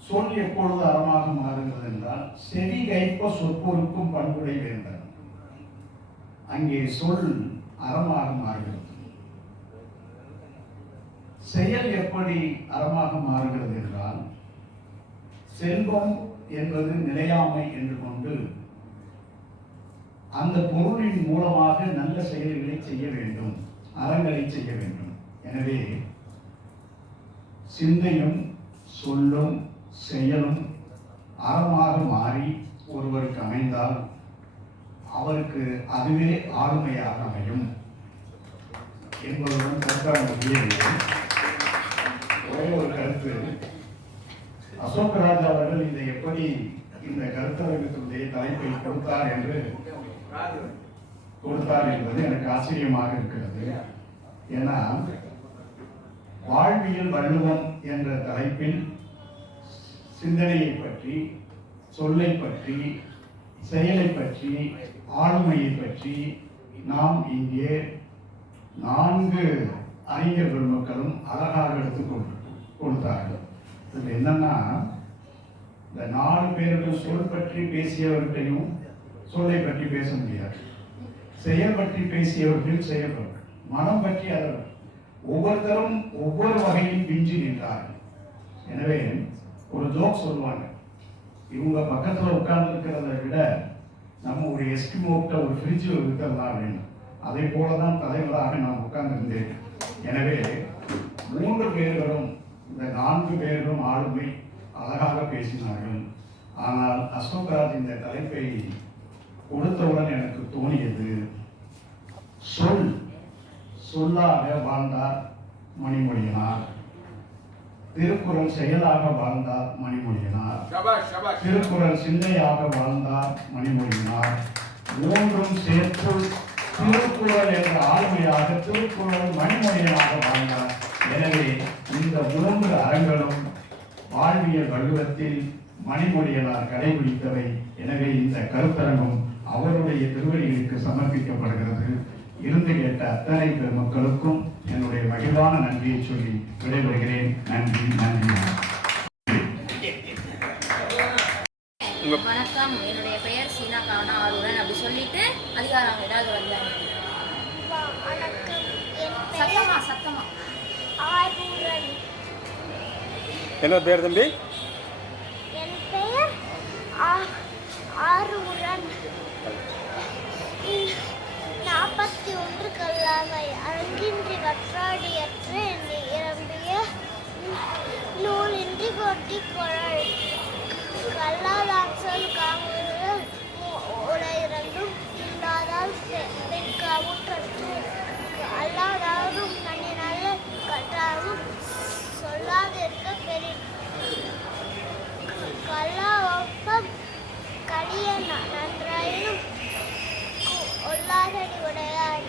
சொல் எப்பொழுது அறமாக மாறுகிறது என்றால் செவி கைப்ப சொற்பொருக்கும் பண்புடை வேந்தன். அங்கே சொல் அறமாக மாறுகிறது. செயல் எப்படி அறமாக மாறுகிறது என்றால் செல்வம் என்பது நிலையாமை என்று கொண்டு அந்த பொருளின் மூலமாக நல்ல செயல்களை செய்ய வேண்டும், அறங்களை செய்ய வேண்டும். எனவே சிந்தையும் சொல்லும் செயலும் அறமாக மாறி ஒருவருக்கு அமைந்தால் அவருக்கு அதுவே ஆளுமையாக அமையும் என்பதுடன் ஒரே ஒரு கருத்து. அசோகராஜ் அவர்கள் இதை எப்படி இந்த கருத்தரங்கத்தினுடைய தலைப்பை கொடுத்தார் என்பது எனக்கு ஆச்சரியமாக இருக்கிறது. ஏன்னா வாழ்வியல் வள்ளுவம் என்ற தலைப்பில் சிந்தனையை பற்றி, சொல்லை பற்றி, செயலை பற்றி, ஆளுமையை பற்றி நாம் இங்கே 4 அறிஞர் பெருமக்களும் அழகாக எடுத்துக் கொடுத்தார்கள். இதுல என்னன்னா, இந்த 4 பேருக்கும் சொல் பற்றி பேசியவர்களையும் சொல்லை பற்றி பேச முடியாது, செயல் பற்றி பேசியவர்களையும் செயல்படும், மனம் பற்றி அவர் ஒவ்வொருத்தரும் ஒவ்வொரு வகையில் விஞ்சி நின்றார்கள். எனவே ஒரு ஜோக் சொல்லுவாங்க, இவங்க பக்கத்துல உட்கார்ந்து இருக்கிறத விட நம்ம ஒரு எஸ்கிமோட்ட ஒரு ஃப்ரிட்ஜில் இருக்கிறதா அப்படின்னு. அதை போலதான் தலைவராக நான் உட்கார்ந்திருந்தேன். எனவே 3 பேர்களும் இந்த 4 பேர்களும் ஆளுமை அழகாக பேசினார்கள். ஆனால் அசோகராஜ் இந்த தலைப்பை கொடுத்தவுடன் எனக்கு தோணியது, சொல்லாக வாழ்ந்தார் மணிமொழியனார், திருக்குறள் செயலாக வாழ்ந்தார் மணிமொழியனார், திருக்குறள் சிந்தையாக வாழ்ந்தார் மணிமொழியனார், 3ம் சேர்த்து திருக்குறள் என்ற ஆளுமையாக திருக்குறள் மணிமொழியனாக வாழ்ந்தார். எனவே இந்த 3 அறங்களும் வாழ்வியல் வள்ளுவத்தில் மணிமொழியனார் கடைபிடித்தவை. எனவே இந்த கருத்தரங்கம் அவருடைய திருவடிகளுக்கு சமர்ப்பிக்கப்படுகிறது. இருந்து கேட்ட அத்தனை பெருமக்களுக்கும் என்னுடைய மகிழ்வான நன்றியை சொல்லி விடைபெறுகிறேன். நன்றி நன்றி. வணக்கம், என்னுடைய பெயர் சீனா கானா ஆரூரன். அப்படி சொல்லிட்டு அதிகாரம் ஏதாவது வந்தாங்க. சத்தமா சத்தமா. ஆரூரன். என்ன பேர் தம்பி? என் பெயர் ஆரூரன். 41 கல்லாவை அங்கின்றி வற்றாடியற்று நிரம்பிய நூலின்றி கொட்டி குழல் கல்லாதால் காமுதல் உடையிரண்டும் இல்லாதால் வெண்காமுற்றற்று அல்லாதாரும் நன்னினால கட்டாரும் சொல்லாதிருக்க பெரிய கல்லா ஒப்பம் கலிய நன்றாயினும் ஒல்லாதடி உடையாய்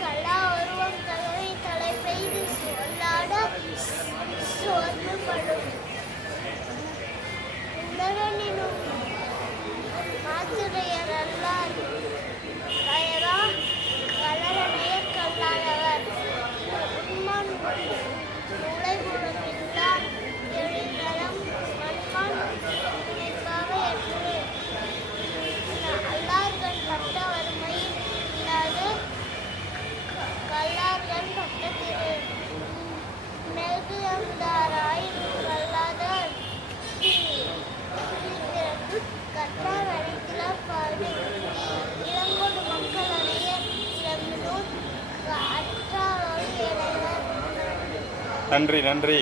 கல்லா ஒருவம் தகவை தலை பெய்து சொல்லாட சோர்வுபடும் உலகனினும் மாத்திரையர் அல்லார் பயரா கலரனைய கல்லாதவர் உண்மான் நுழைபுறம் இல்லார் எழில்நலம் மண்மான் நினைப்பாக எற்று அல்லார்கள் பட்ட வறுமையில் இல்லாத கல்லார்கள் பட்ட திரு நெல்கிழந்தாராயின் கல்லாதார் கட்டார் அழைக்கிறார் பாடு இளங்கோடு மக்கள் அணைய இளமினூர் அற்றாரோடு ஏழையார். நன்றி நன்றி.